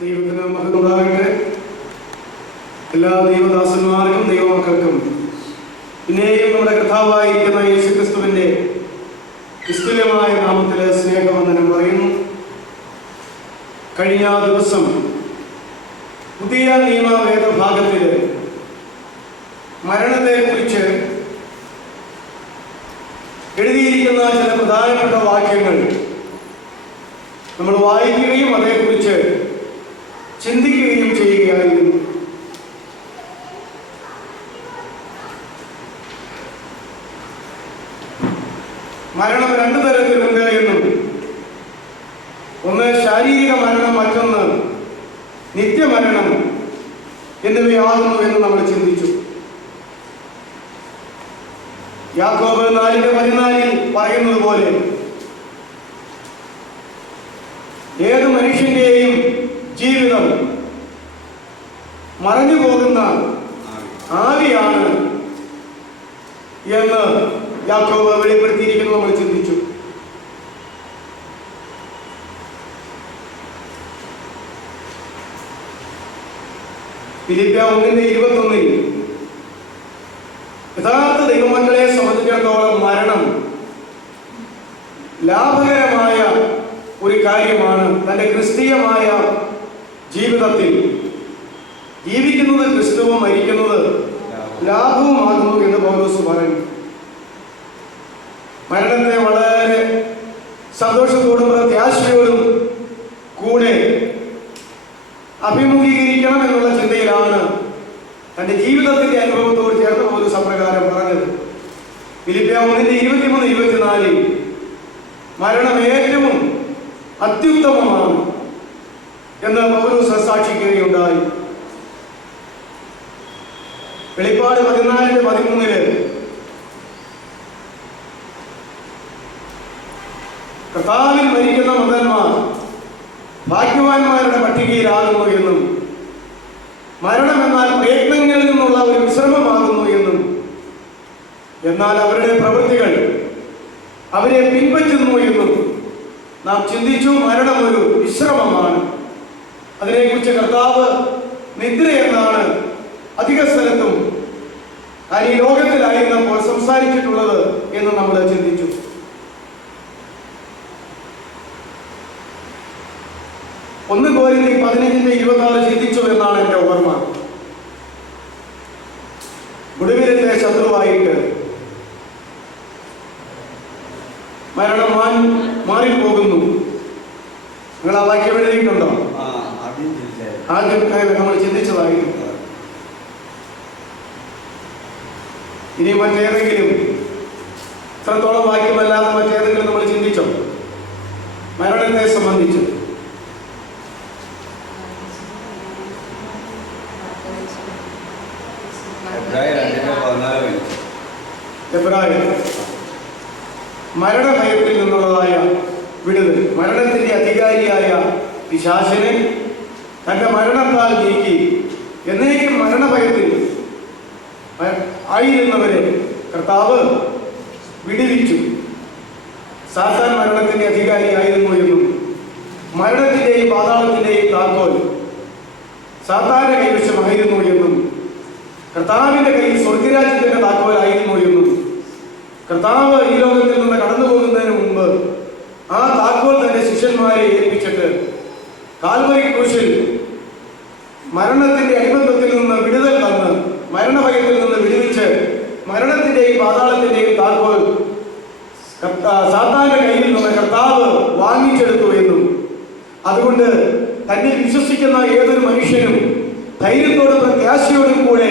ദൈവത്തിന് മഹത്വമുണ്ടാകട്ടെ. എല്ലാ ദൈവദാസന്മാർക്കും ദൈവമക്കൾക്കും പിന്നെയും നമ്മുടെ കർത്താവായിരിക്കുന്ന യേശുക്രിസ്തുവിൻ്റെ നിസ്തുല്യമായ നാമത്തിൽ സ്നേഹവന്ദനം പറയുന്നു. കഴിഞ്ഞ ദിവസം പുതിയ നിയമ വേദഭാഗത്തിൽ മരണത്തെക്കുറിച്ച് എഴുതിയിരിക്കുന്ന ചില പ്രധാനപ്പെട്ട വാക്യങ്ങൾ നമ്മൾ വായിക്കുകയും അതേക്കുറിച്ച് ചിന്തിക്കുകയും ചെയ്യുകയായിരുന്നു. മരണം രണ്ടു തരത്തിലുണ്ട് എന്നും, ഒന്ന് ശാരീരിക മരണം, മറ്റൊന്ന് നിത്യമരണം എന്നിവയാകുന്നു എന്ന് നമ്മൾ ചിന്തിച്ചു. യാക്കോബ് 4:14 പറയുന്നത് പോലെ ഏത് മനുഷ്യന്റെയും ജീവിതം മറഞ്ഞു പോകുന്ന ആവിയാണ് എന്ന് യാക്കോബ് വെളിപ്പെടുത്തിയിരിക്കുന്നു. നമ്മൾ ചിന്തിച്ചു. ഫിലിപ്പിയർ 1:21 യഥാർത്ഥ ദൈവമക്കളെ സംബന്ധിച്ചിടത്തോളം മരണം ലാഭകരമായ ഒരു കാര്യമാണ്. തൻ്റെ ക്രിസ്തീയമായ ജീവിതത്തിൽ ജീവിക്കുന്നത് ക്രിസ്തുവും മരിക്കുന്നത് ലാഭവുമാകുന്നു എന്ന് പൗലോസ് പറഞ്ഞു. മരണത്തെ വളരെ സന്തോഷത്തോടും പ്രത്യാശയോടും കൂടെ അഭിമുഖീകരിക്കണം എന്നുള്ള ചിന്തയിലാണ് തൻ്റെ ജീവിതത്തിന്റെ അനുഭവത്തോട് ചേർന്ന് പൗലോസ് അപ്രകാരം പറഞ്ഞത്. ഫിലിപ്പിയർ 1:23-24 മരണം ഏറ്റവും അത്യുത്തമമാണ് എന്ന് പൗലോസ് സാക്ഷിക്കുകയുണ്ടായി. വെളിപ്പാട് 14:13 കർത്താവിൽ മരിക്കുന്ന മൃതന്മാർ ഭാഗ്യവാന്മാരുടെ പട്ടികയിലാകുന്നു എന്നും, മരണം എന്നാൽ പ്രയത്നങ്ങളിൽ നിന്നുള്ള ഒരു വിശ്രമമാകുന്നു എന്നും, എന്നാൽ അവരുടെ പ്രവൃത്തികൾ അവരെ പിൻപറ്റുന്നു എന്നും നാം ചിന്തിച്ചു. മരണം ഒരു വിശ്രമമാണ്. അതിനെക്കുറിച്ച് കർത്താവ് നിദ്ര എന്നാണ് അധിക സ്ഥലത്തും ഈ ലോകത്തിലായിരുന്നപ്പോൾ സംസാരിച്ചിട്ടുള്ളത് എന്ന് നമ്മൾ ചിന്തിച്ചു. ഒന്ന് കോരിന്ത്യർ 15:26 ചിന്തിച്ചു എന്നാണ് എൻ്റെ ഓർമ്മ. ഒടുവിലത്തെ ശത്രുവായിട്ട് മരണം മാറിപ്പോകുന്നു. നിങ്ങൾ ആ വാക്യം എഴുതിയിട്ടുണ്ടോ? ആദ്യം നമ്മൾ ചിന്തിച്ചതായിരുന്നു. ഇനി മറ്റേതെങ്കിലും ഇത്രത്തോളം വാക്യമല്ലാതെ മറ്റേതെങ്കിലും നമ്മൾ ചിന്തിച്ചോ മരണത്തെ സംബന്ധിച്ച്? മരണഭയത്തിൽ നിന്നുള്ളതായ വിടുതൽ. മരണത്തിന്റെ അധികാരിയായ പിശാചിനെ തന്റെ മരണത്താൽ നീക്കി എന്നേക്കും മരണഭയത്തിൽ ആയിരുന്നവരെ കർത്താവ് വിടുവിച്ചു. സാത്താൻ മരണത്തിന്റെ അധികാരിയായിരുന്നു എന്നും, മരണത്തിന്റെയും പാതാളത്തിന്റെയും താക്കോൽ സാത്താന്റെ കൈവശമായിരുന്നു എന്നും, കർത്താവിന്റെ കയ്യിൽ സ്വർഗരാജ്യത്തിന്റെ താക്കോലായിരുന്നു എന്നും, കർത്താവ് ഈ ലോകത്തിൽ നിന്ന് കടന്നു പോകുന്നതിന് മുമ്പ് ആ താക്കോൽ തന്റെ ശിഷ്യന്മാരെ ഏൽപ്പിച്ചിട്ട് കാൽവരി ക്രൂശിൽ മരണത്തിന്റെ അടിമത്തത്തിൽ നിന്ന് വിടുതൽ തന്ന് മരണഭയത്തിൽ നിന്ന് വിടുവിച്ച് മരണത്തിന്റെയും പാതാളത്തിന്റെയും താക്കോൽ സാത്താന്റെ കയ്യിൽ നിന്ന് കർത്താവ് വാങ്ങിച്ചെടുത്തു എന്നും, അതുകൊണ്ട് തന്നെ വിശ്വസിക്കുന്ന ഏതൊരു മനുഷ്യനും ധൈര്യത്തോടും പ്രത്യാശയോടും കൂടെ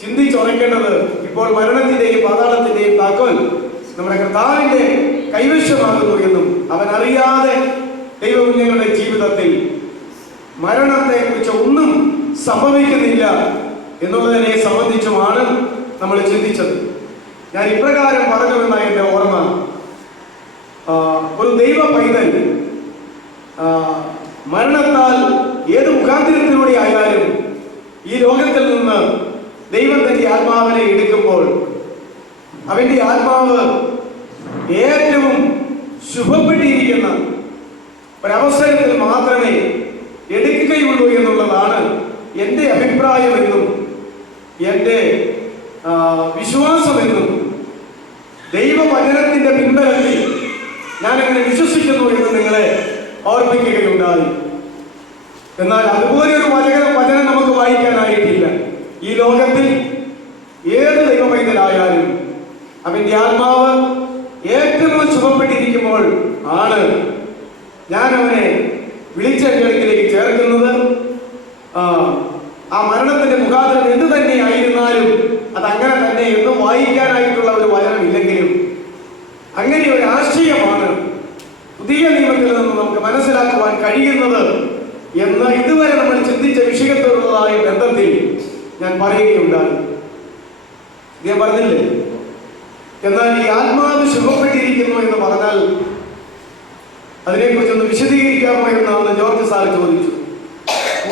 ചിന്തിച്ചുറയ്ക്കേണ്ടത് ഇപ്പോൾ മരണത്തിന്റെയും പാതാളത്തിന്റെയും താക്കോൽ നമ്മുടെ കർത്താവിന്റെ കൈവശമാകുന്നു എന്നും, അവൻ അറിയാതെ ദൈവകുഞ്ഞുങ്ങളുടെ ജീവിതത്തിൽ മരണത്തെ കുറിച്ച് ഒന്നും സംഭവിക്കുന്നില്ല എന്നുള്ളതിനെ സംബന്ധിച്ചുമാണ് നമ്മൾ ചിന്തിച്ചത്. ഞാൻ ഇപ്രകാരം പറഞ്ഞുവെന്ന എൻ്റെ ഓർമ്മ. ഒരു ദൈവ പൈതൽ മരണത്താൽ ഏത് മുഖാന്തരത്തിലൂടെ ആയാലും ഈ ലോകത്തിൽ നിന്ന് ദൈവം തന്റെ ആത്മാവിനെ എടുക്കുമ്പോൾ അവന്റെ ആത്മാവ് ഏറ്റവും ശുഭപ്പെട്ടിരിക്കുന്ന ഒരവസരത്തിൽ മാത്രമേ എടുക്കുകയുള്ളൂ എന്നുള്ളതാണ് എൻ്റെ അഭിപ്രായമെന്നും എൻ്റെ വിശ്വാസമെന്നും ദൈവവചനത്തിന്റെ പിൻബലത്തിൽ ഞാനങ്ങനെ വിശ്വസിക്കുന്നു എന്ന് നിങ്ങളെ ഓർമ്മിക്കുകയുണ്ടായി. എന്നാൽ അതുപോലെ ഒരു വചനം നമുക്ക് വായിക്കാനായിട്ടില്ല. ഈ ലോകത്തിൽ ഏത് ദൈവപൈതലായാലും അവന്റെ ആത്മാവ് ഏറ്റവും ശുഭപ്പെട്ടിരിക്കുമ്പോൾ ആണ് ഞാൻ അവനെ വിളിച്ചെടുക്കലേക്ക് ചേർക്കുന്നത്. ആ മരണത്തിന്റെ മുഖാന്തരം എന്ത് തന്നെ ആയിരുന്നാലും അതങ്ങനെ തന്നെ എന്ന് വായിക്കാനായിട്ടുള്ള ഒരു വചനമില്ലെങ്കിലും അങ്ങനെ ഒരു ആശയമാണ് പുതിയ നിയമത്തിൽ നിന്ന് നമുക്ക് മനസ്സിലാക്കുവാൻ കഴിയുന്നത് എന്ന് ഇതുവരെ നമ്മൾ ചിന്തിച്ച വിഷയത്തോടുള്ളതായ ബന്ധത്തിൽ ഞാൻ പറയുകയുണ്ടായി. ഞാൻ പറഞ്ഞില്ലേ, എന്നാൽ ഈ ആത്മാവ് ശുഭപ്പെട്ടിരിക്കുന്നു എന്ന് പറഞ്ഞാൽ അതിനെക്കുറിച്ചൊന്ന് വിശദീകരിക്കാമോ എന്നാണ് ജോർജ് സാർ ചോദിച്ചു.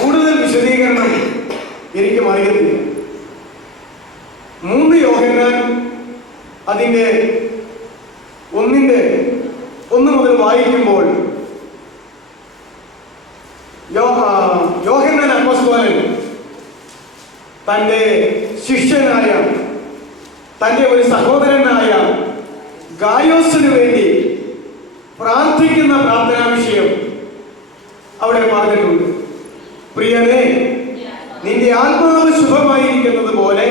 കൂടുതൽ വിശദീകരണം എനിക്കും അറിയത്തില്ല. 3 യോഹന്നാൻ അതിൻ്റെ 1 മുതൽ വായിക്കുമ്പോൾ യോഹന്നാൻ അപ്പോസ്തലൻ തൻ്റെ ശിഷ്യനായ തൻ്റെ ഒരു സഹോദരനായ ഗായോസിനു വേണ്ടി പ്രാർത്ഥിക്കുന്ന പ്രാർത്ഥനാ വിഷയം അവിടെ പറഞ്ഞിട്ടുണ്ട്. പ്രിയനെ, നിന്റെ ആത്മാവ് ശുഭമായിരിക്കുന്നത് പോലെ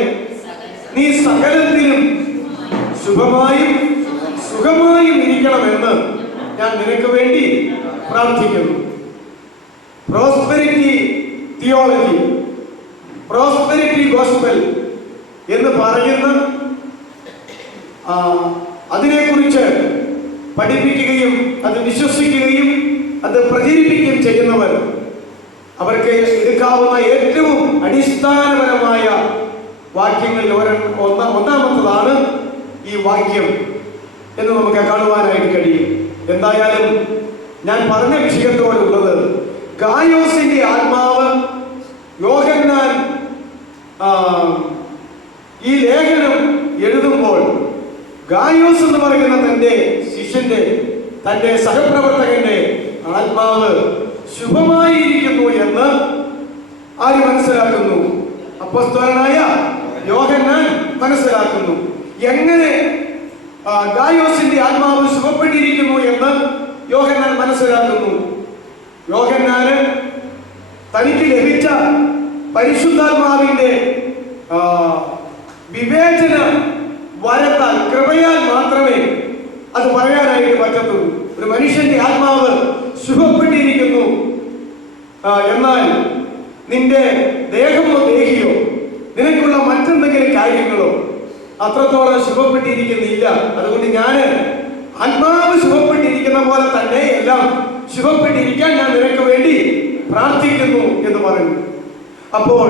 നീ സകലത്തിലും ശുഭമായും സുഖമായും ഇരിക്കണമെന്ന് ഞാൻ നിനക്ക് വേണ്ടി പ്രാർത്ഥിക്കുന്നു. പ്രോസ്പെരിറ്റി തിയോളജി, പ്രോസ്പെരിറ്റി ഗോസ്പൽ എന്ന് പറയുന്ന അതിനെക്കുറിച്ച് പഠിപ്പിക്കുകയും അത് വിശ്വസിക്കുകയും അത് പ്രചരിപ്പിക്കുകയും ചെയ്യുന്നവർ അവർക്ക് എടുക്കാവുന്ന ഏറ്റവും അടിസ്ഥാനപരമായ വാക്യങ്ങളിൽ ഒന്നാമത്തതാണ് ഈ വാക്യം എന്ന് നമുക്ക് കാണുവാനായിട്ട് കഴിയും. എന്തായാലും ഞാൻ പറഞ്ഞ വിഷയത്തോടുള്ളത് ഗായോസിന്റെ ആത്മാവ് യോഹന്നാൻ ഈ ലേഖനം എഴുതുമ്പോൾ ഗായോസ് എന്ന് പറയുന്ന തന്റെ ശിഷ്യന്റെ തന്റെ സഹപ്രവർത്തകന്റെ ആത്മാവ് ശുഭമായിരിക്കുന്നു എന്ന് ആര് മനസ്സിലാക്കുന്നു? അപ്പോസ്തലനായ യോഹന്നാൻ മനസ്സിലാക്കുന്നു. എങ്ങനെ ഗായോസിന്റെ ആത്മാവ് ശുഭപ്പെട്ടിരിക്കുന്നു എന്ന് യോഹന്നാൻ മനസ്സിലാക്കുന്നു. യോഹന്നാന് തനിക്ക് ലഭിച്ച പരിശുദ്ധാത്മാവിന്റെ വിവേചന വരത്താൽ കൃപയാൽ മാത്രമേ അത് പറയാനായിട്ട് പറ്റത്തുള്ളൂ. ഒരു മനുഷ്യന്റെ ആത്മാവ് ശുഭപ്പെട്ടിരിക്കുന്നു, എന്നാൽ നിന്റെ ദേഹമോ ദേഹിയോ നിനക്കുള്ള മറ്റെന്തെങ്കിലും കാര്യങ്ങളോ അത്രത്തോളം ശുഭപ്പെട്ടിരിക്കുന്നില്ല. അതുകൊണ്ട് ഞാൻ ആത്മാവ് ശുഭപ്പെട്ടിരിക്കുന്ന പോലെ തന്നെ എല്ലാം ശുഭപ്പെട്ടിരിക്കാൻ ഞാൻ നിനക്ക് വേണ്ടി പ്രാർത്ഥിക്കുന്നു എന്ന് പറഞ്ഞു. അപ്പോൾ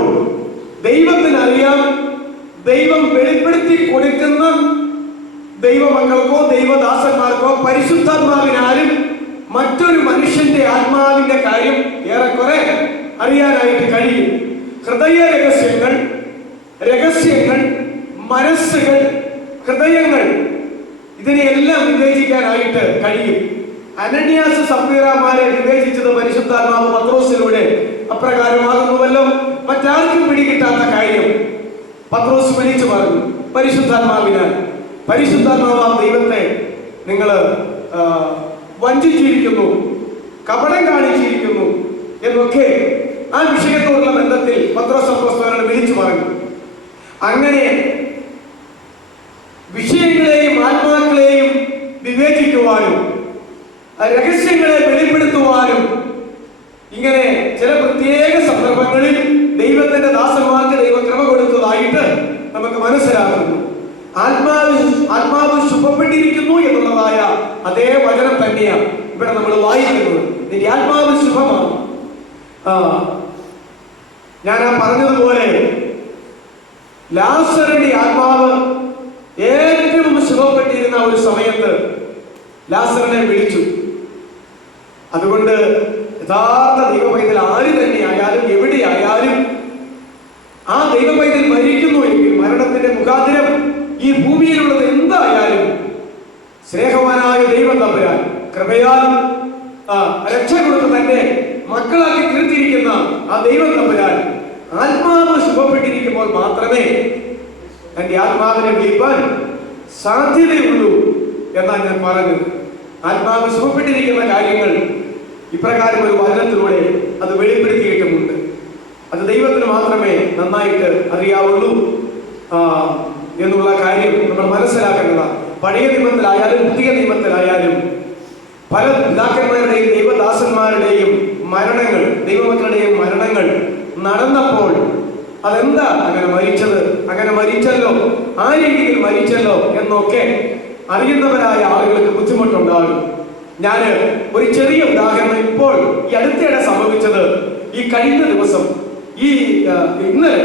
ദൈവത്തിനറിയാം, ദൈവം വെളിപ്പെടുത്തി കൊടുക്കുന്ന ദൈവമക്കൾക്കോ ദൈവദാസന്മാർക്കോ പരിശുദ്ധാത്മാവിനാലും മറ്റൊരു മനുഷ്യന്റെ ആത്മാവിന്റെ കാര്യം ഏറെക്കുറെ അറിയാനായിട്ട് കഴിയും. ഹൃദയ രഹസ്യങ്ങൾ, മനസ്സുകൾ, ഹൃദയങ്ങൾ, ഇതിനെയെല്ലാം വിവേചിക്കാനായിട്ട് കഴിയും. അനന്യാസ് സഫീറാമാരെ വിവേചിച്ചത് പരിശുദ്ധാത്മാവ് പത്രോസിലൂടെ അപ്രകാരമാകുന്നുവല്ലോ. മറ്റാർക്കും പിടികിട്ടാത്ത കാര്യം പത്രോസ് വിളിച്ചു പറഞ്ഞു പരിശുദ്ധാത്മാവിനാൽ. പരിശുദ്ധാത്മാവാം ദൈവത്തെ നിങ്ങൾ വഞ്ചിച്ചിരിക്കുന്നു, കപടം കാണിച്ചിരിക്കുന്നു എന്നൊക്കെ ആ വിഷയത്തോടുള്ള ബന്ധത്തിൽ പത്രോസ് അപ്പോസ്തലനെ വിളിച്ചു പറഞ്ഞു. അങ്ങനെ വിഷയങ്ങളെയും ആത്മാക്കളെയും വിവേചിക്കുവാനും രഹസ്യങ്ങളെ വെളിപ്പെടുത്തുവാനും ഇങ്ങനെ ചില പ്രത്യേക സന്ദർഭങ്ങളിൽ ദൈവത്തിന്റെ ദാസന്മാർക്ക് ദൈവകൃപ കൊടുത്തതായിട്ട് നമുക്ക് മനസ്സിലാക്കുന്നു. ആത്മാവ് ശുഭപ്പെട്ടിരിക്കുന്നു എന്നുള്ളതായ അതേ വചനം തന്നെയാണ് ഇവിടെ നമ്മൾ വായിക്കുന്നത്. നിന്റെ ആത്മാവ് ശുഭമാണ്. ഞാൻ പറഞ്ഞതുപോലെ ലാസറിന്റെ ആത്മാവ് ഏറ്റവും ശുഭപ്പെട്ടിരുന്ന ഒരു സമയത്ത് ലാസറിനെ വിളിച്ചു. അതുകൊണ്ട് യഥാർത്ഥ ദൈവപൈതൽ ആര് തന്നെ ആയാലും എവിടെയായാലും ആ ദൈവപൈതൽ മരിക്കുന്നു എങ്കിൽ മരണത്തിന്റെ മുഖാന്തരം ഈ ഭൂമിയിലുള്ളത് എന്തായാലും സ്നേഹവാനായ ദൈവം തമ്പുരാൻ കൃപയാൽ രക്ഷ കൊടുത്ത് തന്നെ മക്കളാക്കി തീർത്തിരിക്കുന്ന ആ ദൈവം തമ്പുരാൻ ആത്മാവ് സുഖപ്പെട്ടിരിക്കുമ്പോൾ മാത്രമേ തന്റെ ആത്മാവിനെ വിളിപ്പാൻ സാധ്യതയുള്ളൂ എന്നാണ് ഞാൻ പറഞ്ഞത്. ആത്മാവ് സുഖപ്പെട്ടിരിക്കുന്ന കാര്യങ്ങൾ ഇപ്രകാരം ഒരു വചനത്തിലൂടെ അത് വെളിപ്പെടുത്തിയിട്ടുമുണ്ട്. അത് ദൈവത്തിന് മാത്രമേ നന്നായിട്ട് അറിയാവുള്ളൂ എന്നുള്ള കാര്യം നമ്മൾ മനസ്സിലാക്കേണ്ടതാണ്. പഴയ നിയമത്തിലായാലും പുതിയ നിയമത്തിലായാലും പല പിതാക്കന്മാരുടെയും ദൈവദാസന്മാരുടെയും മരണങ്ങൾ, ദൈവമക്കളുടെയും മരണങ്ങൾ നടന്നപ്പോൾ അതെന്താ അങ്ങനെ മരിച്ചത്, അങ്ങനെ മരിച്ചല്ലോ, ആ രീതിയിൽ മരിച്ചല്ലോ എന്നൊക്കെ അറിയുന്നവരായ ആളുകൾക്ക് ബുദ്ധിമുട്ടുണ്ടാകും. ഞാൻ ഒരു ചെറിയ ഉദാഹരണം ഇപ്പോൾ ഈ അടുത്തിടെ സംഭവിച്ചത് ഈ കഴിഞ്ഞ ദിവസം ഇന്നലെ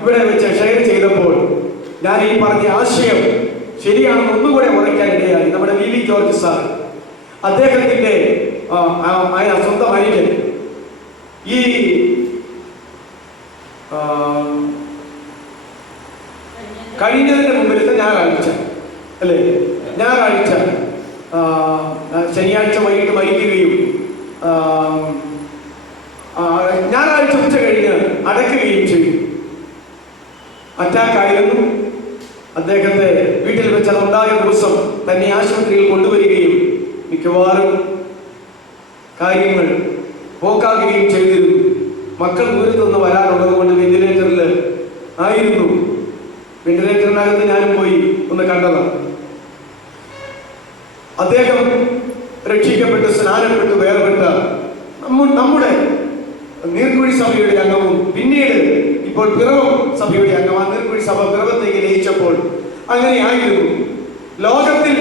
ഇവിടെ വെച്ച് ഷെയർ ചെയ്തപ്പോൾ ഞാൻ ഈ പറഞ്ഞ ആശയം ശരിയാണെന്ന് ഒന്നുകൂടെ ഉറയ്ക്കാൻ ഇടയായി. നമ്മുടെ വി വി ജോർജ് സാർ, അദ്ദേഹത്തിന്റെ സ്വന്തം അനുജൻ ഈ കഴിഞ്ഞതിന്റെ മുമ്പിലത്തെ ഞായറാഴ്ച അല്ലേ, ഞായറാഴ്ച ശനിയാഴ്ച വൈകിട്ട് മരിക്കുകയും ഞായറാഴ്ച ഉച്ച കഴിഞ്ഞ് അടയ്ക്കുകയും ചെയ്തു. അറ്റാക്കായിരുന്നു. അദ്ദേഹത്തെ വീട്ടിൽ വെച്ച് അതുണ്ടായ ദിവസം തന്നെ ആശുപത്രിയിൽ കൊണ്ടുവരികയും മിക്കവാറും കാര്യങ്ങൾ പോക്കാകുകയും ചെയ്തിരുന്നു. മക്കൾ ദൂരത്തു നിന്ന് വരാനുള്ളത് കൊണ്ട് വെന്റിലേറ്ററിൽ ആയിരുന്നു. വെന്റിലേറ്ററിനകത്ത് ഞാനും പോയി ഒന്ന് കണ്ടതാണ്. അദ്ദേഹം രക്ഷിക്കപ്പെട്ട് സ്നാനപ്പെട്ട് വേർപെട്ട നമ്മുടെ നീർക്കുഴി സഭയുടെ അംഗവും പിന്നീട് ഇപ്പോൾ പിറവം സഭയുടെ അംഗം. നീർക്കുഴി സഭ പിറവത്തേക്ക് ലയിച്ചപ്പോൾ അങ്ങനെയായിരുന്നു. ലോകത്തിൽ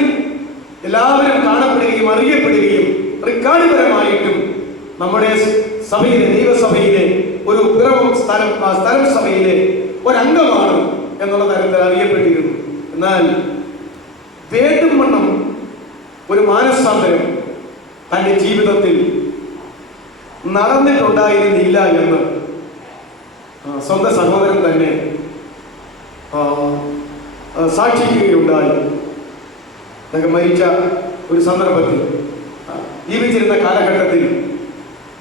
എല്ലാവരും കാണപ്പെടുകയും അറിയപ്പെടുകയും റെക്കോർഡുപരമായിട്ടും നമ്മുടെ സഭയിലെ ദൈവസഭയിലെ ഒരു പിറവം സ്ഥലം സഭയിലെ ഒരംഗമാണ് എന്നുള്ള തരത്തിൽ അറിയപ്പെട്ടിരുന്നു. എന്നാൽ വേണ്ടും വണ്ണം ഒരു മാനസാന്തരം തൻ്റെ ജീവിതത്തിൽ നടന്നിട്ടുണ്ടായിരുന്നില്ല എന്ന് സ്വന്തം സഹോദരൻ തന്നെ സാക്ഷിക്കുകയുണ്ടായി. അദ്ദേഹം മരിച്ച ഒരു സന്ദർഭത്തിൽ, ജീവിച്ചിരുന്ന കാലഘട്ടത്തിൽ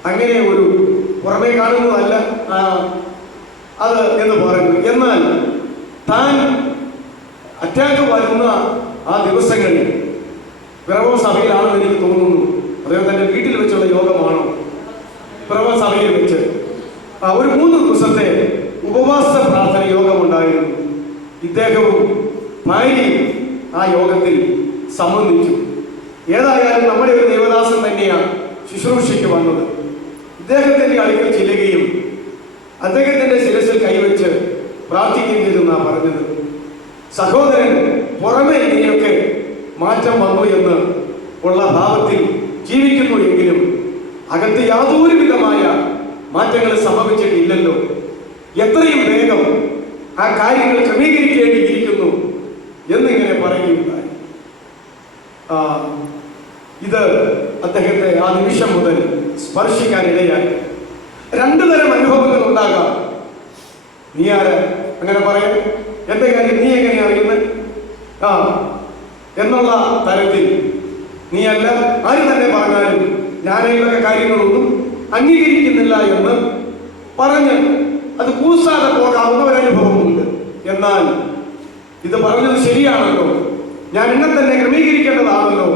അങ്ങനെ ഒരു പുറമേ കാണുന്നതല്ല അത് എന്ന് പറഞ്ഞു. എന്നാൽ താൻ അറ്റാക്ക് വരുന്ന ആ ദിവസങ്ങളിൽ പിറവം സഭയിലാണെന്ന് എനിക്ക് തോന്നുന്നു. അദ്ദേഹം തന്റെ വീട്ടിൽ വെച്ചുള്ള യോഗമാണോ, പിറവം സഭയിൽ വെച്ച് ഒരു 3 ദിവസത്തെ ഉപവാസ പ്രാർത്ഥന യോഗമുണ്ടായിരുന്നു. ഇദ്ദേഹവും ഭാര്യയും ആ യോഗത്തിൽ സംബന്ധിച്ചു. ഏതായാലും നമ്മുടെ ഒരു ദേവദാസൻ തന്നെയാണ് ശുശ്രൂഷയ്ക്ക് വന്നത്. ഇദ്ദേഹത്തിന്റെ അടുക്കൽ ചെല്ലുകയും അദ്ദേഹത്തിന്റെ ശിരസിൽ കൈവച്ച് പ്രാർത്ഥിക്കുകയും ചെയ്തെന്നാണ് പറഞ്ഞത്. സഹോദരൻ പുറമെ ഇങ്ങനെയൊക്കെ മാറ്റം വന്നു എന്ന് ഉള്ള ഭാവത്തിൽ ജീവിക്കുന്നു എങ്കിലും അകത്ത് യാതൊരു വിധമായ മാറ്റങ്ങൾ സംഭവിച്ചിട്ടില്ലല്ലോ. എത്രയും വേഗം ആ കാര്യങ്ങൾ ക്രമീകരിക്കേണ്ടിയിരിക്കുന്നു എന്നിങ്ങനെ പറയുകയുണ്ടായി. ഇത് അദ്ദേഹത്തെ ആ നിമിഷം മുതൽ സ്പർശിക്കാനിടയായി. 2 തരം അനുഭവങ്ങൾ ഉണ്ടാകാം. നീ ആര് അങ്ങനെ പറയാം, എന്റെ കാര്യം നീ എങ്ങനെ അറിയുന്നത് എന്നുള്ള തരത്തിൽ നീയല്ല, ആര് തന്നെ പറഞ്ഞാലും ഞാനൊക്കെ കാര്യങ്ങളൊന്നും അംഗീകരിക്കുന്നില്ല എന്ന് പറഞ്ഞ് അത് കൂസാതെ പോകാവുന്ന ഒരനുഭവമുണ്ട്. എന്നാൽ ഇത് പറഞ്ഞത് ശരിയാണല്ലോ, ഞാൻ എന്നെ തന്നെ ക്രമീകരിക്കേണ്ടതാണല്ലോ,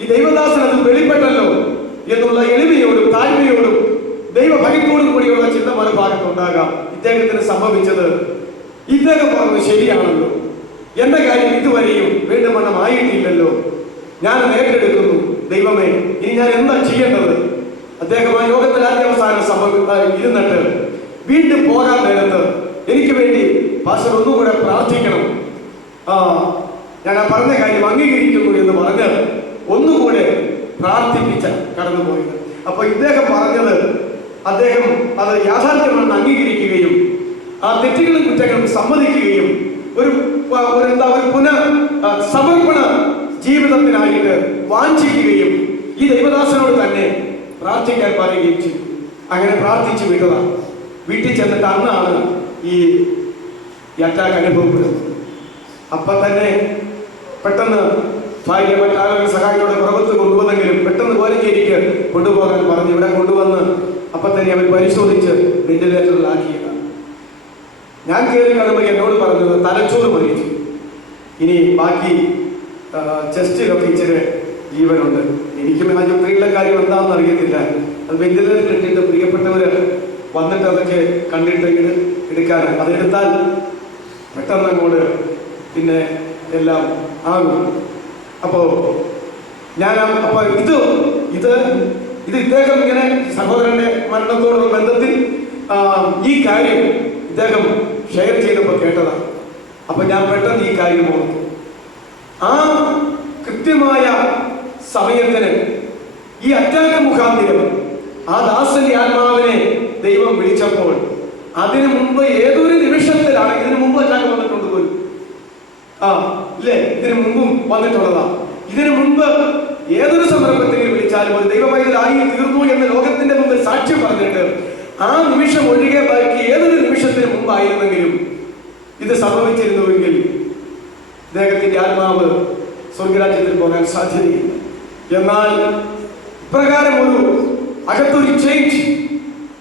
ഈ ദൈവദാസൻ അത് വെളിപ്പെട്ടല്ലോ എന്നുള്ള എളിമയോടും താഴ്മയോടും ദൈവഭയത്തോടും കൂടിയുള്ള ചിന്ത മനഭാഗത്തുണ്ടാകാം. ഇദ്ദേഹത്തിന് സംഭവിച്ചത് ഇദ്ദേഹം പറഞ്ഞത് ശരിയാണല്ലോ, എന്റെ കാര്യം ഇതുവരെയും വീണ്ടും വണ്ണം ആയിട്ടില്ലല്ലോ, ഞാൻ ഏറ്റെടുക്കുന്നു, ദൈവമേ ഇനി ഞാൻ എന്താ ചെയ്യേണ്ടത്. അദ്ദേഹം ആ യോഗത്തിൽ ആദ്യാവസാനം ഇരുന്നിട്ട് വീണ്ടും പോകാൻ നേരത്ത് എനിക്ക് വേണ്ടി പാസ്റ്റർ ഒന്നുകൂടെ പ്രാർത്ഥിക്കണം, ഞാൻ ആ പറഞ്ഞ കാര്യം അംഗീകരിക്കുന്നു എന്ന് പറഞ്ഞ് ഒന്നുകൂടെ പ്രാർത്ഥിപ്പിച്ച കടന്നുപോയത്. അപ്പൊ ഇദ്ദേഹം പറഞ്ഞത് അദ്ദേഹം അത് യാഥാർത്ഥ്യമാണെന്ന് അംഗീകരിക്കുകയും ആ തെറ്റുകളും കുറ്റങ്ങളും സമ്മതിക്കുകയും ഒരു പുനഃ സമർപ്പണ ജീവിതത്തിനായിട്ട് വാഞ്ചിക്കുകയും ഈ ദൈവദാസനോട് തന്നെ പ്രാർത്ഥിക്കാൻ പറയുകയും ചെയ്തു. അങ്ങനെ പ്രാർത്ഥിച്ചു വിട്ടതാണ്. വീട്ടിൽ ചെന്നിട്ട് അന്നാണ് ഈ അറ്റാക്ക് അനുഭവപ്പെടുന്നത്. അപ്പം തന്നെ പെട്ടെന്ന് ഭാര്യ മറ്റാളുകൾ സഹായത്തോടെ പുറത്ത് കൊണ്ടുവന്നെങ്കിലും പെട്ടെന്ന് കോലഞ്ചേരിക്ക് ആശുപത്രിയിലേക്ക് കൊണ്ടുപോകാൻ പറഞ്ഞ് ഇവിടെ കൊണ്ടുവന്ന് അപ്പം തന്നെ അവർ പരിശോധിച്ച് വെന്റിലേറ്ററിലാക്കിയതാണ്. ഞാൻ കയറി കാണുമ്പോൾ എന്നോട് പറഞ്ഞത് തലച്ചോറ് മരിച്ചു, ഇനി ബാക്കി ചെസ്റ്റിലൊക്കെ ഇച്ചിരി ജീവനുണ്ട്. എനിക്കും ആശുപത്രിയിലെ കാര്യം എന്താണെന്ന് അറിയത്തില്ല. അത് വെന്റിലേറ്റർ ഇട്ടിട്ട് പ്രിയപ്പെട്ടവർ വന്നിട്ട് അതൊക്കെ കണ്ടിട്ട് എടുക്കാനാണ്. അതെടുത്താൽ പെട്ടെന്ന് അങ്ങോട്ട് പിന്നെ എല്ലാം ആകും. അപ്പോൾ ഇത് ഇദ്ദേഹം ഇങ്ങനെ സഹോദരന്റെ മരണത്തോടുള്ള ബന്ധത്തിൽ ഈ കാര്യം ഇദ്ദേഹം ഷെയർ ചെയ്തപ്പോൾ കേട്ടതാണ്. അപ്പൊ ഞാൻ പെട്ടെന്ന് ഈ കാര്യം ഓർത്തു. ആ കൃത്യമായ സമയത്തിന് ഈ അറ്റാക്ക് മുഖാന്തിരം ആ ദാസന്റെ ആത്മാവിനെ ദൈവം വിളിച്ചപ്പോൾ അതിനു മുമ്പ് ഏതൊരു നിമിഷത്തിലാണ്, ഇതിനു മുമ്പ് അറ്റാക്ക് വന്നിട്ടുണ്ട് പോലും, ഇല്ലേ, ഇതിനു മുമ്പും വന്നിട്ടുള്ളതാ. ഇതിനു മുമ്പ് ഏതൊരു സന്ദർഭത്തെങ്കിലും വിളിച്ചാലും ഒരു ദൈവമൈതലായി തീർന്നു എന്ന് ലോകത്തിന്റെ മുമ്പിൽ സാക്ഷ്യം പറഞ്ഞിട്ട് ആ നിമിഷം ഒഴികെ ബാക്കി ഏതൊരു നിമിഷത്തിന് മുമ്പായിരുന്നെങ്കിലും ഇത് സംഭവിച്ചിരുന്നുവെങ്കിൽ അദ്ദേഹത്തിന്റെ ആത്മാവ് സ്വർഗരാജ്യത്തിൽ പോകാൻ സാധ്യതയില്ല. എന്നാൽ ഇപ്രകാരം ഒരു അകത്തൊരു ചേഞ്ച്,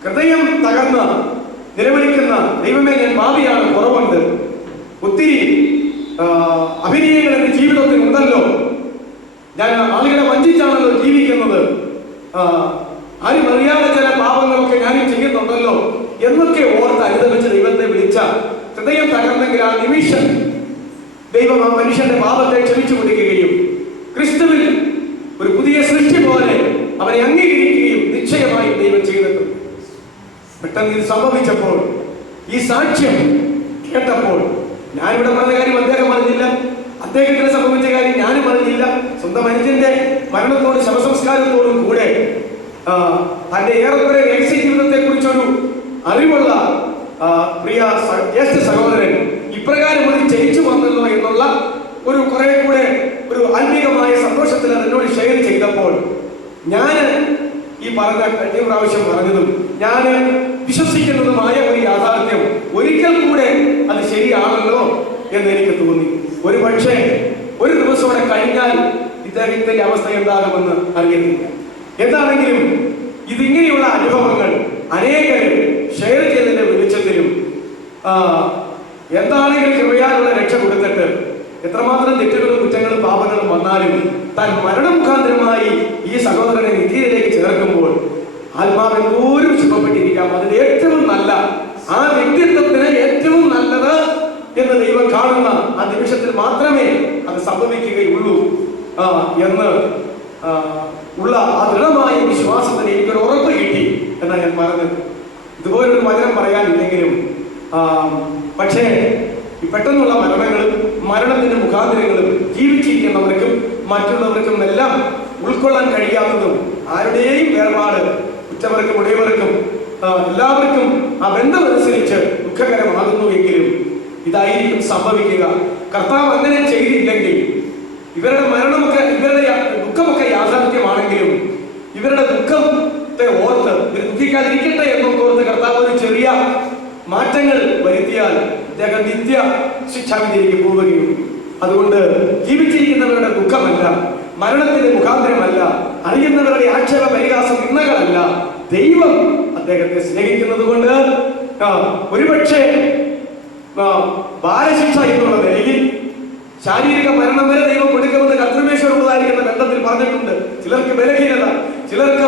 ഹൃദയം തകർന്ന നിലവിളിക്കുന്ന ദൈവമേ ഞാൻ പാപിയാണ്, കുറവുണ്ട്, ഒത്തിരി അഭിനയങ്ങൾ എന്റെ ജീവിതത്തിൽ ഉണ്ടല്ലോ, ഞാൻ ആളുകളെ വഞ്ചിച്ചാണല്ലോ ജീവിക്കുന്നത്, ആരും അറിയാതെ ചില പാപങ്ങളൊക്കെ ഞാനും ചെയ്യുന്നുണ്ടല്ലോ എന്നൊക്കെ ഓർത്ത് അനുദമിച്ച് ദൈവത്തെ വിളിച്ച ഹൃദയം തകർന്നെങ്കിൽ ആ നിമിഷം ദൈവം ആ മനുഷ്യന്റെ പാപത്തെ ക്ഷമിച്ചു കൊടുക്കുകയും ക്രിസ്തുവിൽ ഒരു പുതിയ സൃഷ്ടി പോലെ അവനെ അംഗീകരിക്കുകയും നിശ്ചയമായും ദൈവം ചെയ്തിട്ടുണ്ട്. പെട്ടെന്ന് ഇത് സംഭവിച്ചപ്പോൾ, ഈ സാക്ഷ്യം കേട്ടപ്പോൾ, ഞാനിവിടെ പറഞ്ഞ കാര്യം അദ്ദേഹം പറഞ്ഞില്ല, അദ്ദേഹത്തിന് സംഭവിച്ച കാര്യം ഞാനും പറഞ്ഞില്ല. സ്വന്തം അനുജന്റെ മരണത്തോട് ശവസംസ്കാരത്തോടും കൂടെ തന്റെ ഏറെക്കുറെ രഹസ്യ ജീവിതത്തെ കുറിച്ചൊരു അറിവുള്ള പ്രിയ ജ്യേഷ്ഠ സഹോദരൻ ഇപ്രകാരം ഒരു ജയിച്ചു വന്നല്ലോ എന്നുള്ള ഒരു കുറെ കൂടെ ഒരു ആത്മീകമായ സന്തോഷത്തിൽ എന്നോട് ഷെയർ ചെയ്തപ്പോൾ ഞാൻ ഈ പറഞ്ഞ കഴിഞ്ഞ പ്രാവശ്യം പറഞ്ഞതും ഞാൻ വിശ്വസിക്കുന്നതുമായ ഒരു യാഥാർത്ഥ്യം ഒരിക്കൽ കൂടെ അത് ശരിയാണല്ലോ എന്ന് എനിക്ക് തോന്നി. ഒരു പക്ഷേ ഒരു ദിവസത്തോടെ കഴിഞ്ഞാൽ ഇദ്ദേഹത്തിന്റെ അവസ്ഥ എന്താകുമെന്ന് അറിയുന്നില്ല. എന്താണെങ്കിലും ഇതിങ്ങനെയുള്ള അനുഭവങ്ങൾ അനേകരും ഷെയർ ചെയ്തതിന്റെ വെളിച്ചത്തിലും എന്താണെങ്കിലും കൃപയാലുള്ള രക്ഷ കൊടുത്തിട്ട് എത്രമാത്രം തെറ്റുകളും കുറ്റങ്ങളും പാപങ്ങളും വന്നാലും താൻ മരണമുഖാന്തരമായി ഈ സഹോദരനെ നിത്യയിലേക്ക് ചേർക്കുമ്പോൾ ആത്മാവ് എന്തോരും സുഖപ്പെട്ടിരിക്കാം. അതിന് ഏറ്റവും നല്ല ആ വ്യക്തിത്വത്തിന് ഏറ്റവും നല്ലത് എന്ന് ദൈവം കാണുന്ന ആ നിമിഷത്തിൽ മാത്രമേ അത് സംഭവിക്കുകയുള്ളൂ എന്ന് ഉള്ള ആ ദൃഢമായ വിശ്വാസത്തിന് എനിക്കൊരു ഉറപ്പ് കിട്ടി എന്നാണ് ഞാൻ പറഞ്ഞത്. ഇതുപോലൊരു വചനം പറയാനില്ലെങ്കിലും പക്ഷേ ഈ പെട്ടെന്നുള്ള മരണങ്ങളും മരണത്തിന്റെ മുഖാന്തരങ്ങളും ജീവിച്ചിരിക്കുന്നവർക്കും മറ്റുള്ളവർക്കും എല്ലാം ഉൾക്കൊള്ളാൻ കഴിയാത്തതും ആരുടെയും വേർപാട് ഉറ്റവർക്കും ഉടയവർക്കും എല്ലാവർക്കും ആ ബന്ധമനുസരിച്ച് ദുഃഖകരമാകുന്നു എങ്കിലും ഇതായിരിക്കും സംഭവിക്കുക. കർത്താവ് അങ്ങനെ ചെയ്തില്ലെങ്കിൽ ഇവരുടെ മരണമൊക്കെ ഇവരുടെ ദുഃഖമൊക്കെ യാഥാർത്ഥ്യമാണെങ്കിലും ഇവരുടെ ദുഃഖത്തെ ഓർത്ത് ഇവർ ദുഃഖിക്കാതിരിക്കട്ടെ എന്നൊക്കെ ഓർത്ത് കർത്താവ് ഒരു ചെറിയ മാറ്റങ്ങൾ വരുത്തിയാൽ ഇദ്ദേഹം നിത്യ ശിക്ഷാവിധിയിലേക്ക് പോവുകയും അതുകൊണ്ട് ജീവിച്ചിരിക്കുന്നവരുടെ ദുഃഖമല്ല, മരണത്തിന്റെ മുഖാന്തരമല്ല, അറിയുന്നവരുടെ ആക്ഷേപ പരിഹാസ നിന്ദകളല്ല, ദൈവം അദ്ദേഹത്തെ സ്നേഹിക്കുന്നത് കൊണ്ട് ഒരുപക്ഷെ ബാലശിക്ഷ എന്നുള്ള നിലയിൽ ശാരീരിക മരണം വരെ ദൈവം കൊടുക്കുമെന്ന് കർത്തൃമേശ്വരമുള്ളതായിരിക്കുന്ന ബന്ധത്തിൽ പറഞ്ഞിട്ടുണ്ട്. ചിലർക്ക് ബലഹീനത, ചിലർക്ക്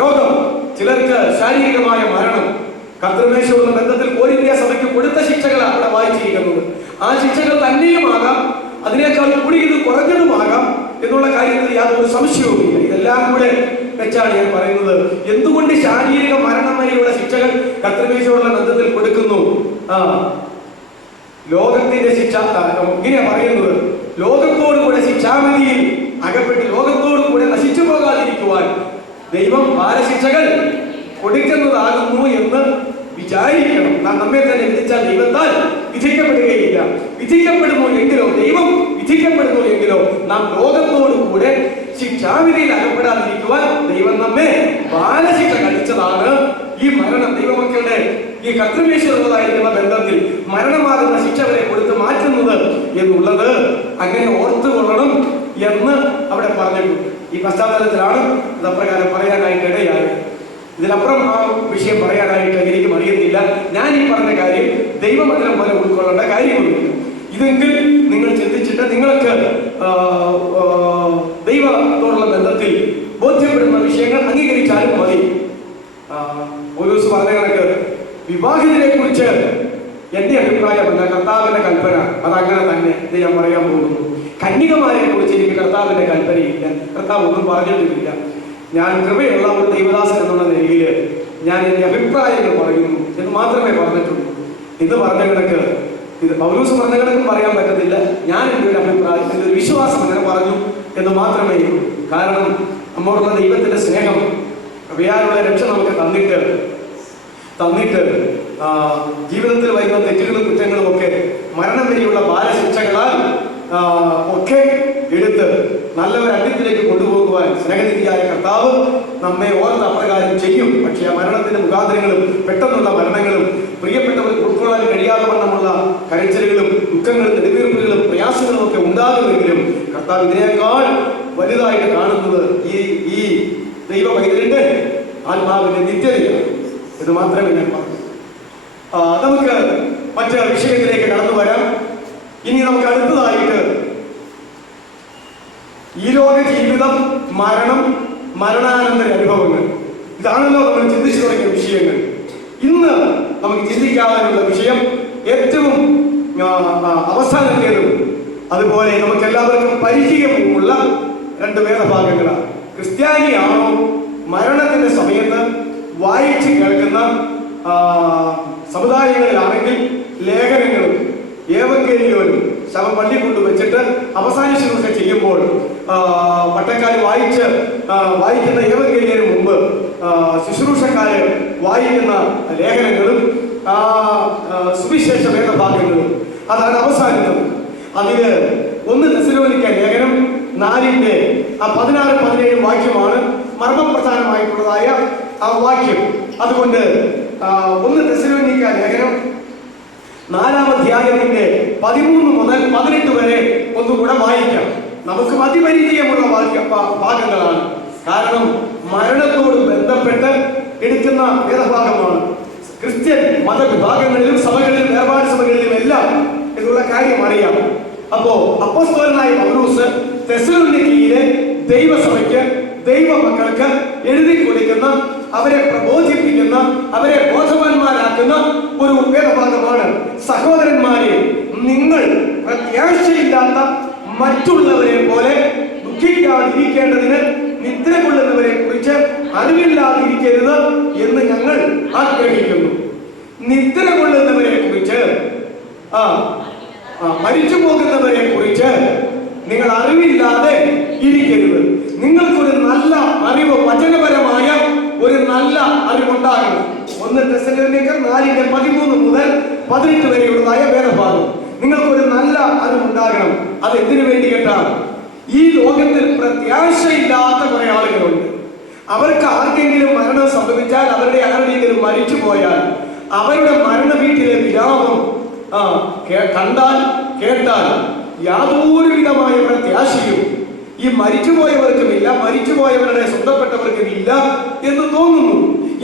രോഗം, ചിലർക്ക് ശാരീരികമായ മരണം. കർത്തൃമേശ്വരമുള്ള ബന്ധത്തിൽ കോരിന്ത്യ സഭയ്ക്ക് കൊടുത്ത ശിക്ഷകളാണ് അവിടെ വായിച്ചിരിക്കുന്നത്. ആ ശിക്ഷകൾ തന്നെയുമാകാം, അതിനേക്കാൾ കൂടിയത് കുറഞ്ഞതുമാകാം എന്നുള്ള കാര്യത്തിൽ യാതൊരു സംശയവുമില്ല. ഇതെല്ലാം കൂടെ വെച്ചാണ് ഞാൻ പറയുന്നത്. എന്തുകൊണ്ട് ശാരീരിക മരണം വരെയുള്ള ശിക്ഷകൾ കർത്തൃമേശ്വരമുള്ള ബന്ധത്തിൽ കൊടുക്കുന്നു? ലോകത്തിന്റെ ശിക്ഷ ഇങ്ങനെയാ പറയുന്നത്, ലോകത്തോടുകൂടെ ശിക്ഷാവിധിയിൽ അകപ്പെട്ട് ലോകത്തോടുകൂടെ നശിച്ചു പോകാതിരിക്കുവാൻ ദൈവം ബാലശിക്ഷകൾ കൊടുക്കുന്നതാകുന്നു എന്ന് വിചാരിക്കണം. നാം നമ്മെ തന്നെ വിധിച്ചാൽ ദൈവത്താൽ വിധിക്കപ്പെടുകയില്ല. വിധിക്കപ്പെടുന്നു എങ്കിലോ, ദൈവം വിധിക്കപ്പെടുന്നു എങ്കിലോ നാം ലോകത്തോടുകൂടെ ശിക്ഷാവിധിയിൽ അകപ്പെടാതിരിക്കുവാൻ ദൈവം നമ്മെ ബാലശിക്ഷ കഴിച്ചതാണ്. ഈ മരണം ദൈവമക്കളുടെ ഈ കർത്തൃമേശ്വരമുള്ളതായിരിക്കുന്ന ബന്ധത്തിൽ മരണമാകുന്ന ശിക്ഷ വരെ കൊടുത്ത് മാറ്റുന്നത് എന്നുള്ളത് അങ്ങനെ ഓർത്തുകൊള്ളണം എന്ന് അവിടെ പറഞ്ഞിട്ടുണ്ട്. ഈ പശ്ചാത്തലത്തിലാണ് ഇത് അപ്രകാരം പറയാനായിട്ട് ഇടയായത്. ഇതിനപ്പുറം ആ വിഷയം പറയാനായിട്ട് എനിക്ക് അറിയത്തില്ല. ഞാൻ ഈ പറഞ്ഞ കാര്യം ദൈവവചനം പോലെ ഉൾക്കൊള്ളേണ്ട കാര്യമൊന്നുമില്ല. ഇതെങ്കിൽ നിങ്ങൾ ചിന്തിച്ചിട്ട് നിങ്ങൾക്ക് ദൈവത്തോടുള്ള ബന്ധത്തിൽ ബോധ്യപ്പെടുന്ന വിഷയങ്ങൾ അംഗീകരിച്ചാലും മതി. ഒരു ദിവസം പറഞ്ഞ കണക്ക് വിവാഹിതരെ കുറിച്ച് എന്റെ അഭിപ്രായമല്ല, കർത്താവിന്റെ കൽപ്പന അതങ്ങനെ തന്നെ. ഇത് ഞാൻ പറയാൻ പോകുന്നു. കന്യകമാരെ കുറിച്ച് എനിക്ക് കർത്താവിന്റെ കൽപ്പനയില്ല, കർത്താവ് ഒന്നും പറഞ്ഞിട്ടില്ല. ഞാൻ കൃപയുള്ള ഒരു ദൈവദാസൻ എന്നുള്ള നിലയിൽ ഞാൻ എന്റെ അഭിപ്രായങ്ങൾ പറയുന്നു എന്ന് മാത്രമേ പറഞ്ഞിട്ടുള്ളൂ. ഇത് പറഞ്ഞ കണക്ക് ഇത് പൗലോസ് പറഞ്ഞ കണക്കും പറയാൻ പറ്റത്തില്ല. ഞാൻ എൻ്റെ ഒരു അഭിപ്രായം, എൻ്റെ ഒരു വിശ്വാസം അങ്ങനെ പറഞ്ഞു എന്ന് മാത്രമേ ഉള്ളൂ. കാരണം നമ്മോടുള്ള ദൈവത്തിന്റെ സ്നേഹം, കൃപയാലുള്ള രക്ഷ നമുക്ക് തന്നിട്ട് ജീവിതത്തിൽ വരുന്ന തെറ്റുകളും കുറ്റങ്ങളും ഒക്കെ മരണം വരെയുള്ള ബാലശിക്ഷകളാൽ ഒക്കെ എടുത്ത് നല്ലൊരു അന്ത്യത്തിലേക്ക് കൊണ്ടുപോകുവാൻ സ്നേഹനിധിയായ കർത്താവ് നമ്മെ ഓർത്ത് അപ്രകാരം ചെയ്യും. പക്ഷേ ആ മരണത്തിന്റെ മുഖാന്തരങ്ങളും പെട്ടെന്നുള്ള മരണങ്ങളും പ്രിയപ്പെട്ടവർക്ക് ഉൾക്കൊള്ളാൻ കഴിയാതെ വണ്ണമുള്ള കരച്ചിലുകളും ദുഃഖങ്ങളും നെടുവീർപ്പുകളും പ്രയാസങ്ങളും ഒക്കെ ഉണ്ടാകുമെങ്കിലും കർത്താവ് ഇതിനേക്കാൾ വലുതായിട്ട് കാണുന്നത് ഈ ദൈവ പൈതലിന്റെ ആത്മാവിന്റെ നിത്യതയാണ്. ഇത് മാത്രമേ ഞാൻ പറഞ്ഞു. നമുക്ക് മറ്റ് വിഷയത്തിലേക്ക് കടന്നു വരാം. ഇനി നമുക്ക് അടുത്തതായിട്ട് ഈ ലോക ജീവിതം, മരണം, മരണാനന്തര അനുഭവങ്ങൾ, ഇതാണല്ലോ നമ്മൾ ചിന്തിച്ചു തുടങ്ങിയ വിഷയങ്ങൾ. ഇന്ന് നമുക്ക് ചിന്തിക്കാനുള്ള വിഷയം ഏറ്റവും അവസാനത്തേതും അതുപോലെ നമുക്ക് എല്ലാവർക്കും പരിചയമുള്ള രണ്ട് വേദഭാഗങ്ങളാണ്. ക്രിസ്ത്യാനിയാണോ മരണത്തിന്റെ സമയത്ത് വായിച്ച് കേൾക്കുന്ന സമുദായങ്ങളിലാണെങ്കിൽ ലേഖനങ്ങളും ഏവങ്കേലിയോനും ശവം പള്ളി കൊണ്ടുവച്ചിട്ട് അവസാന ശുശ്രൂഷ ചെയ്യുമ്പോൾ പട്ടക്കാർ വായിക്കുന്ന ഏവങ്കേലിയന് മുമ്പ് ശുശ്രൂഷക്കാര് വായിക്കുന്ന ലേഖനങ്ങളും സുവിശേഷ വേദഭാഗങ്ങളും അതാണ് അവസാനിക്കുന്നത്. അതില് 1 തെസ്സലോനിക്ക ലേഖനം 4-ന്റെ 16-17 വാക്യമാണ് മർമ്മപ്രധാനമായിട്ടുള്ളതായ ആ വാക്യം. അതുകൊണ്ട് 1 തെസ്സലോനിക്ക ലേഖനം 4-ാം അധ്യായത്തിന്റെ 13 മുതൽ 18 വരെ ഒന്നുകൂടെ വായിക്കാം. നമുക്ക് അതിപരിചയമുള്ള ഭാഗങ്ങളാണ്. കാരണം മരണത്തോട് ബന്ധപ്പെട്ട് എടുക്കുന്ന വേദഭാഗമാണ്. ക്രിസ്ത്യൻ മതവിഭാഗങ്ങളിലും സഭകളിലും വേർപാട് സഭകളിലും എല്ലാം എന്നുള്ള കാര്യം അറിയാം. അപ്പോ അപ്പോസ്തലനായ പൗലോസ് തെസ്സലോനിക്കയിലെ ദൈവസഭയ്ക്ക്, ദൈവമക്കൾക്ക് എഴുതി കൊടുക്കുന്ന, അവരെ പ്രബോധിപ്പിക്കുന്ന, അവരെ ബോധവാന്മാരാക്കുന്ന ഒരു വേദഭാഗമാണ്. സഹോദരന്മാരെ, നിങ്ങൾ പ്രത്യാശയില്ലാത്ത മറ്റുള്ളവരെ പോലെ ദുഃഖിക്കാതിരിക്കേണ്ടതിന് നിദ്ര കൊള്ളുന്നവരെ കുറിച്ച് അറിവില്ലാതിരിക്കരുത് എന്ന് ഞങ്ങൾ ആഗ്രഹിക്കുന്നു. നിദ്ര കൊള്ളുന്നവരെ കുറിച്ച്, മരിച്ചു പോകുന്നവരെ കുറിച്ച് നിങ്ങൾ അറിവില്ലാതെ ഇരിക്കരുത്. നിങ്ങൾക്കൊരു നല്ല അറിവ്, വചനപരമായ ഒരു നല്ല അറിവുണ്ടാകണം. 1 തെസ്സലോനിക്കർ 4-ന്റെ 13 മുതൽ 18 വരെയുള്ളതായ വേദഭാഗം. നിങ്ങൾക്കൊരു നല്ല അറിവുണ്ടാകണം. അത് എന്തിനു വേണ്ടി കേട്ടാണ്? ഈ ലോകത്തിൽ പ്രത്യാശയില്ലാത്ത കുറെ ആളുകളുണ്ട്. അവർക്ക് ആർക്കെങ്കിലും മരണം സംഭവിച്ചാൽ, അവരുടെ ആരുടെയെങ്കിലും മരിച്ചു പോയാൽ, അവരുടെ മരണ വീട്ടിലെ വിലാപം കേട്ടാൽ യാതൊരു വിധമായ പ്രത്യാശയും ഈ മരിച്ചുപോയവർക്കുമില്ല, മരിച്ചുപോയവരുടെ സ്വന്തപ്പെട്ടവർക്കുമില്ല എന്ന് തോന്നുന്നു.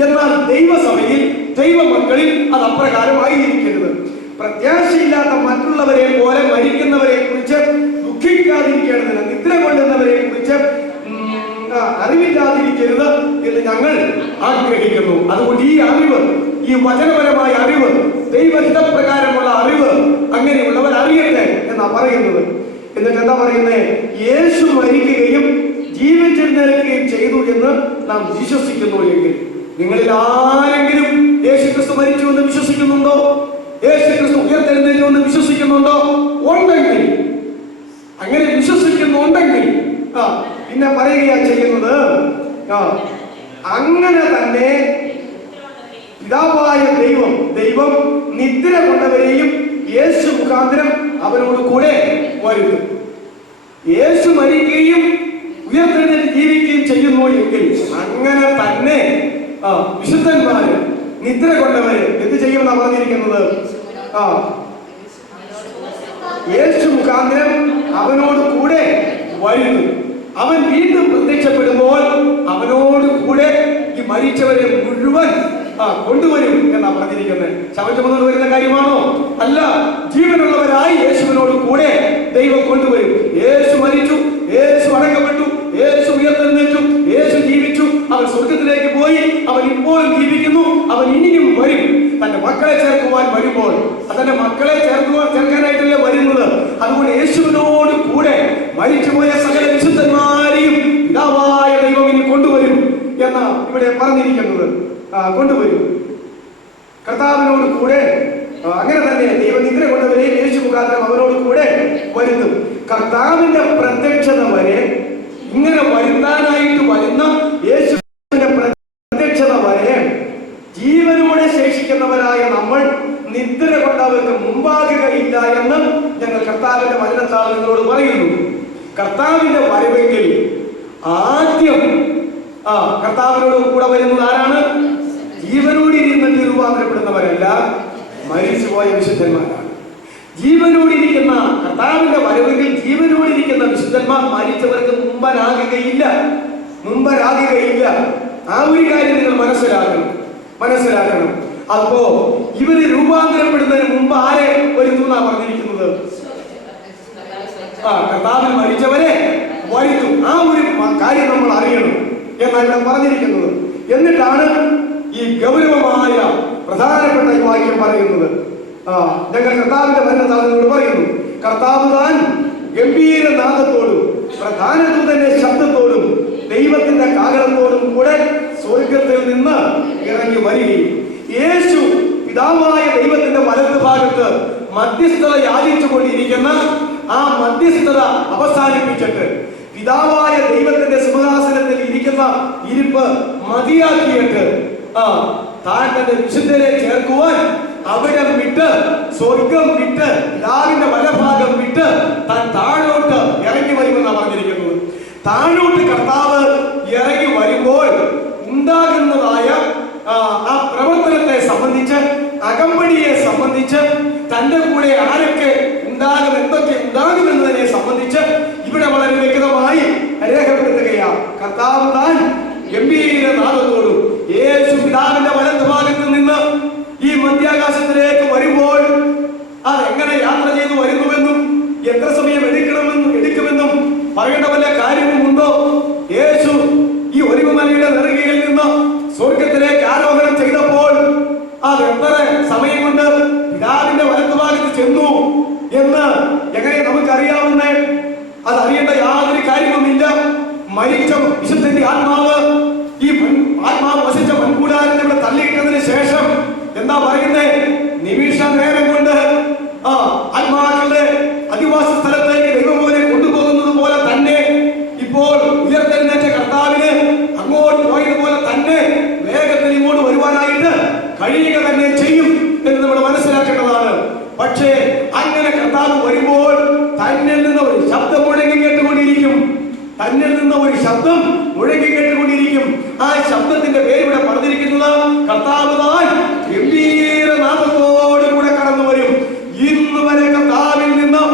എന്നാൽ ദൈവസഭയിൽ, ദൈവമക്കളിൽ അത് അപ്രകാരമായിരിക്കരുത്. പ്രത്യാശയില്ലാത്ത മറ്റുള്ളവരെ പോലെ മരിക്കുന്നവരെ കുറിച്ച് ദുഃഖിക്കാതിരിക്കേണ്ടതിന്, നിദ്ര കൊള്ളുന്നവരെ കുറിച്ച് അറിവില്ലാതിരിക്കരുത് എന്ന് ഞങ്ങൾ ആഗ്രഹിക്കുന്നു. അതുകൊണ്ട് ഈ അറിവ്, ഈ വചനപരമായ അറിവ്, ദൈവഹിതപ്രകാരമുള്ള അറിവ് അങ്ങനെയുള്ളവർ അറിയട്ടെ എന്നാ പറയുന്നത്. എന്നിട്ട് എന്താ പറയുന്നത്? യേശു മരിക്കുകയും ജീവിച്ചെഴുന്നേൽക്കുകയും ചെയ്തു എന്ന് നാം വിശ്വസിക്കുന്നു എങ്കിൽ, നിങ്ങളിൽ ആരെങ്കിലും യേശു ക്രിസ്തു മരിച്ചു എന്ന് വിശ്വസിക്കുന്നുണ്ടോ? യേശു ക്രിസ്തു ഉയർത്തെഴുന്നേറ്റു എന്ന് വിശ്വസിക്കുന്നുണ്ടോ? ഉണ്ടെങ്കിൽ, അങ്ങനെ വിശ്വസിക്കുന്നുണ്ടെങ്കിൽ പിന്നെ പറയുകയാ ചെയ്യുന്നത്, അങ്ങനെ തന്നെ പിതാവായ ദൈവം നിദ്ര കൊണ്ടവരെയും യേശു മുഖാന്തരം അവരോട് കൂടെ വരുന്നു. യേശു മരിക്കുകയും ഉയർത്തെഴുന്നേറ്റ് ജീവിക്കുകയും ചെയ്യുന്നു എങ്കിൽ, അങ്ങനെ തന്നെ വിശുദ്ധന്മാര്, നിദ്ര കൊണ്ടവര് എന്ത് ചെയ്യുമെന്നാണ് പറഞ്ഞിരിക്കുന്നത്? യേശു മുഖാന്തരം അവനോട് കൂടെ വരുന്നു. അവൻ വീണ്ടും പ്രത്യക്ഷപ്പെടുമ്പോൾ അവനോട് കൂടെ ഈ മരിച്ചവരെ മുഴുവൻ കൊണ്ടുവരും എന്നാ പറഞ്ഞിരിക്കുന്നത്. ശവം ചുമന്നുകൊണ്ട് വരുന്ന കാര്യമാണോ? അല്ല. ജീവനുള്ളവരായി യേശുവിനോട് കൂടെ ദൈവം കൊണ്ടുവരും. യേശു മരിച്ചു, യേശു അടക്കപ്പെട്ടു, യേശു ഉയർത്തെഴുന്നേറ്റു, യേശു ജീവിച്ചു, അവൻ സ്വർഗത്തിലേക്ക് പോയി, അവൻ ഇപ്പോഴും ജീവിക്കുന്നു, അവൻ ഇനിയും വരും. തന്റെ മക്കളെ ചേർക്കുവാൻ വരുമ്പോൾ തന്റെ മക്കളെ ചേർക്കാനായിട്ടല്ലേ വരുന്നത്. അതുകൊണ്ട് യേശുവിനോട് കൂടെ മരിച്ചുപോയ സകല വിശുദ്ധന്മാരെയും പിതാവായ ദൈവം ഇനി കൊണ്ടുവരും എന്നാ ഇവിടെ പറഞ്ഞിരിക്കുന്നത്. കൊണ്ടുവരും കർത്താവിനോട് കൂടെ. അങ്ങനെ തന്നെ ദൈവം നിദ്ര കൊണ്ടവരെയും യേശു മുഖാന്തരം അവനോട് കൂടെ വരുത്തും. കർത്താവിന്റെ പ്രത്യക്ഷത വരെ, ഇങ്ങനെ വരുത്താനായിട്ട് വരുന്ന യേശുവിന്റെ പ്രത്യക്ഷത വരെ ജീവനോടെ ശേഷിക്കുന്നവരായ നമ്മൾ നിദ്ര കൊണ്ടവർക്ക് മുമ്പാകുകയില്ല എന്ന് ഞങ്ങൾ കർത്താവിന്റെ വചനത്താൽ നിങ്ങളോട് പറയുന്നു. കർത്താവിന്റെ വരവെങ്കിൽ ആദ്യം കർത്താവിനോട് കൂടെ വരുന്നത് ആരാണ്? ജീവനോട് ഇരുന്നിട്ട് രൂപാന്തരപ്പെടുന്നവരല്ല, മരിച്ചുപോയ വിശുദ്ധന്മാരാണ്. ജീവനോടിരിക്കുന്ന കർത്താവിന്റെ വരവെങ്കിൽ ജീവനോടിരിക്കുന്ന വിശുദ്ധന്മാർ മരിച്ചവർക്ക് മുമ്പരാകുകയില്ല. ആ ഒരു കാര്യം നിങ്ങൾ മനസ്സിലാക്കണം. അപ്പോ ഇവര് രൂപാന്തരപ്പെടുന്നതിന് മുമ്പ് ആരെ വരുത്തുന്നാ പറഞ്ഞിരിക്കുന്നത്? കർത്താവിൽ മരിച്ചവരെ വരുത്തും. ആ ഒരു കാര്യം നമ്മൾ അറിയണം എന്നാണ് ഇവിടെ പറഞ്ഞിരിക്കുന്നത്. എന്നിട്ടാണ് ഈ ഗൗരവമായ പ്രധാനപ്പെട്ട ഈ വാക്യം പറയുന്നത്. ഞങ്ങൾ കർത്താവിന്റെ ഭരണത്താളോട് പറയുന്നു, കർത്താവ് താൻ ഗംഭീരനാദത്തോടും പ്രധാന ദൂതന്റെ ശബ്ദത്തോടും ദൈവത്തിന്റെ കാഹളത്തോടും കൂടെ സ്വർഗത്തിൽ നിന്ന് ഇറങ്ങി വരികയും യേശു പിതാവായ ദൈവത്തിന്റെ വലതു ഭാഗത്ത് മധ്യസ്ഥത യാചിച്ചു കൊണ്ടിരിക്കുന്ന ആ മധ്യസ്ഥത അവസാനിപ്പിച്ചിട്ട് പിതാവായ ദൈവത്തിന്റെ സിംഹാസനത്തിൽ ഇരിക്കുന്ന ഇരിപ്പ് മതിയാക്കിയിട്ട് താൻ തന്റെ വിശുദ്ധരെ ചേർക്കുവാൻ അവിടെ വിട്ട്, സ്വർഗം വിട്ട്, പിതാവിന്റെ വലഭാഗം വിട്ട് താൻ താഴോട്ട് ഇറങ്ങി വരുമെന്നാണ് പറഞ്ഞിരിക്കുന്നത്. താഴോട്ട് കർത്താവ് ഇറങ്ങി വരുമ്പോൾ ഉണ്ടാകുന്നതായ ആ പ്രവർത്തനത്തെ സംബന്ധിച്ച്, അകമ്പടിയെ സംബന്ധിച്ച്, തന്റെ കൂടെ ആരൊക്കെ ഉണ്ടാകും, എന്തൊക്കെ ഉണ്ടാകുമെന്നതിനെ സംബന്ധിച്ച് ഇവിടെ വളരെ വ്യക്തമായി രേഖപ്പെടുത്തുകയാണ്. കർത്താവ് താൻ ഗംഭീരനാദത്തോടും യേശു പിതാവിന്റെ വലതുഭാഗത്ത് നിന്ന് ഈ മധ്യാകാശത്തിലേക്ക് വരുമ്പോൾ അതെങ്ങനെ യാത്ര ചെയ്ത് വരുന്നുവെന്നും എത്ര സമയം എടുക്കുമെന്നും പറയേണ്ട വല്ല കാര്യവുമുണ്ടോ? യേശു ഈ ഒലിവുമലയുടെ നെറുകയിൽ നിന്ന് സ്വർഗത്തിലേക്ക് ആരോഹണം ചെയ്തപ്പോൾ അത് എത്ര സമയം കൊണ്ട് പിതാവിന്റെ വലതുഭാഗത്ത് ചെന്നു എന്ന് എങ്ങനെ നമുക്കറിയാവുന്നേ? അത് അറിയേണ്ട യാതൊരു കാര്യവുമില്ല. മരിച്ച വിശുദ്ധന്റെ ആത്മാവ്, ഈ ആത്മാവ് വസിച്ച മൺകൂടാരത്തെ ഇവിടെ തള്ളിയിട്ടതിന് ശേഷം എന്താ പറയുന്നേ? നിമിഷ നേരം കൊണ്ട് ആത്മാക്കളുടെ അധിവാസ സ്ഥലത്തേക്ക് ദൈവമോനെ കൊണ്ടുപോകുന്നത് പോലെ തന്നെ ഇപ്പോൾ ഉയർത്തെഴുന്നേറ്റ കർത്താവിന് അങ്ങോട്ട് പോയതുപോലെ തന്നെ വേഗത്തിൽ ഇങ്ങോട്ട് വരുവാനായിട്ട് കഴിയുക തന്നെ ചെയ്യും എന്ന് നമ്മൾ മനസ്സിലാക്കേണ്ടതാണ്. പക്ഷേ അങ്ങനെ കർത്താവ് വരുമ്പോൾ തന്നിൽ നിന്ന് ഒരു ശബ്ദം മുഴങ്ങി കേട്ടുകൊണ്ടിരിക്കും. ആ ശബ്ദത്തിന്റെ പേര് ഇവിടെ പറഞ്ഞിരിക്കുന്നത് കർത്താവ് താൻ ഗംഭീരനാദത്തോട് കൂടെ കടന്നു വരും. ഇന്ന് വരെ കർത്താവിൽ നിന്ന്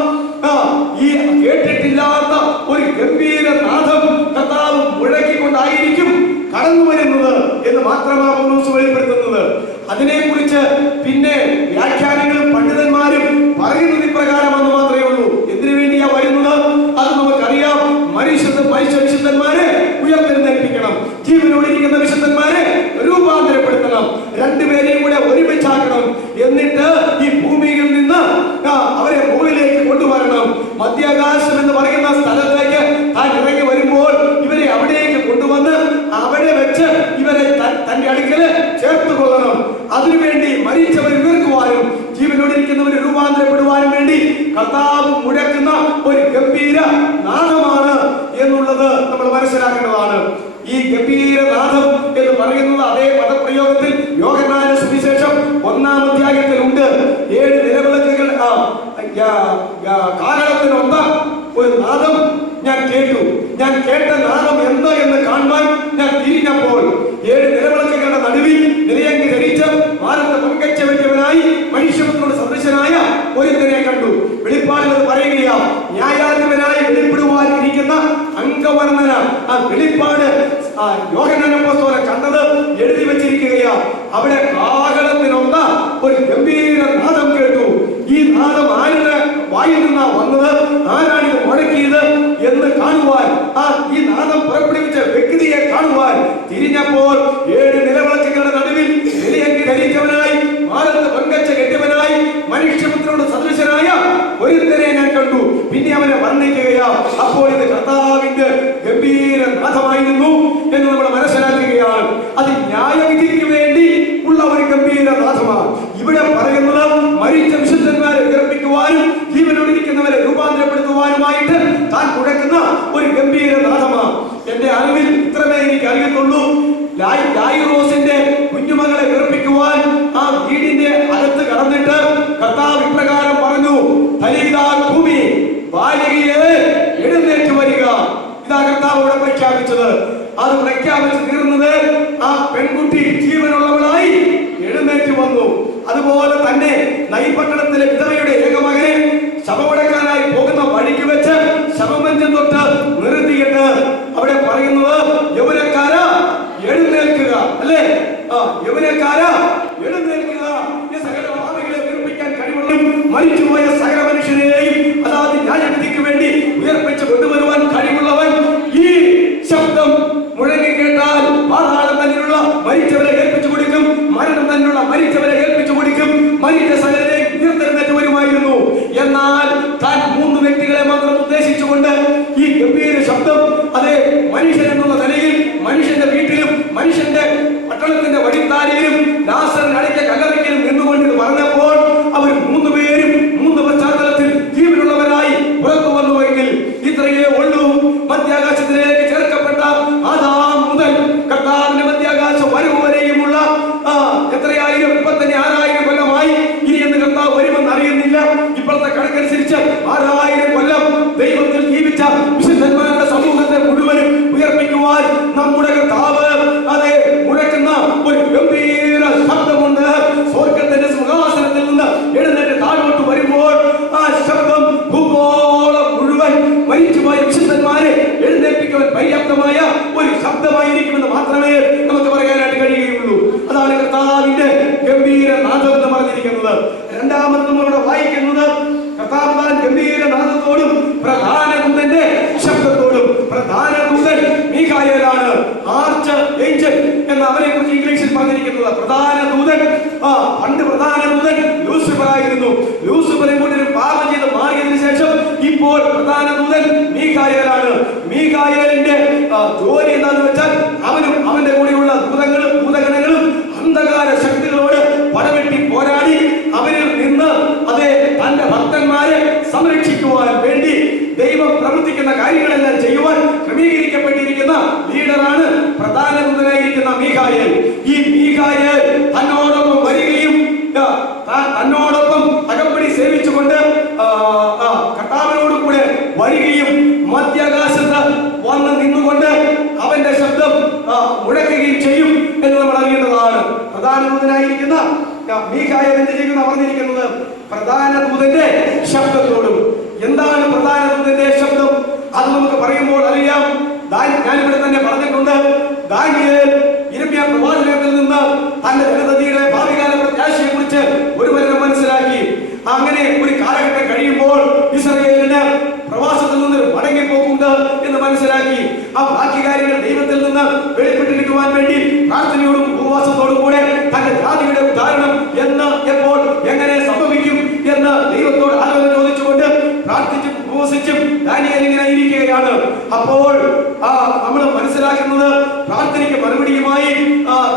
ഈ കേട്ടിട്ടില്ലാത്ത ഒരു ഗംഭീരനാദം കർത്താവ് മുഴക്കിക്കൊണ്ടായിരിക്കും കടന്നു വരുന്നത് എന്ന് മാത്രമാണ് പൗലോസ് വെളിപ്പെടുത്തുന്നത്. അതിനെക്കുറിച്ച് പിന്നെ വ്യാഖ്യാനങ്ങളും പണ്ഡിതന്മാരും പറയുന്നത് ഇപ്രകാരമെന്ന് മാത്രമേ ഉള്ളൂ. എന്തിനു വേണ്ടിയാ വരുന്നത്? അത് നമുക്കറിയാം. മരിച്ച വിശുദ്ധന്മാരെ ഉയർത്തെഴുന്നേൽപ്പിക്കണം, ജീവനോടിരിക്കുന്ന വിശുദ്ധന്മാരെ രൂപാന്തരപ്പെടുത്തണം, രണ്ടുപേരെയും കൂടെ ഒരുമിച്ചാക്കണം. എന്നിട്ട് ഈ ഭൂമിയിൽ നിന്ന് അവരെ മുകളിലേക്ക് കൊണ്ടുവരണം. മധ്യാകാശം എന്ന് പറയുന്ന സ്ഥലത്തേക്ക് താൻ ഇറങ്ങി വരുമ്പോൾ ഇവരെ അവിടേക്ക് കൊണ്ടുവന്ന് അവിടെ വെച്ച് ഇവരെ തന്റെ അടുക്കല് ചേർത്ത് കൊള്ളണം. അതിനുവേണ്ടി മരിച്ചവർ ഉയർക്കുവാനും ജീവനോടിരിക്കുന്നവർ രൂപാന്തരപ്പെടുവാനും വേണ്ടി കർത്താവ് മുഴക്കുന്ന ഒരു ഗംഭീര നാദമാണ് എന്നുള്ളത് നമ്മൾ മനസ്സിലാക്കേണ്ടതാണ്. ഈ ഗംഭീരനാദം എന്ന് പറയുന്നത് അതേ പദപ്രയോഗത്തിൽ യോഹന്നാന്റെ സുവിശേഷം 1-ാം അധ്യായത്തിലുണ്ട്. 7 നിലവിളക്കുകൾ കാഹളത്തിനൊത്ത ഒരു നാദം ഞാൻ കേട്ടു. ഞാൻ കേട്ട നാദം എന്ത് എന്ന് കാണുവാൻ ഞാൻ തിരിഞ്ഞപ്പോൾ 7 നിലവിളക്കുകളുടെ നടുവിൽ നിലയങ്കി ധരിച്ച് ഭാരത പങ്കച്ച വ്യക്തിവനായി മനുഷ്യപുത്രനോട് സദൃശനായ ഒരുത്തനെ കണ്ടു. വെളിപ്പാടിൽ പറയുകയാ, ന്യായാധിപനായി വെളിപ്പെടുവാനിരിക്കുന്ന അംഗവർണ്ണന, ആ വെളിപ്പാട് യോഹന്നാൻ അപ്പോസ്തലൻ കണ്ടത് എഴുതി വെച്ചിരിക്കുകയാ. അവിടെ കാഹളത്തിനൊത്ത ഒരു ഗംഭീര നാദം കേട്ടു. ഈ നാദം ആരുടെ വായിൽ നിന്നാ വന്നത്, ആരാണിത് മുഴക്കിയത് എന്ന് കാണുവാൻ, ഈ നാദം പുറപ്പെടുവിച്ച വ്യക്തിയെ കാണുവാൻ തിരിഞ്ഞപ്പോൾ 7 നിലവിളക്കുകളുടെ നടുവിൽ നിലയങ്കി ധരിച്ചവനായി, മാറത്ത് പൊൻകച്ച കെട്ടിയവനായി, മനുഷ്യപുത്രനോട് സദൃശനായ ഒരുത്തനെ ഞാൻ കണ്ടു. പിന്നെ അവനെ വർണ്ണിക്കുകയാ. അപ്പോൾ ഇത് കർത്താവിന്റെ ഗംഭീര നാദമായിരുന്നു എന്ന് നമ്മൾ മനസ്സിലാക്കുകയാണ്. അത് ന്യായവിധിക്ക് വേണ്ടി ഉള്ള ഒരു ഗംഭീര നാദമാണ്. ഇവിടെ പറയുന്നത് മരിച്ച വിശുദ്ധന്മാരെ ഉയർപ്പിക്കുവാനും ജീവനോടിരിക്കുന്നവരെ രൂപാന്തരപ്പെടുത്തുവാനുമായിട്ട് താൻ മുഴക്കുന്ന ഒരു ഗംഭീര നാദമാണ്. എന്റെ അറിവിൽ ഇത്രമേ എനിക്ക് അറിയത്തുള്ളൂ. യായിറോസിന്റെ കുഞ്ഞുമകളെ ഉയർപ്പിക്കുവാൻ ആ വീടിന്റെ അകത്ത് കടന്നിട്ട് കർത്താവ് ഇപ്രകാരം പറഞ്ഞു, തലീതാ ഭൂമി ബാലികയെ എഴുന്നേറ്റ് വരിക. ഇതാ കർത്താവ് ഇവിടെ പ്രഖ്യാപിച്ചത്. അത് പ്രഖ്യാപിച്ച് തീർന്നത് ആ പെൺകുട്ടി ജീവനുള്ളവളായി എഴുന്നേറ്റ് വന്നു. അതുപോലെ തന്നെ നൈപട്ടണത്തിലെ വിധവയുടെ ഏകമകനെ ശവമടക്കാനായി പോകുന്ന വഴിക്ക് വെച്ച് ശവമഞ്ചം തൊട്ട് നിർത്തിയിട്ട് അവിടെ പറയുന്നത്, യൗവനക്കാരാ എഴുന്നേൽക്കുക, അല്ലേ? യൗവനക്കാരാ എഴുന്നേൽക്കുക. സകല പാപികളെ ഉയർപ്പിക്കാൻ കഴിവുള്ള മരിച്ചുപോയ സകല മനുഷ്യരെയും അതാത് ന്യായവിധിക്ക് വേണ്ടി ഉയർപ്പിച്ച് കൊണ്ടുവരുവാൻ കഴിവുള്ളവൻ. ഈ ശബ്ദം മുഴങ്ങി കേട്ടാൽ പാതാളം തന്നെയുള്ള മരിച്ചവരെ ഏൽപ്പിച്ചു കൊടുക്കും, മരണം തന്നെയുള്ള മരിച്ചവരെ ഏൽപ്പിച്ചു കൊടുക്കും. മരിച്ച സകലരെയും ഉയർത്തെഴുന്നേറ്റ് വരുമായിരുന്നു. എന്നാൽ താൻ 3 വ്യക്തികളെ മാത്രം ഉദ്ദേശിച്ചുകൊണ്ട് ഈ ഗംഭീര ശബ്ദം അതേ മനുഷ്യൻ എന്നുള്ള നിലയിൽ മനുഷ്യന്റെ വീട്ടിലും മനുഷ്യന്റെ പട്ടണത്തിന്റെ വഴിത്താരിയിലും ലാസറിന്റെ അടയ്ക്ക കല്ലറയ്ക്കലും നിന്നുകൊണ്ട് ഇത് പറഞ്ഞപ്പോൾ അവർ 3 പേരും 3 പശ്ചാത്തലത്തിൽ ജീവനുള്ളവരായി പുറത്തു വന്നുവെങ്കിൽ ഇത്രയേ ഉള്ളൂ. മധ്യാകാശത്തിലേക്ക് ചേർക്കപ്പെട്ട ആദാം മുതൽ കർത്താവിന്റെ മധ്യാകാശ വരവ് വരെയുമുള്ള എത്രയായിരം 56,000 കൊല്ലമായി. ഇനി എന്ന് കർത്താവ് വരുമെന്ന് അറിയുന്നില്ല. ഇപ്പോഴത്തെ കണക്കനുസരിച്ച് 6,000 കൊല്ലം ദൈവത്തിൽ ജീവിച്ച വിശുദ്ധന്മാരുടെ സമൂഹത്തെ മുഴുവനും ഉയർപ്പിക്കുവാൻ നമ്മുടെ കർത്താവ് അതെ മുഴക്കുന്ന ഒരു ഗംഭീര ശബ്ദമുണ്ട്. സ്വർഗ്ഗത്തിന്റെ സിംഹാസനത്തിൽ നിന്ന് എഴുന്നേറ്റ് താഴോട്ട് വരുമ്പോൾ ആ ശബ്ദം ഭൂഗോളം മുഴുവൻ മരിച്ചുപോയ വിശുദ്ധന്മാരെ എഴുന്നേൽപ്പിക്കുവാൻ പര്യാപ്തമായ ഒരു ശബ്ദമായിരിക്കുമെന്ന് മാത്രമേ നമുക്ക് പറയാനായിട്ട് കഴിയുകയുള്ളൂ. അതാണ് കർത്താവിന്റെ ഗംഭീര നാദം എന്ന് പറഞ്ഞിരിക്കുന്നത്. രണ്ടാമത് നമ്മളിവിടെ വായിക്കുന്നത് കർത്താവ് താൻ ഗംഭീര നാദത്തോടും പ്രധാന ദൂതന്റെ ശബ്ദത്തോടും. പ്രധാന ദൂതൻ മീഖായേലാണ്, ആർച്ച് ഏഞ്ചൽ എന്ന് അവനെ കുറിച്ച് ഇംഗ്ലീഷിൽ പറഞ്ഞിരിക്കുന്നത്. പ്രധാന ദൂതൻ പണ്ട് പ്രധാന ദൂതൻ ലൂസിഫർ ആയിരുന്നു. ലൂസിഫറെ കൊണ്ടൊരു പാപം ചെയ്ത് മാറിയതിനു ശേഷം ഇപ്പോൾ പ്രധാന ദൂതൻ മീഖായേലാണ്. മീഖായേലിന്റെ ജോലി എന്താണെന്ന് വെച്ചാൽ അവനും അവന്റെ കൂടെയുള്ള ഭൂതഗണങ്ങളും അന്ധകാര ശക്തികളോട് പടവെട്ടി പോരാടി അവരിൽ നിന്ന് അതേ തന്റെ ഭക്തന്മാരെ സംരക്ഷിക്കുവാൻ വേണ്ടി ദൈവം പ്രവർത്തിക്കുന്ന കാര്യങ്ങളെല്ലാം ചെയ്യുവാൻ ക്രമീകരിക്കപ്പെട്ടിരിക്കുന്ന ലീഡറാണ് പ്രധാന ദൂതനായിരിക്കുന്ന മീഖായേൽ. ഈ മീഖായേൽ തന്നോടൊപ്പം വരികയും തന്നോടൊപ്പം അകമ്പടി സേവിച്ചുകൊണ്ട് കർത്താവിനോട് കൂടെ വരികയും മധ്യാകാശത്ത് വന്ന് നിന്നുകൊണ്ട് അവന്റെ ശബ്ദം മുഴക്കുകയും ചെയ്യും എന്ന് നമ്മൾ അറിയേണ്ടതാണ്. പ്രധാന ദൂതനായിരിക്കുന്ന മീഖായേൽ എന്ത് ചെയ്യുന്ന പറഞ്ഞിരിക്കുന്നത് പ്രധാന ദൂതന്റെ ശബ്ദത്തോടും. എന്താണ് പ്രധാന ദൂതന്റെ ശബ്ദം? അത് നമുക്ക് പറയുമ്പോൾ അറിയാം. ഞാനിവിടെ തന്നെ പറഞ്ഞിട്ടുണ്ട്. ദാനിയേൽ യിരെമ്യാ പ്രവാചകനിൽ നിന്ന് തന്റെ ജനതയുടെ ഭാവികാല പ്രത്യാശയെ കുറിച്ച് ഒരു വചനം മനസ്സിലാക്കി. അങ്ങനെ ഒരു കാലഘട്ടം കഴിയുമ്പോൾ ഇസ്രായേലിന് പ്രവാസത്തിൽ നിന്ന് മടങ്ങിപ്പോകുന്നത് എന്ന് മനസ്സിലാക്കി. ആ ബാക്കി കാര്യങ്ങൾ ദൈവത്തിൽ നിന്ന് വെളിപ്പെട്ട് കിട്ടുവാൻ വേണ്ടി പ്രാർത്ഥനയോടും ഉപവാസത്തോടും കൂടെ തന്റെ ജാതിയുടെ ഉദാഹരണം എന്ന് എപ്പോൾ എങ്ങനെ സംഭവിക്കും എന്ന് ദൈവത്തോട് ആലോചന ചോദിച്ചുകൊണ്ട് പ്രാർത്ഥിച്ചും ഉപവസിച്ചും ദാനിയേൽ ഇങ്ങനെ ഇരിക്കുകയാണ്. അപ്പോൾ നമ്മൾ മനസ്സിലാക്കുന്നത് പ്രാർത്ഥനയ്ക്ക് മറുപടിയുമായി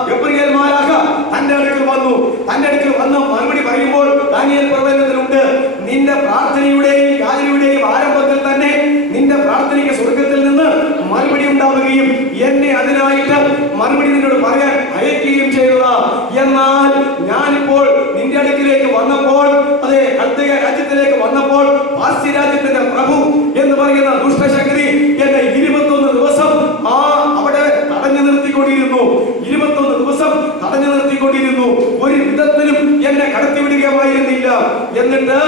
ഗബ്രിയേൽ മാലാഖ തന്റെ അടുക്കൽ വന്നു. തന്റെ അടുക്കൽ വന്ന് മറുപടി പറയുമ്പോൾ ദാനിയേൽ പ്രവചനത്തിലുണ്ട്, നിന്റെ പ്രാർത്ഥനയുടെയും യാചനയുടെയും ആരംഭത്തിൽ തന്നെ നിന്റെ പ്രാർത്ഥനയ്ക്ക് സ്വർഗത്തിൽ നിന്ന് മറുപടി ഉണ്ടാവുകയും എന്നെ അതിനായിട്ട് മറുപടി നിന്നോട് പറയാൻ അയക്കുകയും ചെയ്തതാ. എന്നാൽ ഞാനിപ്പോൾ നിന്റെ അടുക്കിലേക്ക് വന്നപ്പോൾ അതേ കൽദയ രാജ്യത്തിലേക്ക് വന്നപ്പോൾ പാർസി രാജ്യത്തിന്റെ പ്രഭു എന്ന് പറയുന്ന ദുഷ്ടശക്തി എന്നെ 21 ദിവസം അവിടെ തടഞ്ഞു നിർത്തിക്കൊണ്ടിരുന്നു. 21 ദിവസം തടഞ്ഞു നിർത്തിക്കൊണ്ടിരുന്നു. ഒരു വിധത്തിലും എന്നെ കടത്തിവിടുകയായിരുന്നില്ല. എന്നിട്ട്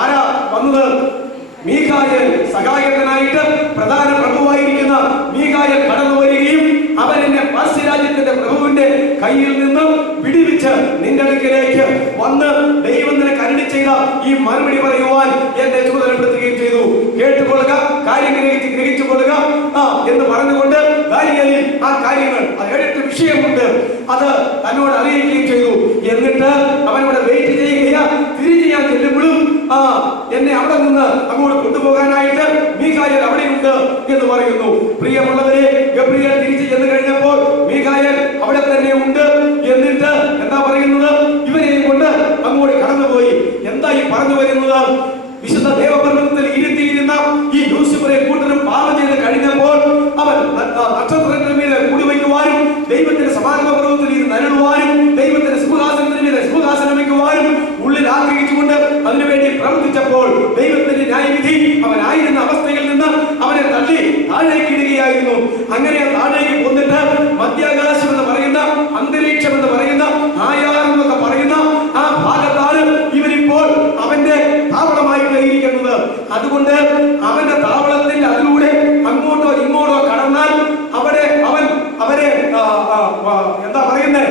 ആരാ വന്നത്? മീഖായേൽ സഹായകനായിട്ട് പ്രധാന പ്രഭുവായിരിക്കുന്ന മീഖായേൽ കടന്നു വരികയും അവൻ എന്നെ പാർസി രാജ്യത്തിന്റെ പ്രഭുവിന്റെ കയ്യിൽ നിന്ന് വിടുവിച്ച് നിന്റെ അടുക്കലേക്ക് വന്ന് ദൈവം നിനക്ക് അരുളി ചെയ്ത ഈ മറുപടി പറയുവാൻ എന്നെ ചുമതലപ്പെടുത്തുകയും ചെയ്തു. കേട്ടുകൊള്ളുക, കാര്യം ഗ്രഹിച്ചു കൊള്ളുക എന്ന് പറഞ്ഞുകൊണ്ട് ദാനിയേലിൽ ആ കാര്യങ്ങൾ 7 വിഷയമുണ്ട്, അത് തന്നോട് അറിയിക്കുകയും ചെയ്തു. എന്നിട്ട് അവനോട് വെയിറ്റ് ചെയ്യുകയാ. തിരിച്ച് ഞാൻ ചെല്ലുമ്പോഴും എന്നെ അവിടെ നിന്ന് അങ്ങോട്ട് കൊണ്ടുപോകാനായിട്ട് മീഖായേൽ അവിടെയുണ്ട് എന്ന് പറയുന്നു. പ്രിയമുള്ളവരെ, ഗബ്രിയേൽ തിരിച്ച് ചെന്ന് കഴിഞ്ഞപ്പോൾ മീഖായേൽ അവിടെ തന്നെ ഉണ്ട്. എന്നിട്ട് എന്താ പറയുന്നത്? ഇവരെയും കൊണ്ട് അങ്ങോട്ട് കടന്നുപോയി. എന്താ ഈ പറഞ്ഞു വരുന്നത്? വിശുദ്ധ ദേവപർവ്വതത്തിൽ ഇരുത്തിയിരുന്ന ഈ ലൂസിഫറെ കൂട്ടരും പാപം ചെയ്ത് കഴിഞ്ഞപ്പോൾ അവൻ നക്ഷത്രങ്ങളുടെ മീതെ കൂടിവയ്ക്കുവാനും ദൈവത്തിന്റെ സമാഗമ പർവ്വതത്തിൽ ഇത് നരടുവാനും ദൈവത്തിന്റെ സിംഹാസനത്തിന് മീതെ സിംഹാസനം വയ്ക്കുവാനും ഉള്ളിൽ ആഗ്രഹിച്ചുകൊണ്ട് അതിനുവേണ്ടി പ്രവർത്തിച്ചപ്പോൾ ദൈവത്തിന്റെ ന്യായവിധി അവനായിരുന്ന അവസ്ഥയിൽ നിന്ന് അവനെ തള്ളി താഴേക്ക് ഇടുകയായിരുന്നു. അങ്ങനെ താഴേക്ക് പോന്നിട്ട് മധ്യാകാശം എന്ന് പറയുന്ന, അന്തരീക്ഷം എന്ന് പറയുന്ന, ആയാറെന്നൊക്കെ പറയുന്ന ആ ഭാഗത്താണ് ഇവരിപ്പോൾ അവന്റെ താവളമായിട്ട് ഇരിക്കുന്നത്. അതുകൊണ്ട് അവന്റെ താവളത്തിന്റെ അതിലൂടെ അങ്ങോട്ടോ ഇങ്ങോട്ടോ കടന്നാൽ അവിടെ അവരെ എന്താ പറയുന്നത്,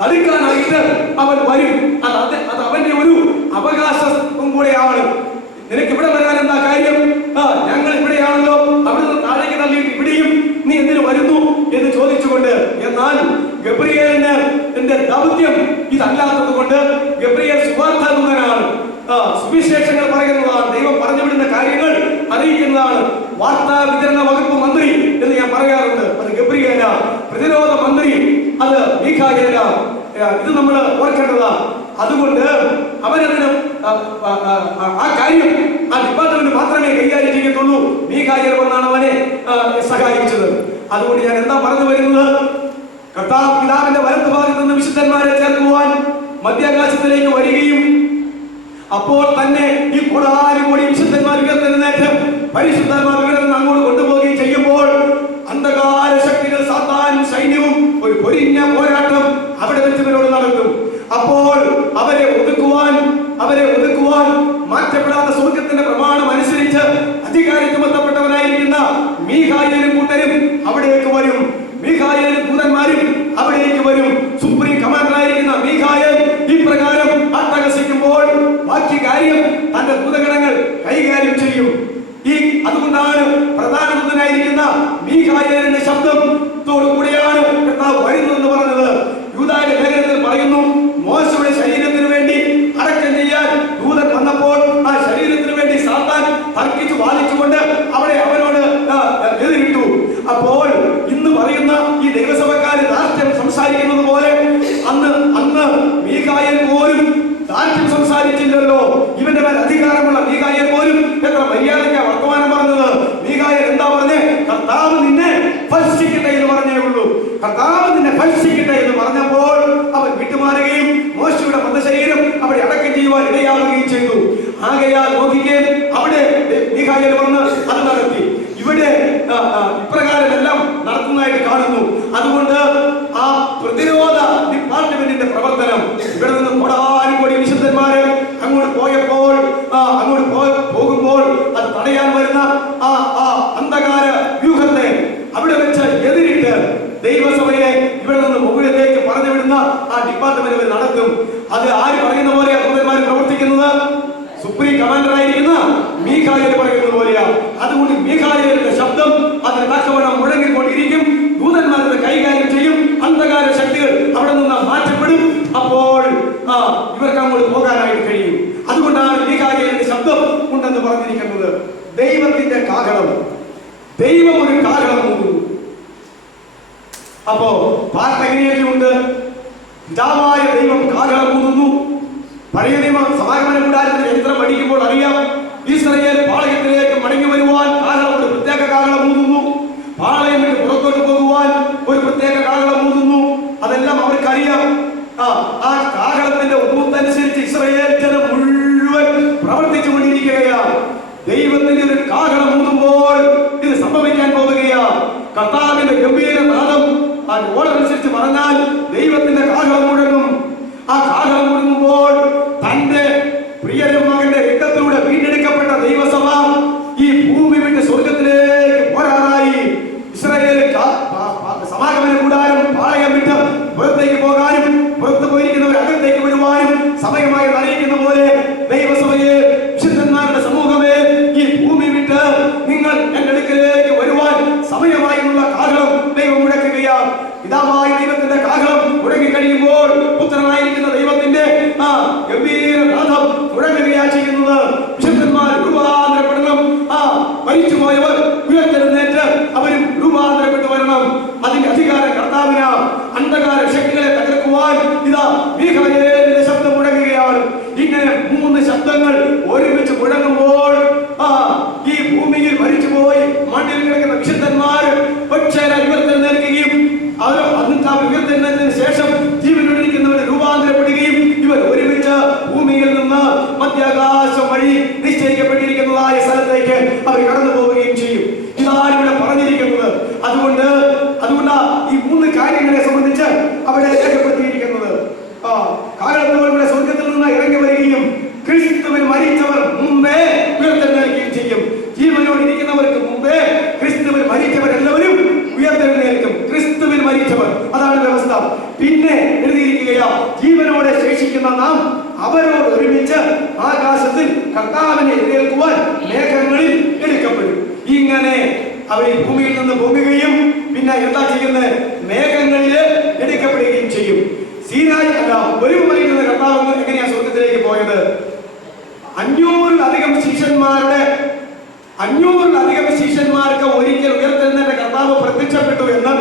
തടുക്കാനായിട്ട് അവൻ വരും. അത് അവന്റെ ഒരു അവകാശം കൂടെയാണ്. നിനക്ക് ഇവിടെ വരാൻ എന്താ കാര്യം? ഞങ്ങൾ ഇവിടെയാണല്ലോ, അവിടെ നിന്ന് താഴേക്ക് തള്ളിയിട്ട് ഇവിടെയും നീ എന്തിനു വരുന്നു എന്ന് ചോദിച്ചുകൊണ്ട്. എന്നാൽ ഗബ്രിയേലിന് എന്റെ ദൗത്യം ഇതല്ലാത്തത് കൊണ്ട് ഗബ്രിയേൽ സുവാർത്താദൂതനാണ്, സുവിശേഷങ്ങൾ പറയുന്നതാണ്, ദൈവം പറഞ്ഞു വിടുന്ന കാര്യങ്ങൾ അറിയിക്കുന്നതാണ്. വാർത്താ വിതരണ വകുപ്പ് മന്ത്രി എന്ന് ഞാൻ പറയാറുണ്ട്, അത് ഗബ്രിയേല. പ്രതിരോധ മന്ത്രി അത് മീഖായേല. ഇത് നമ്മൾ ഓർക്കേണ്ടതാണ്. അതുകൊണ്ട് അവനതിന് ആ കാര്യം ആ ഡിപ്പാർട്ട്മെന്റ് മാത്രമേ കൈകാര്യം ചെയ്യത്തുള്ളൂ. മീഖായേൽ വന്നാണ് അവനെ സഹായിച്ചത്. അതുകൊണ്ട് ഞാൻ എന്താ പറഞ്ഞു വരുന്നത്? കർത്താവ് പിതാവിന്റെ വലത്ത് ഭാഗത്ത് നിന്ന് വിശുദ്ധന്മാരെ ചേർക്കുവാൻ മധ്യാകാശത്തിലേക്ക് വരികയും അപ്പോൾ തന്നെ ഈ കോടാനുകോടി വിശുദ്ധന്മാർ ഉയർത്തെഴുന്നേറ്റ് പരിശുദ്ധന്മാർ അങ്ങോട്ട് കൊണ്ടുപോവുകയും ചെയ്യുമ്പോൾ അന്ധകാര ശക്തികൾ, സാത്താനും സൈന്യവും ഒരു പൊരിഞ്ഞ പോരാട്ടം അവിടെ വെച്ച് ഇവരോട് നടത്തും. അപ്പോൾ അവരെ ഒതുക്കുവാൻ മാറ്റപ്പെടാത്ത സ്വർഗത്തിന്റെ പ്രമാണം അനുസരിച്ച് അധികാരി ചുമത്തപ്പെട്ടവനായിരിക്കുന്ന മീഖായേലും കൂട്ടരും അവിടേക്ക് വരും. മീഖായേലും ദൂതന്മാരും അവിടേക്ക് വരും. സുപ്രീം കമാൻഡറായിരിക്കുന്ന മീഖായേൽ ഇപ്രകാരം അട്ടഹസിക്കുമ്പോൾ ബാക്കി കാര്യം തന്റെ ദൂതഗണങ്ങൾ കൈകാര്യം ചെയ്യും. അതുകൊണ്ടാണ് പ്രധാന ദൂതനായിരിക്കുന്ന മീഖായേലിന്റെ ശബ്ദത്തോടു കൂടിയാണ് കർത്താവ് വരുന്നതെന്ന് പറഞ്ഞത്. യൂദായുടെ ലേഖനത്തിൽ പറയുന്നു, മോശയുടെ ശരീരത്തിന് വേണ്ടി അടക്കം ചെയ്യാൻ ദൂതൻ വന്നപ്പോൾ ആ ശരീരത്തിന് വേണ്ടി സാത്താൻ തർക്കിച്ചു വാദിച്ചുകൊണ്ട് അവനോട് എതിരിട്ടു. അപ്പോൾ ഇന്ന് പറയുന്ന ഈ ദൈവസഭക്കാര് ദാർഷ്ട്യം സംസാരിക്കുന്നത് പോലെ അന്ന് മീഖായേൽ പോലും ദാർഷ്ട്യം സംസാരിച്ചില്ലല്ലോ. ഇവന്റെ മേൽ അധികാരമുള്ള മീഖായേൽ പോലും എത്ര മര്യാദയ്ക്ക് വർത്തമാനം പറഞ്ഞത്. മീഖായേൽ എന്താ പറഞ്ഞേ? കർത്താവ് നിന്നെ ഭർഷിക്കട്ടെ എന്ന് പറഞ്ഞേ ഉള്ളൂ. കർത്താവ് നിന്നെ ഭർഷിക്കട്ടെ എന്ന് പറഞ്ഞപ്പോൾ അവൻ വിട്ടുമാറുകയും മോശയുടെ മൃതശരീരം അവിടെ അടക്കം ചെയ്യുവാൻ ഇടയാവുകയും ചെയ്തു. ആകയാൽ നോക്കിക്കേ, അവിടെ മീഖായേൽ വന്ന് അത് നടത്തി. ഇവിടെ ഇപ്രകാരമെല്ലാം നടത്തുന്നതായിട്ട് കാണുന്നു. അതുകൊണ്ട് ആ പ്രതിരോധ ഡിപ്പാർട്ട്മെന്റിന്റെ പ്രവർത്തനം ഇവിടെ നിന്ന് കോടാനുകോടി വിശുദ്ധന്മാര് അങ്ങോട്ട് പോകുമ്പോൾ അത് തടയാൻ വരുന്ന ആ അന്ധകാര വ്യൂഹത്തെ അവിടെ വെച്ച് എതിരിട്ട് ദൈവസഭയെ ഇവിടെ നിന്ന് മുകളിലേക്ക് പറഞ്ഞു വിടുന്ന ആ ഡിപ്പാർട്ട്മെന്റ് നടത്തും. അത് ആര് പറയുന്ന പോലെ ദൂതന്മാർ പ്രവർത്തിക്കുന്നത്? സുപ്രീം കമാൻഡർ ആയിരിക്കുന്ന മീഖായേൽ പറയുന്നത് പോലെയാ. അതുകൊണ്ട് മീഖായേലിന്റെ ശബ്ദം അതിന് തക്കവണ്ണം മുഴങ്ങിക്കൊണ്ടിരിക്കും. ദൂതന്മാരുടെ കൈകാര്യം ചെയ്യും. അന്ധകാര ശക്തികൾ അവിടെ നിന്ന് മാറ്റപ്പെടും. അപ്പോൾ ഇവർക്ക് അങ്ങോട്ട് പോകാനായിട്ട് കഴിയും. അതുകൊണ്ടാണ് മീഖായേലിന്റെ ശബ്ദം ഉണ്ടെന്ന് പറഞ്ഞിരിക്കുന്നത്. ദൈവത്തിന്റെ കാഹളം, ദൈവം ഒരു കാഹളം ഊതുന്നു. അപ്പോ പാട്ട് എങ്ങനെയൊക്കെയുണ്ട്? പിതാവായ ദൈവം കാഹളം ഊതുന്നു. പഴയ നിയമ സമാഗമന കൂടാരത്തിൽ യന്ത്രം പഠിക്കുമ്പോൾ അറിയാം, ഇസ്രായേൽ പാളയത്തിലേക്ക് മടങ്ങി വരുവാൻ കാഹളം ഒരു പ്രത്യേക കാഹളം ഊതുന്നു. പാളയം വിട്ട് പുറത്തോട്ട് പോകുവാൻ ഒരു പ്രത്യേക കാഹളം ഊതുന്നു. അതെല്ലാം അവർക്കറിയാം. ആ കാഹളത്തിന്റെ ഊത്തനുസരിച്ച് ഇസ്രായേൽ ജനം മുഴുവൻ പ്രവർത്തിച്ചുകൊണ്ടിരിക്കുകയാണ്. ദൈവത്തിന്റെ ഒരു കാഹളം ഊതുമ്പോൾ ഇത് സംഭവിക്കാൻ പോവുകയാണ്. കർത്താവിന്റെ ഗംഭീര നാദം ആ ഓർഡറനുസരിച്ച് പറഞ്ഞാൽ ദൈവത്തിന്റെ കാഹളം മുഴങ്ങും. ആ കാഹളം മുഴങ്ങുമ്പോൾ തന്റെ പ്രിയന്റെ മകന്റെ രക്തത്തിലൂടെ വീണ്ടെടുക്കപ്പെട്ട ദൈവസഭ പിതാവായ ദൈവത്തിന്റെ കാഹളം മുഴങ്ങിക്കഴിയുമ്പോൾ പുത്രനായിരിക്കുന്ന ദൈവത്തിന്റെ ഗംഭീരനാഥം മുഴങ്ങുകയാ ചെയ്യുന്നത്. വിശുദ്ധന്മാർ രൂപാന്തരപ്പെടണം. മരിച്ചുപോയവർ ഉയർത്തെഴുന്നേറ്റ് അവരും രൂപാന്തരപ്പെട്ടു വരണം. അതിന്റെ അധികാരം കർത്താവിന്. അന്ധകാര ശക്തികളെ തകർക്കുവാൻ ഇതാ മീഖായേലിന്റെ ശബ്ദം മുഴങ്ങുകയാണ്. ഇങ്ങനെ 3 ശബ്ദങ്ങൾ ഒരുമിച്ച് മുഴങ്ങുമ്പോൾ ഈ ഭൂമിയിൽ മരിച്ചുപോയി മണ്ണിൽ കിടക്കുന്ന വിശുദ്ധന്മാർ പക്ഷേരായി ഉയർത്തെഴുന്നേൽക്കുകയും അവർ ഉയർത്തെഴുന്നേറ്റതിന് ശേഷം ജീവനോടിരിക്കുന്നവർ രൂപാന്തരപ്പെടുകയും ഇവർ ഒരുമിച്ച് ഭൂമിയിൽ നിന്ന് മധ്യാകാശം വഴി നിശ്ചയിക്കപ്പെട്ടിരിക്കുന്നതായ സ്ഥലത്തേക്ക് അവർ കടന്നു പോവുകയും ചെയ്യും. ഇതാണ് ഇവിടെ പറഞ്ഞിരിക്കുന്നത്. അതുകൊണ്ട് ഈ 3 കാര്യങ്ങളെ സംബന്ധിച്ച് അവിടെ രേഖപ്പെടുത്തിയിരിക്കുന്നത്. കാലത്തോടെ സ്വർഗത്തിൽ നിന്ന് ഇറങ്ങി വരികയും ക്രിസ്തുവിൽ മരിച്ചവർ മുമ്പേ ഉയർത്തെഴുന്നേൽക്കുകയും ചെയ്യും. ജീവനോടിരിക്കുന്നവർക്ക് മുമ്പേ ക്രിസ്തുവിൽ മരിച്ചവരെല്ലാവരും ഉയർത്തെഴുന്നേൽക്കും. ക്രിസ്തുവിൽ മരിച്ചവർ, അതാണ് വ്യവസ്ഥ. പിന്നെ എഴുതിയിരിക്കുകയാ, ജീവനോടെ ശേഷിക്കുന്ന നാം അവരോട് ഒരുമിച്ച് ആകാശത്തിൽ കർത്താവിനെ എതിരേൽക്കുവാൻ മേഘങ്ങളിൽ എടുക്കപ്പെടും. ഇങ്ങനെ അവർ ഭൂമിയിൽ നിന്ന് പൊങ്ങുകയും പിന്നെ എന്താ ചെയ്യുന്നത്? മേഘങ്ങളിൽ എടുക്കപ്പെടുകയും ചെയ്യും. സീനായി അല്ല, ഒരു പറയുന്ന കർത്താവ് എങ്ങനെയാ സ്വർഗത്തിലേക്ക് പോയത്? 500-ലധികം ശിഷ്യന്മാർക്ക് ഒരിക്കൽ ഉയർത്തെഴുന്നേറ്റ കർത്താവ് പ്രത്യക്ഷപ്പെട്ടു എന്ന്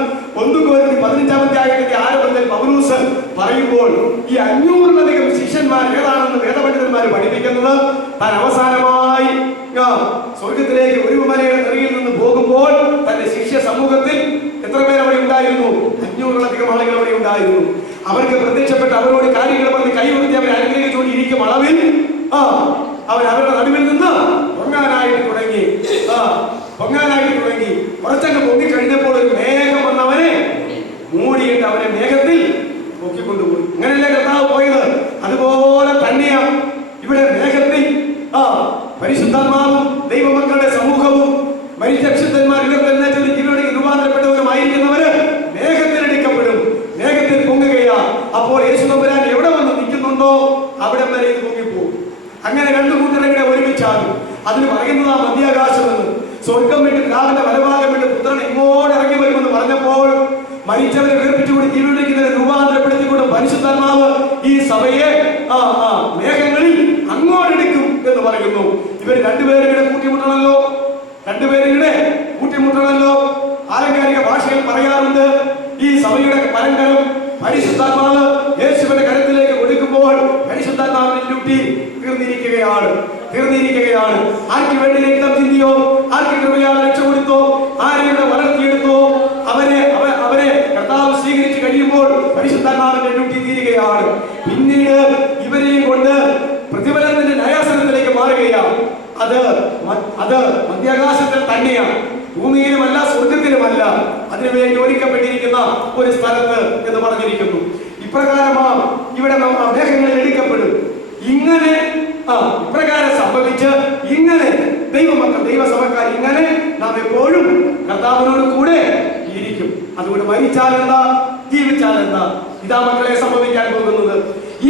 1 കൊരിന്ത്യർ 15-ാം അധ്യായത്തിന്റെ ആരംഭത്തിൽ പൗലോസ് പറയുമ്പോൾ ഈ 500-ലധികം ശിഷ്യന്മാർ ഏതാണെന്ന് വേദപണ്ഡിതന്മാർ പഠിപ്പിക്കുന്നത്, താൻ അവസാനമായി സ്വർഗത്തിലേക്ക് ഒരു മലയുടെ നെറിയിൽ നിന്ന് പോകുമ്പോൾ തന്റെ ശിഷ്യ സമൂഹത്തിൽ എത്ര പേർ അവിടെ ഉണ്ടായിരുന്നു? 500-ലധികം ആളുകൾ അവിടെ ഉണ്ടായിരുന്നു. അവർക്ക് പ്രത്യക്ഷപ്പെട്ട് അവരോട് കാര്യങ്ങൾ പറഞ്ഞ് കൈവരുത്തി അവരെ അനുഗ്രഹിച്ചുകൊണ്ടിരിക്കും അളവിൽ അവൻ അവരുടെ നടുവിൽ നിന്ന് പൊങ്ങാനായിട്ട് തുടങ്ങി. കുറച്ചങ്ങ് പൊങ്ങിക്കഴിഞ്ഞപ്പോൾ ഒരു മേഘം വന്നവനെ മൂടിയിട്ട് അവനെ മേഘത്തിൽ പൊക്കിക്കൊണ്ടുപോയി. അങ്ങനെയല്ലേ കർത്താവ് പോയത്? അതുപോലെ തന്നെയാണ് ഇവിടെ മേഘത്തിൽ പരിശുദ്ധാത്മാവും ദൈവമക്കളുടെ സമൂഹവും മരിച്ച വിശുദ്ധന്മാർ ഉയർത്തെഴുന്നേറ്റ് ജീവനോട് രൂപാന്തരപ്പെട്ടവരുമായിരിക്കുന്നവര് മേഘത്തിൽ എടുക്കപ്പെടും. മേഘത്തിൽ പൊങ്ങുകയാ. അപ്പോൾ യേശു തമ്പുരാൻ എവിടെ വന്ന് നിൽക്കുന്നുണ്ടോ അവിടെ വരെ ഇത് പൊങ്ങിപ്പോകും. അങ്ങനെ 2 കൂട്ടരെ ഒരുമിച്ചാകും. അതിന് പറയുന്നതാ മധ്യാകാശം എന്ന്. സ്വർഗം വിട്ട് പിതാവിന്റെ വലഭാഗം വിട്ട് പുത്രൻ ഇങ്ങോട്ട് ഇറങ്ങി വരുമെന്ന് പറഞ്ഞപ്പോൾ മരിച്ചവരെ ഉയർപ്പിച്ചുകൊണ്ട് ജീവിക്കുന്നവരെ രൂപാന്തരപ്പെടുത്തിക്കൊണ്ട് പരിശുദ്ധാത്മാവ് ഈ സഭയെ മേഘങ്ങളിൽ അങ്ങോട്ടെടുക്കും എന്ന് പറയുന്നു. ഇവർ 2 പേരുടെ കൂട്ടിമുട്ടണല്ലോ. ആലങ്കാരിക ഭാഷയിൽ പറയാറുണ്ട്, ഈ സഭയുടെ പരങ്കരം പരിശുദ്ധാത്മാവ് യേശുവിന്റെ കരത്തിലേക്ക് കൊടുക്കുമ്പോൾ പരിശുദ്ധാത്മാവിന്റെ ഡ്യൂട്ടി തീർന്നിരിക്കുകയാണ്. ആർക്ക് വേണ്ടി രക്തം ചിന്തിയോ, ആർക്ക് കൃപയാൽ രക്ഷ കൊടുത്തോ, ആരെയുടെ വളർത്തിയെടുത്തോ, അവരെ കർത്താവ് സ്വീകരിച്ചു കഴിയുമ്പോൾ പരിശുദ്ധാത്മാവിന്റെ ഡ്യൂട്ടി തീരുകയാണ്. പിന്നീട് ഇവരെയും കൊണ്ട് പ്രതിഫലത്തിന്റെ ന്യായാസനത്തിലേക്ക് മാറുകയാണ്. അത് മധ്യാകാശത്തിൽ തന്നെയാണ്, ഭൂമിയിലുമല്ല സ്വർഗത്തിലുമല്ല. അതിനുവേണ്ടി ഒരുക്കപ്പെട്ടിരിക്കുന്ന ഒരു സ്ഥലത്ത് എന്ന് പറഞ്ഞിരിക്കുന്നു. ഇപ്രകാരമാണ് ഇവിടെ മേഘങ്ങളിൽ എടുക്കപ്പെടും. ഇങ്ങനെ ഇപ്രകാരം സംഭവിച്ച് ഇങ്ങനെ ദൈവസഭക്കാർ ഇങ്ങനെ നാം എപ്പോഴും കർത്താവിനോട് കൂടെ ഇരിക്കും. അതുകൊണ്ട് മരിച്ചാലെന്താ, ജീവിച്ചാലെന്താ? ഇതാ മക്കളെ സംഭവിക്കാൻ പോകുന്നത്.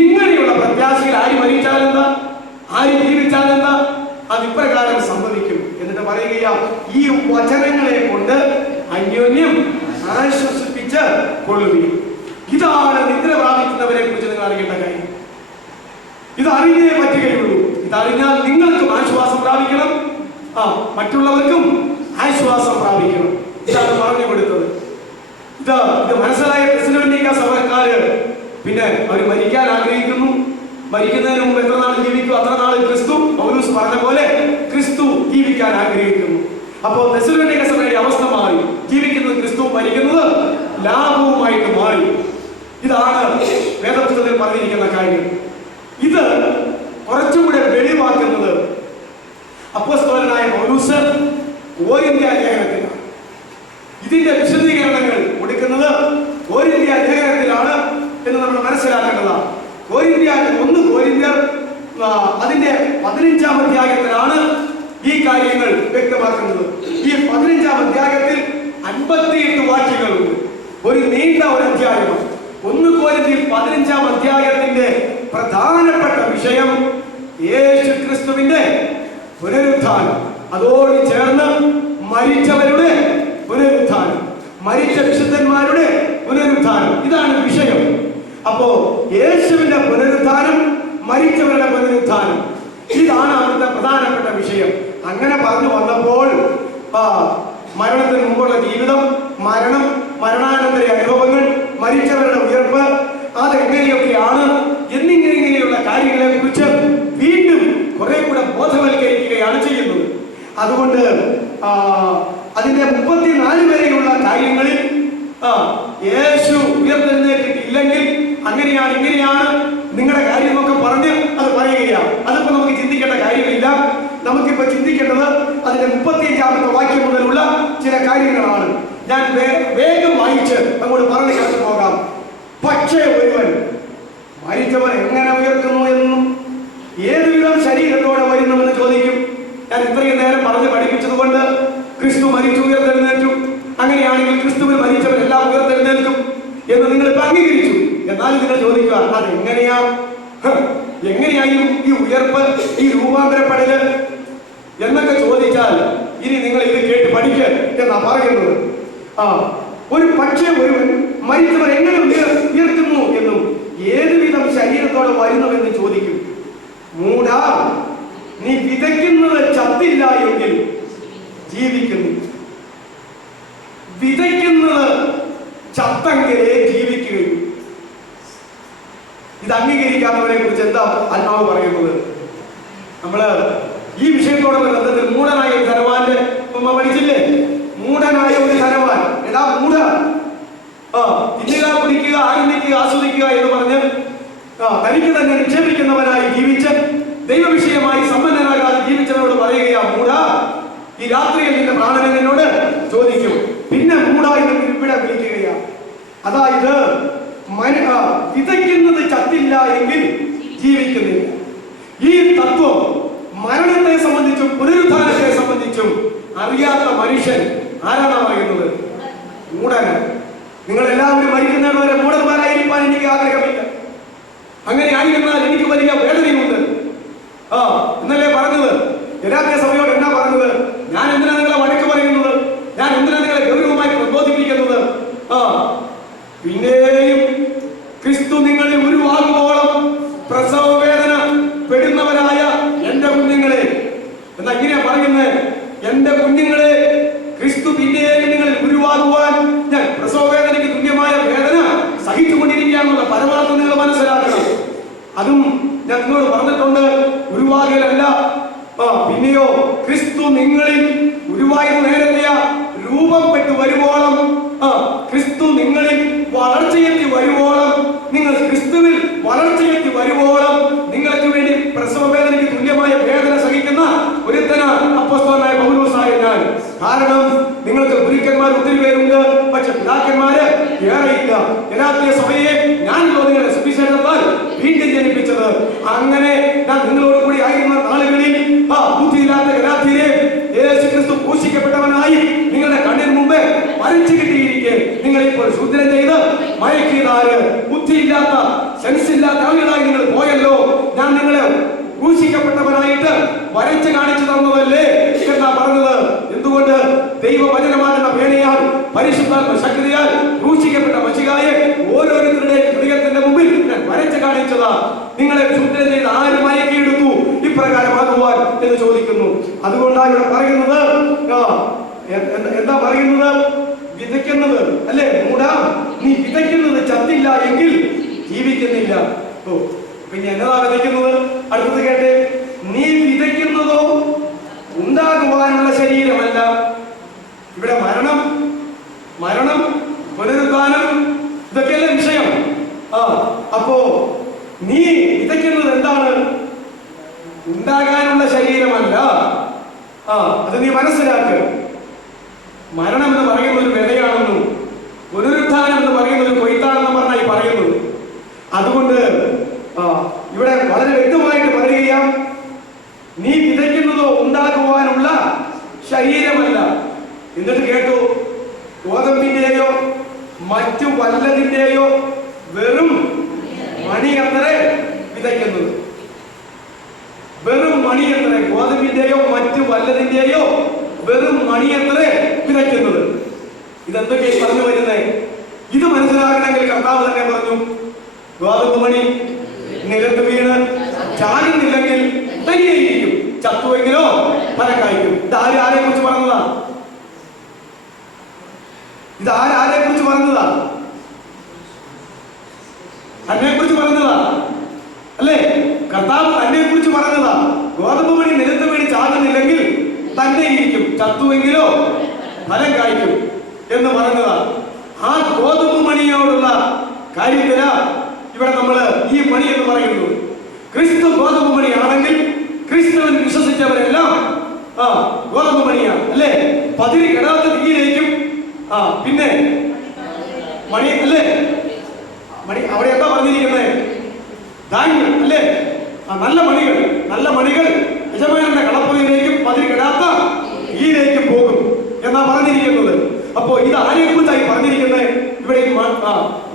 ഇങ്ങനെയുള്ള പ്രത്യാശയിൽ ആര് മരിച്ചാലെന്താ, ആര് ജീവിച്ചാലെന്താ, അത് ഇപ്രകാരം സംഭവിക്കും. എന്നിട്ട് പറയുകയാ, ഈ വചനങ്ങളെ കൊണ്ട് അന്യോന്യം ആശ്വസിപ്പിച്ച് കൊള്ളുകയും. ഇതാണ് നിദ്ര പ്രാപിക്കുന്നവരെ കുറിച്ച് നിങ്ങൾ അറിയേണ്ട കാര്യം. ഇത് അറിഞ്ഞേ പറ്റുകയുള്ളൂ. ഇതറിഞ്ഞാൽ നിങ്ങൾക്കും ആശ്വാസം പ്രാപിക്കണം, മറ്റുള്ളവർക്കും ആശ്വാസം പ്രാപിക്കണം. ഇതാണ് പറഞ്ഞു കൊടുത്തത്. ഇത് മനസ്സിലായ തെസ്സലോനിക്ക സഭക്കാര് പിന്നെ അവർ മരിക്കാൻ ആഗ്രഹിക്കുന്നു. മരിക്കുന്നതിന് മുമ്പ് എത്ര നാൾ ജീവിക്കും അത്ര നാൾ ക്രിസ്തു, പൗലോസ് പറഞ്ഞ പോലെ ക്രിസ്തു ജീവിക്കാൻ ആഗ്രഹിക്കുന്നു. അപ്പോൾ തെസ്സലോനിക്ക സഭയുടെ അവസ്ഥ മാറി. ജീവിക്കുന്നത് ക്രിസ്തു, മരിക്കുന്നത് ലാഭവുമായിട്ട് മാറി. ഇതാണ് വേദപുസ്തകത്തിൽ പറഞ്ഞിരിക്കുന്ന കാര്യം. ഇത് കുറച്ചുകൂടെ വെളിവാക്കുന്നത് അപ്പോസ്തലനായ പൗലോസ് കോരിന്ത്യ ലേഖനത്തിലാണ്. ഇതിന്റെ വിശദീകരണങ്ങൾ കൊടുക്കുന്നത് കോരിന്ത്യ ലേഖനത്തിലാണ് എന്ന് നമ്മൾ മനസ്സിലാക്കേണ്ടതാണ്. 1 കോരിന്ത്യർ അതിന്റെ 15-ാം അധ്യായത്തിലാണ് ഈ കാര്യങ്ങൾ വ്യക്തമാക്കുന്നത്. ഈ 15-ാം അധ്യായത്തിൽ 58 വാക്യങ്ങളുണ്ട്. ഒരു നീണ്ട ഒരു അധ്യായമാണ്. 1 കോരിന്ത്യർ 15-ാം അധ്യായത്തിന്റെ പ്രധാനപ്പെട്ട വിഷയം യേശു ക്രിസ്തുവിന്റെ പുനരുത്ഥാനം, അതോട് ചേർന്ന് മരിച്ചവരുടെ പുനരുത്ഥാനം. മരിച്ച വിശുദ്ധന്മാരുടെ പുനരുത്ഥാനം. ഇതാണ് വിഷയം. അപ്പോ യേശുവിന്റെ പുനരുത്ഥാനം, മരിച്ചവരുടെ പുനരുത്ഥാനം, ഇതാണ് അവിടുത്തെ പ്രധാനപ്പെട്ട വിഷയം. അങ്ങനെ പറഞ്ഞു വന്നപ്പോൾ മരണത്തിന് മുമ്പുള്ള ജീവിതം, മരണം, മരണാനന്തര അനുഭവങ്ങൾ, മരിച്ചവരുടെ ഉയർപ്പ്, അതെങ്ങനെയൊക്കെയാണ് എന്നിങ്ങനെയുള്ള കാര്യങ്ങളെ കുറിച്ച് വീണ്ടും കുറെ കൂടെ ബോധവൽക്കരിക്കുകയാണ് ചെയ്യുന്നത്. അതുകൊണ്ട് അതിന്റെ 34 വരെയുള്ള കാര്യങ്ങളിൽ യേശു ഉയർത്തെഴുന്നേറ്റിട്ടില്ലെങ്കിൽ അങ്ങനെയാണ് ഇങ്ങനെയാണ് നിങ്ങളുടെ കാര്യമൊക്കെ പറഞ്ഞ് അത് പറയുകയാണ്. അതിപ്പോ നമുക്ക് ചിന്തിക്കേണ്ട കാര്യമില്ല. നമുക്കിപ്പോ ചിന്തിക്കേണ്ടത് അതിന്റെ 35-ാമത്തെ വാക്യം മുതലുള്ള ചില കാര്യങ്ങളാണ്. ഞാൻ വേഗം വായിച്ച് അങ്ങോട്ട് പറഞ്ഞു കടന്നു പോകാം. പക്ഷേ ഒരുവൻ മരിച്ചവൻ എങ്ങനെ ഉയർത്തുന്നു എന്നും ഏതുവിധം ശരീരത്തോടെ വരുന്നുവെന്ന് ചോദിക്കും. ഞാൻ ഇത്രയും നേരം പറഞ്ഞ് പഠിപ്പിച്ചതുകൊണ്ട് ക്രിസ്തു മരിച്ചു ഉയർത്തെഴുന്നേറ്റു, അങ്ങനെയാണെങ്കിൽ ക്രിസ്തുവിൽ മരിച്ചവരെല്ലാം ഉയർത്തെഴുന്നേൽക്കും എന്ന് നിങ്ങൾ ഇപ്പൊ അംഗീകരിച്ചു. എന്നാലും നിങ്ങൾ ചോദിക്കുക, അതെങ്ങനെയാ, എങ്ങനെയായും ഈ ഉയർപ്പ്, ഈ രൂപാന്തരപ്പെടല് എന്നൊക്കെ ചോദിച്ചാൽ ഇനി നിങ്ങൾ ഇത് കേട്ട് പഠിക്കുക എന്നാ പറയുന്നത്. ഒരു പക്ഷേ ഒരുവൻ മരിച്ചവർ എങ്ങനെ ഉയർത്തുന്നു എന്നും ഏതുവിധം ശരീരത്തോടെ വരുന്നുവെന്ന് ചോദിക്കും. മൂടാ, നീ വിതയ്ക്കുന്നത് ചത്തില്ല എങ്കിൽ ജീവിക്കുന്നു. വിതയ്ക്കുന്നത് ചത്തെങ്കിലേ ജീവിക്കുകയും. ഇത് അംഗീകരിക്കാത്തവരെ കുറിച്ച് എന്താ ആത്മാവ് പറയുന്നത്? നമ്മള് ഈ വിഷയത്തോടുള്ള ബന്ധത്തിൽ മൂഢനായ ഒരു ധനവാന്റെ പഠിച്ചില്ലേ? മൂഢനായ ഒരു ധനവാൻ, എടാ മൂഢ, തിന്നുക, കുടിക്കുക, ആനന്ദിക്കുക, ആസ്വദിക്കുക എന്ന് പറഞ്ഞ് തനിക്ക് തന്നെ നിക്ഷേപിക്കുന്നവനായി ജീവിച്ച് ദൈവവിഷയമായി സമ്പന്നനാകാതെ ജീവിച്ചവരോട് പറയുകയാ, മൂഢ, ഈ രാത്രിയിൽ നിന്റെ പ്രാണൻ എന്നോട് ചോദിക്കും. പിന്നെ മൂഢ എന്ന് ഇവിടെ വിളിക്കുകയാ. അതായത് വിതയ്ക്കുന്നത് ചത്തില്ല എങ്കിൽ ജീവിക്കുന്നില്ല. ഈ തത്വം മരണത്തെ സംബന്ധിച്ചും പുനരുത്ഥാനത്തെ സംബന്ധിച്ചും അറിയാത്ത മനുഷ്യൻ ആരാണ് പറയുന്നത്? മൂഢന്. നിങ്ങൾ എല്ലാവരും മരിക്കുന്നവരെ മൂഢന്മാരായിരിക്കാൻ എനിക്ക് ആഗ്രഹമില്ല. അങ്ങനെ ആയിരുന്നാൽ എനിക്ക് വലിയ വേദനയുണ്ട്. എന്നല്ലേ പറഞ്ഞത്? ഗലാത്യ സഭയോട് എന്നാ പറഞ്ഞത്? ഞാൻ എന്തിനാ നിങ്ങളെ വഴക്ക് പറയുന്നത്? ഞാൻ എന്തിനാ നിങ്ങളെ ഗൗരവമായി പ്രബോധിപ്പിക്കുന്നത്? പിന്നെയും ക്രിസ്തു നിങ്ങളിൽ ഉരുവാകുവോളം പ്രസവ വേദന പെടുന്നവരായ എന്റെ കുഞ്ഞുങ്ങളെ എന്നാ ഇങ്ങനെയാ പറയുന്നത്. എന്റെ കുഞ്ഞുങ്ങളെ, ക്രിസ്തു പിന്നെയും നിങ്ങളിൽ ഉരുവാകുവാൻ ഞാൻ പ്രസവ വേദനയ്ക്ക് തുല്യമായ വേദന സഹിച്ചുകൊണ്ടിരിക്കുകയാണെന്നുള്ള പരമാർത്ഥം നിങ്ങൾ മനസ്സിലാക്കണം. അതും ഞാൻ നിങ്ങളോട് പറഞ്ഞിട്ടുണ്ട്. ഉരുവാകലല്ല, പിന്നെയോ ക്രിസ്തു നിങ്ങളിൽ ഉരുവായത് നേരത്തെയാ രൂപപ്പെട്ടു വരുവോളം, ക്രിസ്തു നിങ്ങളിൽ വളർച്ചയെത്തി വരുവോളം, നിങ്ങൾ ക്രിസ്തുവിൽ വളർച്ചയെത്തി വരുവോളം നിങ്ങൾക്ക് വേണ്ടി പ്രസവ വേദനയ്ക്ക് തുല്യമായ വേദന സഹിക്കുന്ന ഒരുത്തനാണ് അപ്പോസ്തലനായ പൗലോസായ ഞാൻ. കാരണം നിങ്ങൾക്ക് ഗുരുക്കന്മാർ ഒത്തിരി പേരുണ്ട്, പക്ഷെ പിതാക്കന്മാര് ഏറെയില്ല. ഗലാത്യ സഭയെ ഞാൻ നിങ്ങളുടെ സുവിശേഷത്താൽ വീണ്ടും ജനിപ്പിച്ചത്. അങ്ങനെ ഞാൻ നിങ്ങളോട് കൂടി ആയിരുന്ന നാളുകളിൽ ബുദ്ധിയില്ലാത്ത ഗലാത്യരെ യേശു ക്രിസ്തു ക്രൂശിക്കപ്പെട്ടവനായി നിങ്ങളുടെ കണ്ണിന് മുമ്പ് വരച്ചു കിട്ടിയിരിക്കെ നിങ്ങളിപ്പോൾ ശുദ്ധം ചെയ്ത് മയക്കിയതാര്? ബുദ്ധിയില്ലാത്ത, സെൻസില്ലാത്ത ആളുകളായി നിങ്ങൾ പോയല്ലോ. ഞാൻ നിങ്ങളെ ക്രൂശിക്കപ്പെട്ടവനായിട്ട് വരച്ച് കാണിച്ചു തന്നതല്ലേ എന്നാ പറഞ്ഞത്. എന്തുകൊണ്ട്? ദൈവവചനമാകുന്ന പേനയാൽ പരിശുദ്ധാത്മ ശക്തിയാൽ ക്രൂശിക്കപ്പെട്ട മശിഹായെ ഓരോരുത്തരുടെയും ഹൃദയത്തിന്റെ മുമ്പിൽ ഞാൻ വരച്ച് കാണിച്ചതാ. നിങ്ങളെ ശുദ്ധം ചെയ്ത് ആര് മയക്കിയെടുത്തു ഇപ്രകാരമാകുവാൻ എന്ന് ചോദിക്കുന്നു. അതുകൊണ്ടാണ് ഇവിടെ പറയുന്നത്, എന്താ പറയുന്നത്? വിതയ്ക്കുന്നത് അല്ലേ? മൂഢ, നീ വിതയ്ക്കുന്നത് ചത്തില്ല എങ്കിൽ ജീവിക്കുന്നില്ല. പിന്നെ എന്നതാ വിതയ്ക്കുന്നത്? അടുത്തത് കേട്ടെ. നീ വിതയ്ക്കുന്നതോ ഉണ്ടാകുവാനുള്ള ശരീരമല്ല. ഇവിടെ മരണം, പുനരുത്ഥാനം, ഇതൊക്കെയല്ലേ വിഷയം. അപ്പോ നീ വിതയ്ക്കുന്നത് എന്താണ്? ഉണ്ടാകാനുള്ള ശരീരമല്ല. അത് നീ മനസ്സിലാക്കുക. മരണം എന്ന് പറയുന്ന ഒരു വിതയാണെന്നും പുനരുത്ഥാനം എന്ന് പറയുന്ന ഒരു കൊയ്ത്താണെന്നും പറഞ്ഞായി പറയുന്നത്. അതുകൊണ്ട് ഇവിടെ വളരെ വ്യക്തമായിട്ട് പറയുകയാണ്, നീ വിതയ്ക്കുന്നതോ ഉണ്ടാക്കുവാനുള്ള ശരീരമല്ല. എന്നിട്ട് കേട്ടു, ഗോതമ്പിന്റെയോ മറ്റു വല്ലതിന്റെയോ വെറും മണിയത്രേ വിതയ്ക്കുന്നത്. വെറും മണിയത്രേ. ഗോതമ്പിന്റെയോ മറ്റു വല്ലതിന്റെയോ വെറും മണിയത്രേ വിതയ്ക്കുന്നത്. ഇതെന്തൊക്കെയായി പറഞ്ഞു വരുന്നേ? ഇത് മനസ്സിലാക്കണമെങ്കിൽ കർത്താവ് തന്നെ പറഞ്ഞു, ഗോതമ്പ് മണി നിലത്ത് വീണ് ചാടുന്നില്ലെങ്കിൽ തനിയായിരിക്കും, ചത്തുവെങ്കിലോ ഫലം കായ്ക്കും. ഇത് ആരെ കുറിച്ച് പറഞ്ഞതാ? ഇത് ആരെ കുറിച്ച് പറഞ്ഞതാ? തന്നെ കുറിച്ച് പറഞ്ഞതാ അല്ലേ? കർത്താവ് തന്നെ കുറിച്ച് പറഞ്ഞതാ. ഗോതമ്പ് മണി നിലത്ത് വീണ് ചാടുന്നില്ലെങ്കിൽ തന്നെ ഇരിക്കും, ചത്തുവെങ്കിലോ ഫലം കായ്ക്കും എന്ന് പറഞ്ഞതാ. ആ ഗോതമ്പ് മണിയോടുള്ള കാര്യത്തില ഇവിടെ നമ്മള് ഈ മണി എന്ന് പറയുന്നത്. ക്രിസ്തു ഗോതമ്പ് മണിയാണെങ്കിൽ ക്രിസ്തുവിൽ വിശ്വസിച്ചവരെല്ലാം ഗോതമ്പ് മണിയാണ് അല്ലേ? പതിരി കെടാത്ത തീയിലേക്കും പിന്നെ മണി അല്ലേ? മണി അവിടെ എന്താ പറഞ്ഞിരിക്കുന്നത്? ധാന്യം അല്ലേ? നല്ല മണികൾ യജമാനന്റെ കളപ്പുരയിലേക്കും പതിരി കെടാത്ത തീയിലേക്കും പോകും എന്നാ പറഞ്ഞിരിക്കുന്നത്. അപ്പോ ഇത് ആരെ കുറിച്ചായി പറഞ്ഞിരിക്കുന്നത്? ഇവിടെ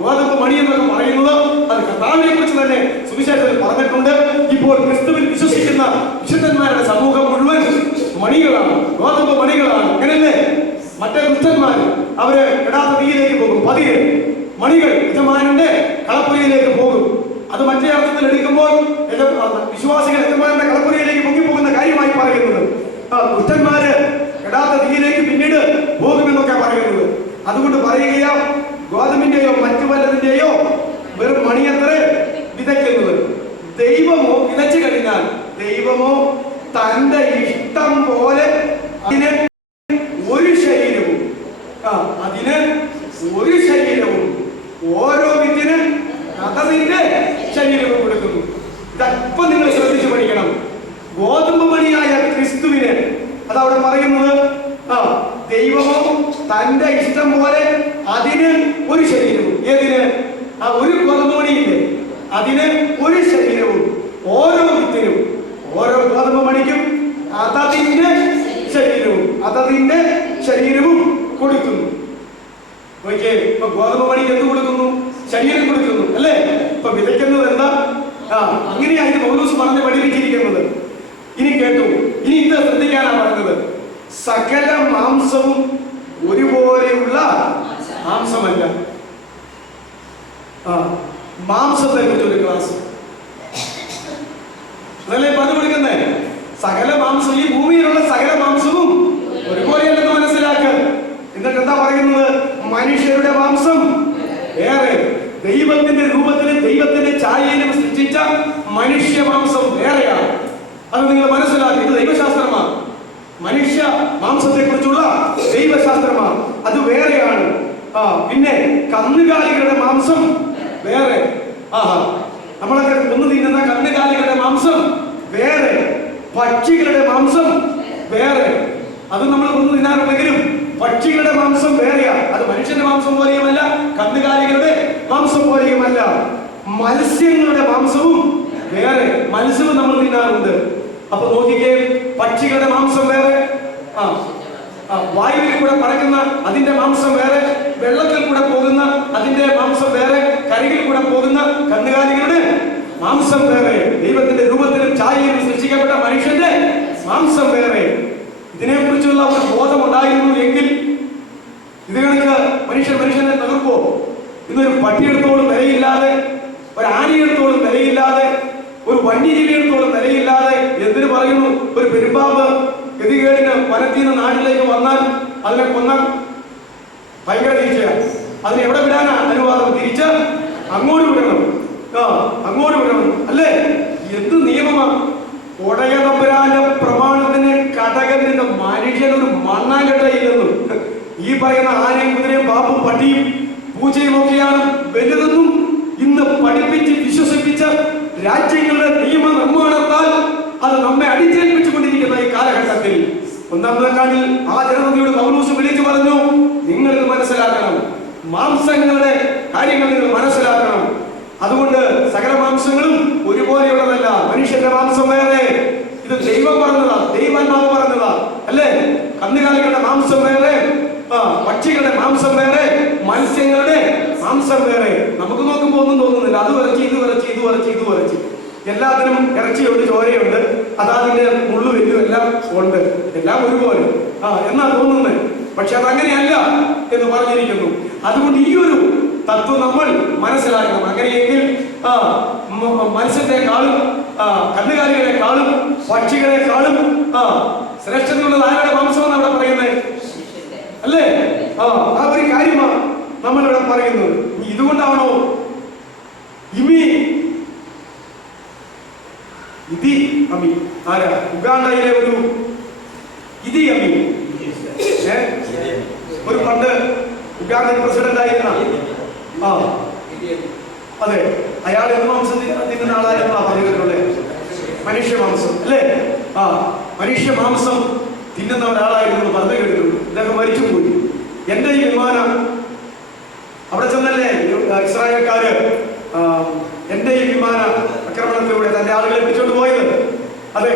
ഗോതമ്പ് മണി എന്നൊക്കെ പറയുന്നത് അത് കർത്താവിനെ കുറിച്ച് തന്നെ സുവിശേഷത്തിൽ പറഞ്ഞിട്ടുണ്ട്. ഇപ്പോൾ ക്രിസ്തുവിൽ വിശ്വസിക്കുന്ന വിശുദ്ധന്മാരുടെ സമൂഹം മുഴുവൻ മണികളാണ്, ഗോതമ്പ് മണികളാണ്. അങ്ങനല്ലേ? മറ്റേ ദുഷ്ടന്മാർ അവര് കെടാത്ത തീയിലേക്ക് പോകും. പതിര് മണികൾ യജമാനന്റെ കളപ്പുരയിലേക്ക് പോകും. അത് മറ്റേ അർത്ഥത്തിൽ എടുക്കുമ്പോൾ വിശ്വാസികൾ യജമാനന്റെ കളപ്പുരയിലേക്ക് പൊങ്ങിപ്പോകുന്ന കാര്യമായി പറയുന്നത്. ദുഷ്ടന്മാര് കെടാത്ത തീയിലേക്ക് പിന്നീട് പോകുമെന്നൊക്കെ പറയുന്നത്. അതുകൊണ്ട് പറയുകയാ, ഗോതമ്പിന്റെയോ മറ്റു വല്ലതിന്റെയോ വെറും മണിയത്ര വിതയ്ക്കുന്നത്. ദൈവമോ വിതച്ചു കഴിഞ്ഞാൽ ദൈവമോ തന്റെ ഇഷ്ടം പോലെ അതിന് ഒരു ശരീരവും ഓരോ വിത്തിന് അതതിന്റെ ശരീരവും കൊടുക്കുന്നു. ഇതപ്പം നിങ്ങൾ ശ്രദ്ധിച്ചു പഠിക്കണം. ഗോതമ്പ് മണിയായ ക്രിസ്തുവിന് അതവിടെ പറയുന്നത് ദൈവമോ തന്റെ ഇഷ്ടം പോലെ അതിന് ഒരു ശരീരവും. ഏതിന്? ഒരു ഗോതമ്പ് മണിയില്ലേ, അതിന് ഒരു ശരീരവും. ഓരോ വിത്തിനും ഓരോ ഗോതമ്പ് മണിക്കും അതതിന്റെ ശരീരവും കൊടുക്കുന്നു. ഇപ്പൊ ഗോതമ്പ് മണിക്ക് എന്ത് കൊടുക്കുന്നു? ശരീരം കൊടുക്കുന്നു അല്ലേ? ഇപ്പൊ വിതയ്ക്കുന്നത് എന്താ? അങ്ങനെയായിട്ട് പൗലോസ് പറഞ്ഞ് പഠിപ്പിച്ചിരിക്കുന്നത്. ഇനി കേട്ടു, ഇനി ഇത് ശ്രദ്ധിക്കാനാ പറഞ്ഞത്. സകല മാംസവും ഒരുപോലെയുള്ള മാംസമല്ല. മാംസത്തെ കുറിച്ചൊരു ക്ലാസ് അതല്ലേ പറഞ്ഞു കൊടുക്കുന്നേ? സകല മാംസം, ഈ ഭൂമിയിലുള്ള സകല മാംസവും ഒരുപോലെയല്ലെന്ന് മനസ്സിലാക്കുക. എന്നിട്ട് എന്താ പറയുന്നത്? മനുഷ്യരുടെ മാംസം വേറെ, ദൈവത്തിന്റെ രൂപത്തിലും ദൈവത്തിന്റെ ഛായയിലും സൃഷ്ടിച്ച മനുഷ്യ മാംസം വേറെയാണ്. അത് നിങ്ങൾ മനസ്സിലാക്കുക. ഇത് ദൈവശാസ്ത്രമാണ്. മനുഷ്യ മാംസത്തെ കുറിച്ചുള്ള ദൈവശാസ്ത്രമാണ്, അത് വേറെയാണ്. പിന്നെ കന്നുകാലികളുടെ മാംസം വേറെ. നമ്മളൊക്കെ കൊന്നു തിന്നുന്ന കന്നുകാലികളുടെ മാംസം വേറെ, പക്ഷികളുടെ മാംസം വേറെ. അത് നമ്മൾ കൊന്നു തിന്നാറുണ്ടെങ്കിലും പക്ഷികളുടെ മാംസം വേറെയാ. അത് മനുഷ്യന്റെ മാംസം പോലെയുമല്ല, കന്നുകാലികളുടെ മാംസം പോലെയുമല്ല. മത്സ്യങ്ങളുടെ മാംസവും വേറെ, മത്സ്യവും നമ്മൾ തിന്നാറുണ്ട്. അപ്പൊ നോക്കിക്കേ, പക്ഷികളുടെ മാംസം വേറെ, വായുവിൽ കൂടെ പറക്കുന്ന അതിന്റെ മാംസം വേറെ, വെള്ളത്തിൽ കൂടെ പോകുന്ന അതിന്റെ മാംസം വേറെ, കരയിൽ കൂടെ പോകുന്ന കന്നുകാലികളുടെ മാംസം വേറെ, ദൈവത്തിന്റെ രൂപത്തിലും ഛായയിലും സൃഷ്ടിക്കപ്പെട്ട മനുഷ്യന്റെ മാംസം വേറെ. ഇതിനെക്കുറിച്ചുള്ള ഒരു ബോധം ഉണ്ടായിരുന്നു എങ്കിൽ ഇത് കണക്ക് മനുഷ്യനെ തകർപ്പോ? ഇന്നൊരു പട്ടിയെടുത്തോളം വിലയില്ലാതെ, ഒരു ആനയെടുത്തോളം വിലയില്ലാതെ, ഒരു വന്യജീവിയെടുത്തോളം വിലയില്ലാതെ, എന്തിനു പറയുന്നു, ഒരു പെരുമ്പാമ്പ് ഗതികേടിന് വനത്തിൽ നിന്ന് നാട്ടിലേക്ക് വന്നാൽ അതിനെ കൊന്നാൽ ഭയങ്കര തിരിച്ചയാണ്. അതിനെ എവിടെ വിടാനാ അനുവാദം? തിരിച്ച് അങ്ങോട്ട് വിടണം, അങ്ങോട്ട് വിടണം അല്ലേ? എന്ത് നിയമമാണ്! ഒടയതമ്പുരാന്റെ പ്രമാണത്തിന് കടകരുന്ന മനുഷ്യനൊരു മണ്ണാങ്കട്ടയില്ലെന്നും ഈ പറയുന്ന ആനയും കുതിരയും പാമ്പും പട്ടിയും പൂച്ചയും ഒക്കെയാണ് വലുതെന്നും ഇന്ന് പഠിപ്പിച്ച് വിശ്വസിപ്പിച്ച രാജ്യങ്ങളുടെ നിയമ നിർമ്മാണത്താൽ അത് നമ്മെ അടിച്ചേൽപ്പിച്ചുകൊണ്ടിരിക്കുന്ന ഈ കാലഘട്ടത്തിൽ ഒന്നാം നൂറ്റാണ്ടിൽ ആ ജനതയോട് പൗലോസ് വിളിച്ചു പറഞ്ഞു, നിങ്ങൾ ഇത് മനസ്സിലാക്കണം, മാംസങ്ങളുടെ കാര്യങ്ങൾ നിങ്ങൾ മനസ്സിലാക്കണം. അതുകൊണ്ട് സകല മാംസങ്ങളും ഒരുപോലെയുള്ളതല്ല. മനുഷ്യന്റെ മാംസം വേറെ, ഇത് ദൈവം പറഞ്ഞതാ, ദൈവാത്മാവ് പറഞ്ഞതാ അല്ലേ? കന്നുകാലികളുടെ മാംസം വേറെ, പക്ഷികളുടെ മാംസം വേറെ, മത്സ്യങ്ങളുടെ മാംസം വേറെ. നമുക്ക് നോക്കുമ്പോൾ ഒന്നും തോന്നുന്നില്ല. അത് വരച്ച് ഇത് വരച്ച് ഇത് വരച്ച് ഇത് വരച്ച് എല്ലാത്തിനും ഇറച്ചിയുണ്ട്, ചോരയുണ്ട്, അതാതിന്റെ മുള്ളു വെല്ലും എല്ലാം ഉണ്ട്, എല്ലാം ഒരുപോലെ എന്നാ തോന്നുന്നത്. പക്ഷെ അതങ്ങനെയല്ല എന്ന് പറഞ്ഞിരിക്കുന്നു. അതുകൊണ്ട് ഈ ഒരു തത്വം നമ്മൾ മനസ്സിലാക്കണം. അങ്ങനെയെങ്കിൽ മത്സ്യത്തെക്കാളും കന്നുകാലികളെക്കാളും പക്ഷികളെക്കാളും ശ്രേഷ്ഠതയുള്ളത് ആരുടെ മാംസമാണ് അവിടെ പറയുന്നത്? അല്ലേ? ആ ഒരു കാര്യമാണ് നമ്മളിവിടെ പറയുന്നത്. ഇതുകൊണ്ടാണോ ഇതി അമി ആരാ ഉഗാണ്ടയിലെ ഒരു ഇതി അമി ഒരു പണ്ട് ഉഗാണ്ടൻ പ്രസിഡന്റ് ആയിരുന്ന അതെ, അയാൾ എന്ത് മാംസം തിന്നുന്ന ആളായിരുന്ന പറയുന്നത്? മനുഷ്യമാംസം അല്ലേ? മനുഷ്യ മാംസം തിന്നുന്ന ഒരാളായിരുന്നു പറഞ്ഞു കേട്ടിട്ടുണ്ട്. ഇദ്ദേഹം മരിച്ചുപോയി. എന്റെ ഈ വിമാനം അവിടെ ചെന്നല്ലേ ഇസ്രായേൽക്കാര് എന്റെ ഈ വിമാന ആക്രമണത്തിലൂടെ തന്റെ ആളുകളെ പിടിച്ചോണ്ട് പോയത്? അതെ,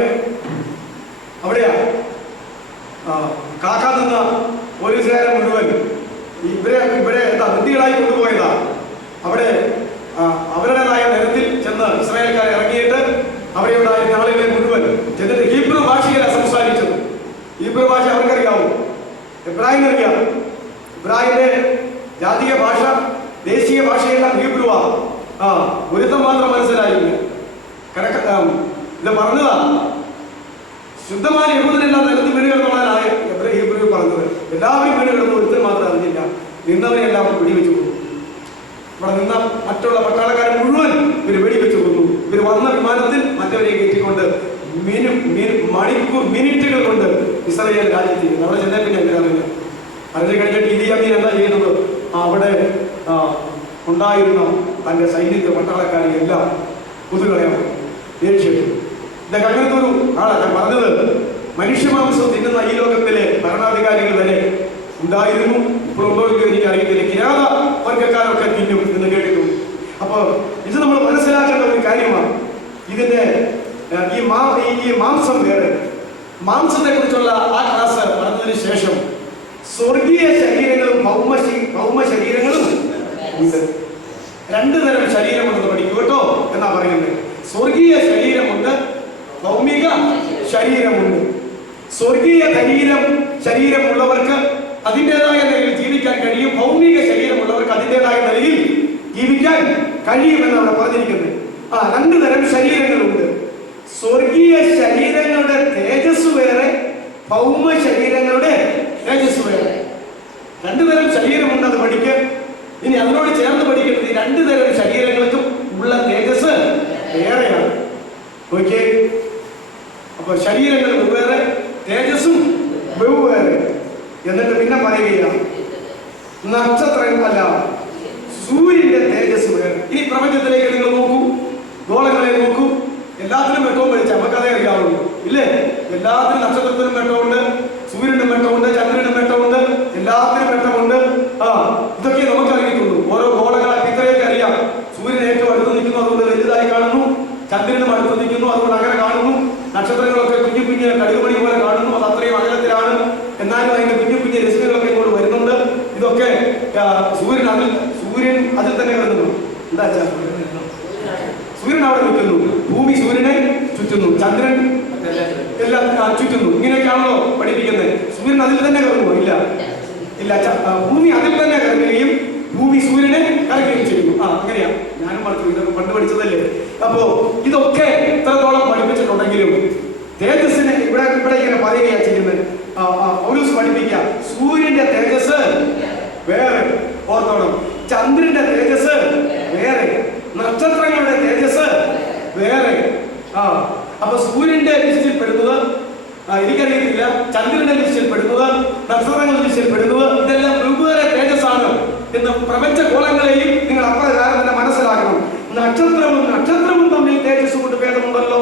അവിടെയാ കാക്ക നിന്ന പോലീസുകാരൻ മുഴുവൻ ഇവരെ എന്താ ബുദ്ധികളായി കൊണ്ടുപോയതാ. അവിടെ അവരുടേതായ നിരത്തിൽ ചെന്ന് ഇസ്രായേൽക്കാരെ ഇറങ്ങിയിട്ട് അവിടെയുണ്ടായിരുന്ന ആളുകളെ മുഴുവൻ ചെന്നിട്ട് ഹീബ്രു ഭാഷയിലാണ് സംസാരിച്ചത്. ഹീബ്രു ഭാഷ അവർക്കറിയാവൂ, എബ്രാഹിം അറിയാം. ഇബ്രാഹിമിന്റെ ജാതീയ ഭാഷ, ദേശീയ ഭാഷയെല്ലാം ഹീബ്രുവാ. ഒരുത്തം മാത്രം മനസ്സിലായില്ല. ഇത് പറഞ്ഞതാ ശുദ്ധമായ യഹൂദനെല്ലാം നിരത്തി വീടുകളെന്നുള്ളതാണ് ഹീബ്രു പറഞ്ഞത്. എല്ലാവരും വീടുകളൊന്നും ഒരുത്തൻ മാത്രം അറിഞ്ഞില്ല. നിന്നവരെല്ലാം വെടിവെച്ചു കൊന്നു. ഇവിടെ നിന്ന മറ്റുള്ള പട്ടാളക്കാരൻ മുഴുവൻ ഇവർ വെടിവെച്ചു കൊന്നു. ഇവർ വന്ന വിമാനത്തിൽ മറ്റവരെ കയറ്റിക്കൊണ്ട് മിനിറ്റുകൾ കൊണ്ട് ഇസ്രായേൽ രാജ്യത്തേക്ക് അവിടെ ചെന്നേ പിന്നെ എങ്ങനെയാണെന്ന് അതിന് കഴിഞ്ഞിട്ട് ഇതി അമീൻ എന്താ ചെയ്യുന്നത്? അവിടെ ഉണ്ടായിരുന്ന തന്റെ സൈനിക പട്ടാളക്കാരെ എല്ലാം പുതുകളയാണ് ദേഷ്യപ്പെട്ടു. ഇതൊക്കെ അങ്ങനത്തെ ഒരു ആളാണ് പറഞ്ഞത്. മനുഷ്യമാംസം തിന്നുന്ന ഈ ലോകത്തിലെ ഭരണാധികാരികൾ വരെ ഉണ്ടായിരുന്നു. ഇപ്പോൾ ഉണ്ടോ ഇല്ലയോ എനിക്ക് അറിയത്തില്ല. കിരാത വർഗക്കാരൊക്കെ തിന്നും എന്ന് കേട്ടിട്ടുണ്ട്. അപ്പൊ ഇത് നമ്മൾ മനസ്സിലാക്കേണ്ട ഒരു കാര്യമാണ്. ഇതിന്റെ ഈ മാംസം വേറെ. മാംസത്തെ കുറിച്ചുള്ള ആ ക്ലാസ് പറഞ്ഞതിന് ശേഷം സ്വർഗീയ ശരീരങ്ങളും ഭൗമ ശരീരങ്ങളും ഉണ്ട്. രണ്ടു തരം ശരീരമുണ്ടെന്ന് പഠിക്കും കേട്ടോ എന്നാ പറയുന്നത്. സ്വർഗീയ ശരീരമുണ്ട്, ഭൗമിക ശരീരമുണ്ട്. സ്വർഗീയ ശരീരമുള്ളവർക്ക് അതിൻ്റെതായ നിലയിൽ ജീവിക്കാൻ കഴിയും. ഭൗമിക ശരീരമുള്ളവർക്ക് അതിൻ്റെതായ നിലയിൽ ജീവിക്കാൻ കഴിയുമെന്ന് അവിടെ പറഞ്ഞിരിക്കുന്നത്. രണ്ടു തരം ശരീരങ്ങളുണ്ട്. സ്വർഗീയ ശരീരങ്ങളുടെ തേജസ് വേറെ, ഭൗമ ശരീരങ്ങളുടെ തേജസ് വേറെ. രണ്ടു തരം ശരീരമുണ്ട്, അത് പഠിക്കുക. ഇനി അതിനോട് ചേർന്ന് പഠിക്കുന്നത് ഈ രണ്ടു തരം ശരീരങ്ങൾക്കും ഉള്ള തേജസ് വേറെയാണ്. ഓക്കെ, അപ്പൊ ശരീരങ്ങൾ വെവ്വേറെ, തേജസ്സും വെവ്വേറെ. എന്നിട്ട് പിന്നെ പറയുകയാണ് നക്ഷത്രങ്ങളല്ല, സൂര്യന്റെ തേജസ് വേറെ. ഇനി പ്രപഞ്ചത്തിലേക്ക് നിങ്ങൾ നോക്കൂ, ഗോളങ്ങളെ നോക്കൂ. എല്ലാത്തിനും വെട്ടവും പഠിച്ചാൽ നമുക്കതേ അറിയാവുള്ളൂ, ഇല്ലേ? എല്ലാത്തിനും നക്ഷത്രത്തിനും വെട്ടമുണ്ട്, സൂര്യനും വെട്ടമുണ്ട്, ചന്ദ്രനും വെട്ടമുണ്ട്, എല്ലാത്തിനും വെട്ടമുണ്ട്. ഇതൊക്കെ നമുക്ക് അറിയിക്കുള്ളൂ. ഓരോ ഗോളങ്ങളെ ഇത്രയൊക്കെ അറിയാം. സൂര്യൻ ഏറ്റവും അടുത്ത് നിൽക്കുന്നു, അതുകൊണ്ട് വലുതായി കാണുന്നു. ചന്ദ്രനും അടുത്ത് നിൽക്കുന്നു, അതുകൊണ്ട് അങ്ങനെ കാണുന്നു. നക്ഷത്രങ്ങളൊക്കെ കുഞ്ഞു കുഞ്ഞ് കടുകുമണി പോലെ കാണുന്നു, അത് അത്രയും അകലത്തിലാണ്. എന്നാലും അതിന്റെ കുഞ്ഞു കുഞ്ഞു രശ്മികളൊക്കെ ഇങ്ങോട്ട് വരുന്നുണ്ട്. ഇതൊക്കെ സൂര്യൻ അതിൽ തന്നെ വരുന്നു. എന്താ വെച്ചാൽ സൂര്യൻ അവിടെ നിൽക്കുന്നു, ഭൂമി സൂര്യനെ ചുറ്റുന്നു, ചന്ദ്രൻ എല്ലാം ചുറ്റുന്നു. ഇങ്ങനെയൊക്കെയാണല്ലോ പഠിപ്പിക്കുന്നത്. സൂര്യൻ അതിൽ തന്നെ കറങ്ങുമോ? ഇല്ല. ഭൂമി അതിൽ തന്നെ കറങ്ങുകയും ഭൂമി സൂര്യനെ കറങ്ങുകയും ചെയ്യുന്നു. അങ്ങനെയാ. ഞാനും ഇതൊക്കെ പണ്ട് പഠിച്ചതല്ലേ. അപ്പോ ഇതൊക്കെ ഇത്രത്തോളം പഠിപ്പിച്ചിട്ടുണ്ടെങ്കിലും തേജസ്സിനെ ഇവിടെ ഇങ്ങനെ പറയുകയാണ് ചെയ്യുന്നത്. പൗലോസ് പഠിപ്പിക്കുക, സൂര്യന്റെ തേജസ് വേറെ, ഓർത്തോണം. ചന്ദ്രന്റെ തേജസ് വേറെ, നക്ഷത്രങ്ങളുടെ തേജസ് വേറെ. അപ്പൊ സൂര്യന്റെ ലിസ്റ്റിൽ പെടുന്നത് എനിക്കറിയത്തില്ല, ചന്ദ്രന്റെ ലിസ്റ്റിൽ പെടുന്നത്, നക്ഷത്രങ്ങളുടെ ലിസ്റ്റിൽ പെടുന്നത്, ഇതെല്ലാം വെവ്വേറെ തേജസ്സാണ് എന്ന് പ്രപഞ്ച ഗോളങ്ങളെയും നിങ്ങൾ അപ്രകാരം തന്നെ മനസ്സിലാക്കണം. നക്ഷത്രവും തമ്മിൽ തേജസ് കൊണ്ട് ഭേദമുണ്ടല്ലോ.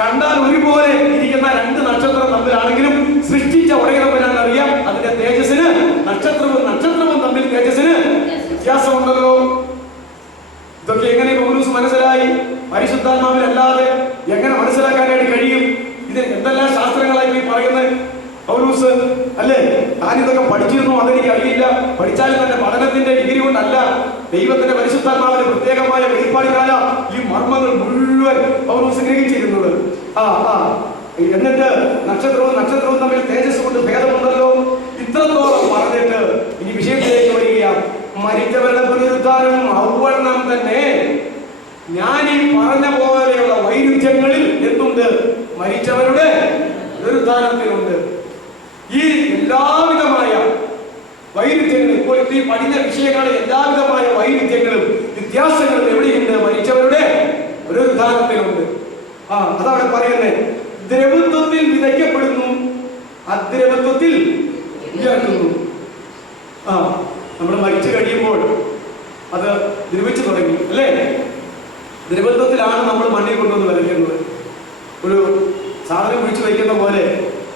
കണ്ടാൽ ഒരുപോലെ ഇരിക്കുന്ന രണ്ട് നക്ഷത്രം തമ്മിലാണെങ്കിലും സൃഷ്ടിച്ച ഉടയവനാണെന്ന് അറിയാം. അതിന്റെ തേജസ്സിന് നക്ഷത്രവും തമ്മിൽ തേജസ്സിന് വ്യത്യാസമുണ്ടല്ലോ. ഇതൊക്കെ എങ്ങനെ പൗലോസ് മനസ്സിലായി? പരിശുദ്ധാത്മാവിനല്ലാതെ എങ്ങനെ മനസ്സിലാക്കാനായിട്ട് കഴിയും? ഇത് എന്തെല്ലാം ശാസ്ത്രങ്ങളായി പറയുന്നത് പൗലോസ് അല്ലേ? താനിതൊക്കെ പഠിച്ചിരുന്നു, അതെനിക്ക് അറിയില്ല. പഠിച്ചാലും തന്നെ പഠനത്തിന്റെ ഡിഗ്രി കൊണ്ടല്ല, ദൈവത്തിന്റെ പരിശുദ്ധാത്മാവിന്റെ പ്രത്യേകമായ വെളിപ്പാടിനാല ഈ മർമ്മങ്ങൾ മുഴുവൻ പൗലോസ് ഗ്രഹിച്ചിരുന്നത്. എന്നിട്ട് നക്ഷത്രവും തമ്മിൽ തേജസ് കൊണ്ട് ഭേദമുണ്ടല്ലോ. ഇത്ര പഠന വിഷയങ്ങളിൽ എല്ലാവിധമായ വൈവിധ്യങ്ങളും വ്യത്യാസങ്ങളും എവിടെയുണ്ട്? മരിച്ചവരുടെ പുനരുത്ഥാനത്തിലുണ്ട്. അതവിടെ പറയുന്നത്. ദ്രവത്വത്തിൽ വിതയ്ക്കപ്പെടുന്നു, അദ്രവത്വത്തിൽ ഉയർത്തുന്നു. നമ്മൾ മരിച്ചു കഴിയുമ്പോൾ അത് ദ്രവിച്ചു തുടങ്ങി അല്ലേ? ദ്രവത്വത്തിലാണ് നമ്മൾ മണ്ണിൽ കൊണ്ടുവന്ന് വിതയ്ക്കുന്നത്. ഒരു സാധനം കുഴിച്ചു വയ്ക്കുന്ന പോലെ,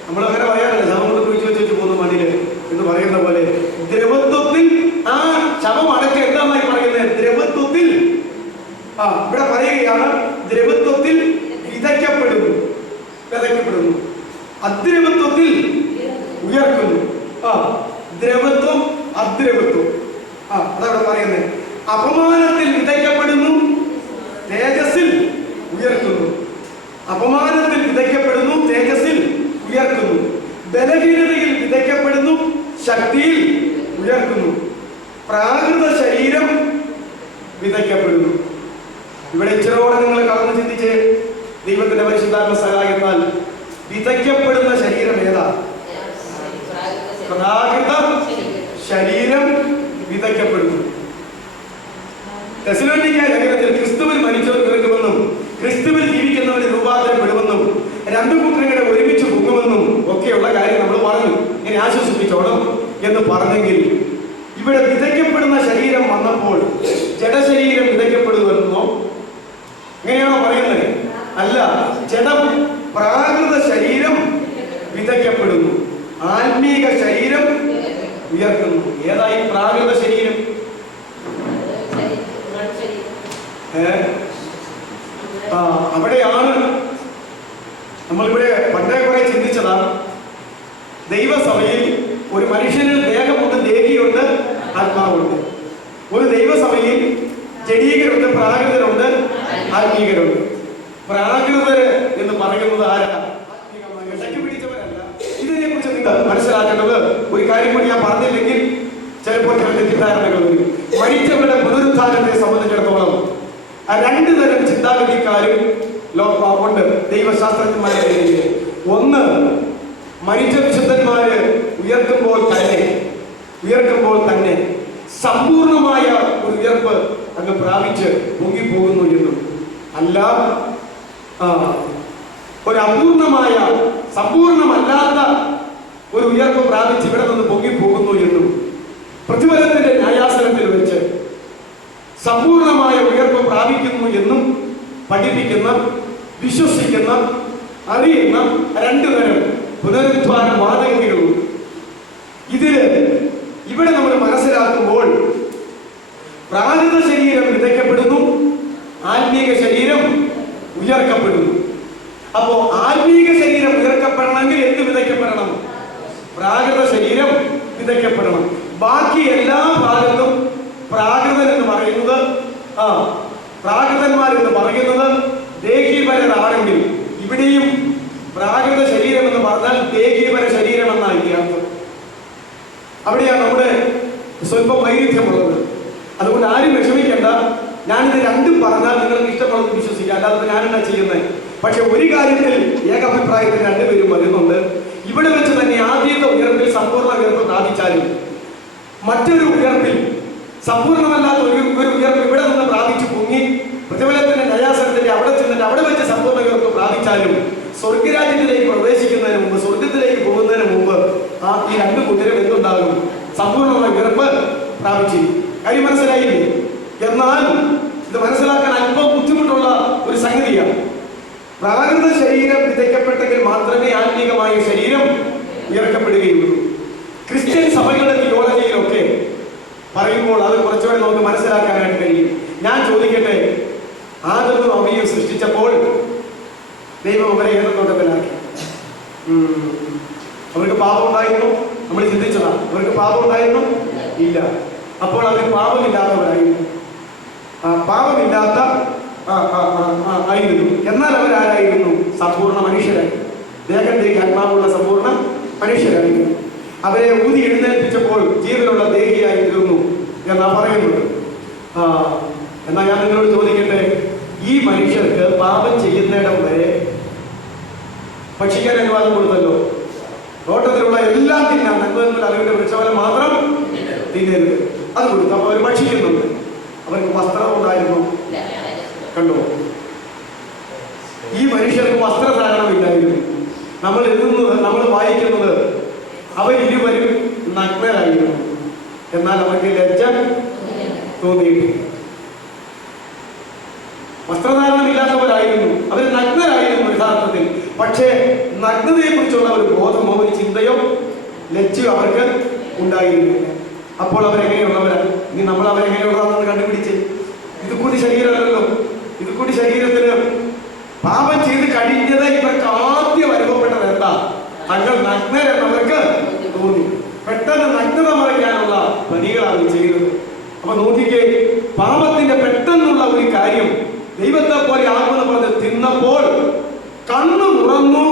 നമ്മൾ അങ്ങനെ പറയാറില്ല, ശവം കൊണ്ട് കുഴിച്ചു വെച്ച് പോകുന്ന മണ്ണില് എന്ന് പറയുന്ന പോലെ ദ്രവത്വത്തിൽ ആ ശവം അടക്കം എന്തായി പറയുന്നത്? ദ്രവത്വത്തിൽ ഇവിടെ പറയുകയാണ്, ദ്രവത്വത്തിൽ വിതയ്ക്കപ്പെടുന്നു, അദ്രവത്വത്തിൽ ഉയർത്തുന്നു. ദ്രവത്വം അദ്രവത്വം അതവിടെ പറയുന്നത്. അപമാനത്തിൽ വിതയ്ക്കപ്പെടുന്നു, തേജസ്സിൽ ഉയർത്തുന്നു. അപമാനത്തിൽ വിതയ്ക്കപ്പെടുന്നു, തേജസ്സിൽ ഉയർത്തുന്നു. ബലഹീനതയിൽ വിതയ്ക്കപ്പെടുന്നു, ശക്തിയിൽ ഉയർത്തുന്നു. പ്രാകൃത ശരീരം വിതയ്ക്കപ്പെടുന്നു. ഇവിടെ ഇച്ചിരോടെ നിങ്ങൾ കടന്ന് ചിന്തിച്ച് ദൈവത്തിന്റെ പരിശുദ്ധാത്മ സഹായത്താൽ വിതയ്ക്കപ്പെടുന്ന ശരീരം ഏതാ? പ്രാകൃത ശരീരം വിതയ്ക്കപ്പെടുന്നു. തെസ്സലോനിക്ക ലേഖനത്തിൽ ക്രിസ്തുവിൽ മരിച്ചവർ ഉയർക്കുമെന്നും ക്രിസ്തുവിൽ ജീവിക്കുന്നവർ രൂപാന്തരപ്പെടുമെന്നും രണ്ടു കൂട്ടരുടെ ഒരുമിച്ച് പൊങ്ങുമെന്നും ഒക്കെയുള്ള കാര്യം നമ്മൾ പറഞ്ഞു. ഇങ്ങനെ ആശ്വസിപ്പിച്ചോണം എന്ന് പറഞ്ഞെങ്കിൽ ഇവിടെ വിതയ്ക്കപ്പെടുന്ന ശരീരം വന്നപ്പോൾ ജഡശരീരം വിതയ്ക്കപ്പെടുമെന്നോ എങ്ങനെയാണോ പറയുന്നത്? അല്ല, ജഡം പ്രാകൃത ശരീരം വിതയ്ക്കപ്പെടുന്നു, ആത്മീക ശരീരം ഉയർത്തുന്നു. ഏതായി പ്രാകൃത ശരീരം? അവിടെയാണ് നമ്മളിവിടെ പണ്ടേ കുറെ ചിന്തിച്ചതാണ്. ദൈവസഭയിൽ ഒരു മനുഷ്യന് ദേഹമുണ്ട്, ദേഹിയുണ്ട്, ആത്മാവുണ്ട്. ഒരു ദൈവസഭയിൽ ജഡീകരുണ്ട്, പ്രാകൃതരുണ്ട്, ആത്മീകരുണ്ട്. പ്രാകൃതര് എന്ന് പറയുന്നത് ആരാ? ഇടയ്ക്ക് പിടിച്ചവരല്ല. ഇതിനെ കുറിച്ച് നിങ്ങൾ മനസ്സിലാക്കേണ്ടത് ഒരു കാര്യം കൂടി ഞാൻ പറഞ്ഞില്ലെങ്കിൽ ചിലപ്പോൾ ചില തെറ്റിദ്ധാരണകൾ വരും. മരിച്ചവരുടെ പുനരുത്ഥാനത്തെ സംബന്ധിച്ചിടത്തോളം രണ്ടു തരം ചിന്താഗതിക്കാരും ഉണ്ട് ദൈവശാസ്ത്രജ്ഞന്മാരുടെ. ഒന്ന്, മരിച്ച വിശുദ്ധന്മാര് ഉയർത്തുമ്പോൾ തന്നെ സമ്പൂർണമായ ഒരു ഉയർപ്പ് അങ്ങ് പ്രാപിച്ച് പൊങ്ങിപ്പോകുന്നു എന്നും, അല്ല ഒരു അപൂർണമായ സമ്പൂർണമല്ലാത്ത ഒരു ഉയർപ്പ് പ്രാപിച്ച് ഇവിടെ നിന്ന് പൊങ്ങിപ്പോകുന്നു എന്നും, പ്രതിഫലത്തിന്റെ ന്യായാസനത്തിൽ വെച്ച് സമ്പൂർണമായ ഉയർപ്പ് പ്രാപിക്കുന്നു എന്നും പഠിപ്പിക്കുന്ന, വിശ്വസിക്കുന്ന, അറിയുന്ന രണ്ടുതരം പുനരുദ്ധാന വാദഗതികളുണ്ട്. ഇവിടെ നമ്മൾ മനസ്സിലാക്കുമ്പോൾ പ്രാകൃത ശരീരം വിതയ്ക്കപ്പെടുന്നു, ആത്മീക ശരീരം ഉയർക്കപ്പെടുന്നു. അപ്പോ ആത്മീക ശരീരം ഉയർക്കപ്പെടണമെങ്കിൽ എന്ത് വിതയ്ക്കപ്പെടണം? പ്രാകൃത ശരീരം വിതയ്ക്കപ്പെടണം. ബാക്കി എല്ലാ ഭാഗത്തും പ്രാകൃതൻ എന്ന് പറയുന്നത് പ്രാകൃതന്മാരെന്ന് പറയുന്നത് ദേഹീപരരാണെങ്കിൽ ഇവിടെയും പ്രാകൃത ശരീരം എന്ന് പറഞ്ഞാൽ ദേഹീപര ശരീരം എന്നാണ് അർത്ഥം. അവിടെയാണ് നമ്മുടെ സ്വല്പം വൈരുദ്ധ്യമുള്ളത്. അതുകൊണ്ട് ആരും വിഷമിക്കേണ്ട. ഞാനിത് രണ്ടും പറഞ്ഞാൽ നിങ്ങൾക്ക് ഇഷ്ടമുള്ളത് വിശ്വസിക്കാം, അല്ലാതെ ഞാനെന്താ ചെയ്യുന്നത്? പക്ഷെ ഒരു കാര്യത്തിൽ ഏകാഭിപ്രായത്തിൽ രണ്ടുപേരും വരുന്നുണ്ട്. ഇവിടെ വെച്ച് തന്നെ ആദ്യത്തെ ഉയർപ്പിൽ സമ്പൂർണ്ണ ഉയർപ്പ് പ്രാപിച്ചാലും മറ്റൊരു ഉയർപ്പിൽ സമ്പൂർണ്ണമല്ലാത്ത ഒരു ഉയർപ്പ് ഇവിടെ നിന്ന് പ്രാപിച്ചു പൊങ്ങി പ്രതിഫലത്തിന്റെ ന്യായാസനത്തിന്റെ അവിടെ ചെന്നിട്ട് അവിടെ വെച്ച് സമ്പൂർണ്ണ ഉയർപ്പ് പ്രാപിച്ചാലും സ്വർഗരാജ്യത്തിലേക്ക് പ്രവേശിക്കുന്നതിന് മുമ്പ്, സ്വർഗത്തിലേക്ക് പോകുന്നതിന് മുമ്പ് ഈ രണ്ടു കൂട്ടരും എന്തുണ്ടാകും? സമ്പൂർണ്ണമായ ഉയർപ്പ് പ്രാപിച്ചിരിക്കും. കാര്യം മനസ്സിലായില്ലേ? എന്നാൽ ഇത് മനസ്സിലാക്കാൻ അല്പം ബുദ്ധിമുട്ടുള്ള ഒരു സംഗതിയാണ്. പ്രാകൃത ശരീരം വിതയ്ക്കപ്പെട്ടെങ്കിൽ മാത്രമേ ആത്മീകമായ ശരീരം ഉയർക്കപ്പെടുകയുള്ളൂ. ക്രിസ്ത്യൻ സഭകളുടെ തിയോളജിയിലൊക്കെ പറയുമ്പോൾ അത് കുറച്ചുകൂടെ നമുക്ക് മനസ്സിലാക്കാനായിട്ട് കഴിയും. ഞാൻ ചോദിക്കട്ടെ, ആദവും ഹവ്വയും സൃഷ്ടിച്ചപ്പോൾ ദൈവം അവരെ ഏത് തോട്ടത്തിലാക്കി? അവർക്ക് പാപം ഉണ്ടായിരുന്നു? നമ്മൾ ചിന്തിച്ചതാണ്. അവർക്ക് പാപം ഉണ്ടായിരുന്നു? ഇല്ല. അപ്പോൾ അവർ പാപമില്ലാത്തവരായിരുന്നു. പാപമില്ലാത്ത ആയിരുന്നു. എന്നാൽ അവരാരായിരുന്നു? സമ്പൂർണ്ണ മനുഷ്യരായി, ദേഹത്തേക്ക് ആത്മാവുള്ള സമ്പൂർണ്ണ മനുഷ്യരായിരുന്നു. അവരെ ഊതി എഴുന്നേൽപ്പിച്ചപ്പോൾ ജീവനുള്ള ദേഹിയായി തീർന്നു എന്നാ പറയുന്നത്. എന്നാൽ ഞാൻ നിങ്ങളോട് ചോദിക്കട്ടെ, ഈ മനുഷ്യർക്ക് പാപം ചെയ്യുന്നിടം വരെ ഭക്ഷിക്കാൻ അനുവാദം കൊടുത്തല്ലോ. തോട്ടത്തിലുള്ള എല്ലാം തിന്നാൻ, നന്മ അറിവിന്റെ വൃക്ഷഫലം മാത്രം തിന്നരുത്. അത് കൊടുത്തു. അപ്പൊ അവർ ഭക്ഷിക്കുന്നുണ്ട്. അവർക്ക് വസ്ത്രം ഉണ്ടായിരുന്നു. കണ്ടോ, ഈ മനുഷ്യർക്ക് വസ്ത്രധാരണമില്ലായിരുന്നു. നമ്മൾ എഴുതുന്നത്, നമ്മൾ വായിക്കുന്നത് അവരിരുവരും നഗ്നരായിരുന്നു. എന്നാൽ അവർക്ക് ലജ്ജ തോന്നിയിട്ടില്ല. വസ്ത്രധാരണമില്ലാത്തവരായിരുന്നു, അവർ നഗ്നരായിരുന്നു യഥാർത്ഥത്തിൽ. പക്ഷേ നഗ്നതയെ കുറിച്ചുള്ള ഒരു ബോധമോ ഒരു ചിന്തയോ ലജ്ജയോ അവർക്ക് ഉണ്ടായിരുന്നില്ല. അപ്പോൾ അവരെങ്ങനെയുള്ളവരാണ്? ഇനി നമ്മൾ അവരെങ്ങനെയുള്ളതാണെന്ന് കണ്ടുപിടിച്ച്, ഇത് കൂടി ശരീരമല്ലല്ലോ, ഇത് കൂടി ശരീരത്തിന് പാപം ചെയ്ത് കഴിഞ്ഞത് ഇവർക്ക് ആദ്യം അനുഭവപ്പെട്ടത് എന്താ? തങ്ങൾ നഗ്നരെന്നവർക്ക് തോന്നി. പെട്ടെന്ന് നഗ്നത മറയ്ക്കാനുള്ള പണികളാണ് ചെയ്തത്. അപ്പൊ നോക്കിക്കേ, പാപത്തിന്റെ പെട്ടെന്നുള്ള ഒരു കാര്യം ദൈവത്തെ പോലെ ആകുമെന്ന് പറഞ്ഞ് തിന്നപ്പോൾ കണ്ണു തുറന്നു.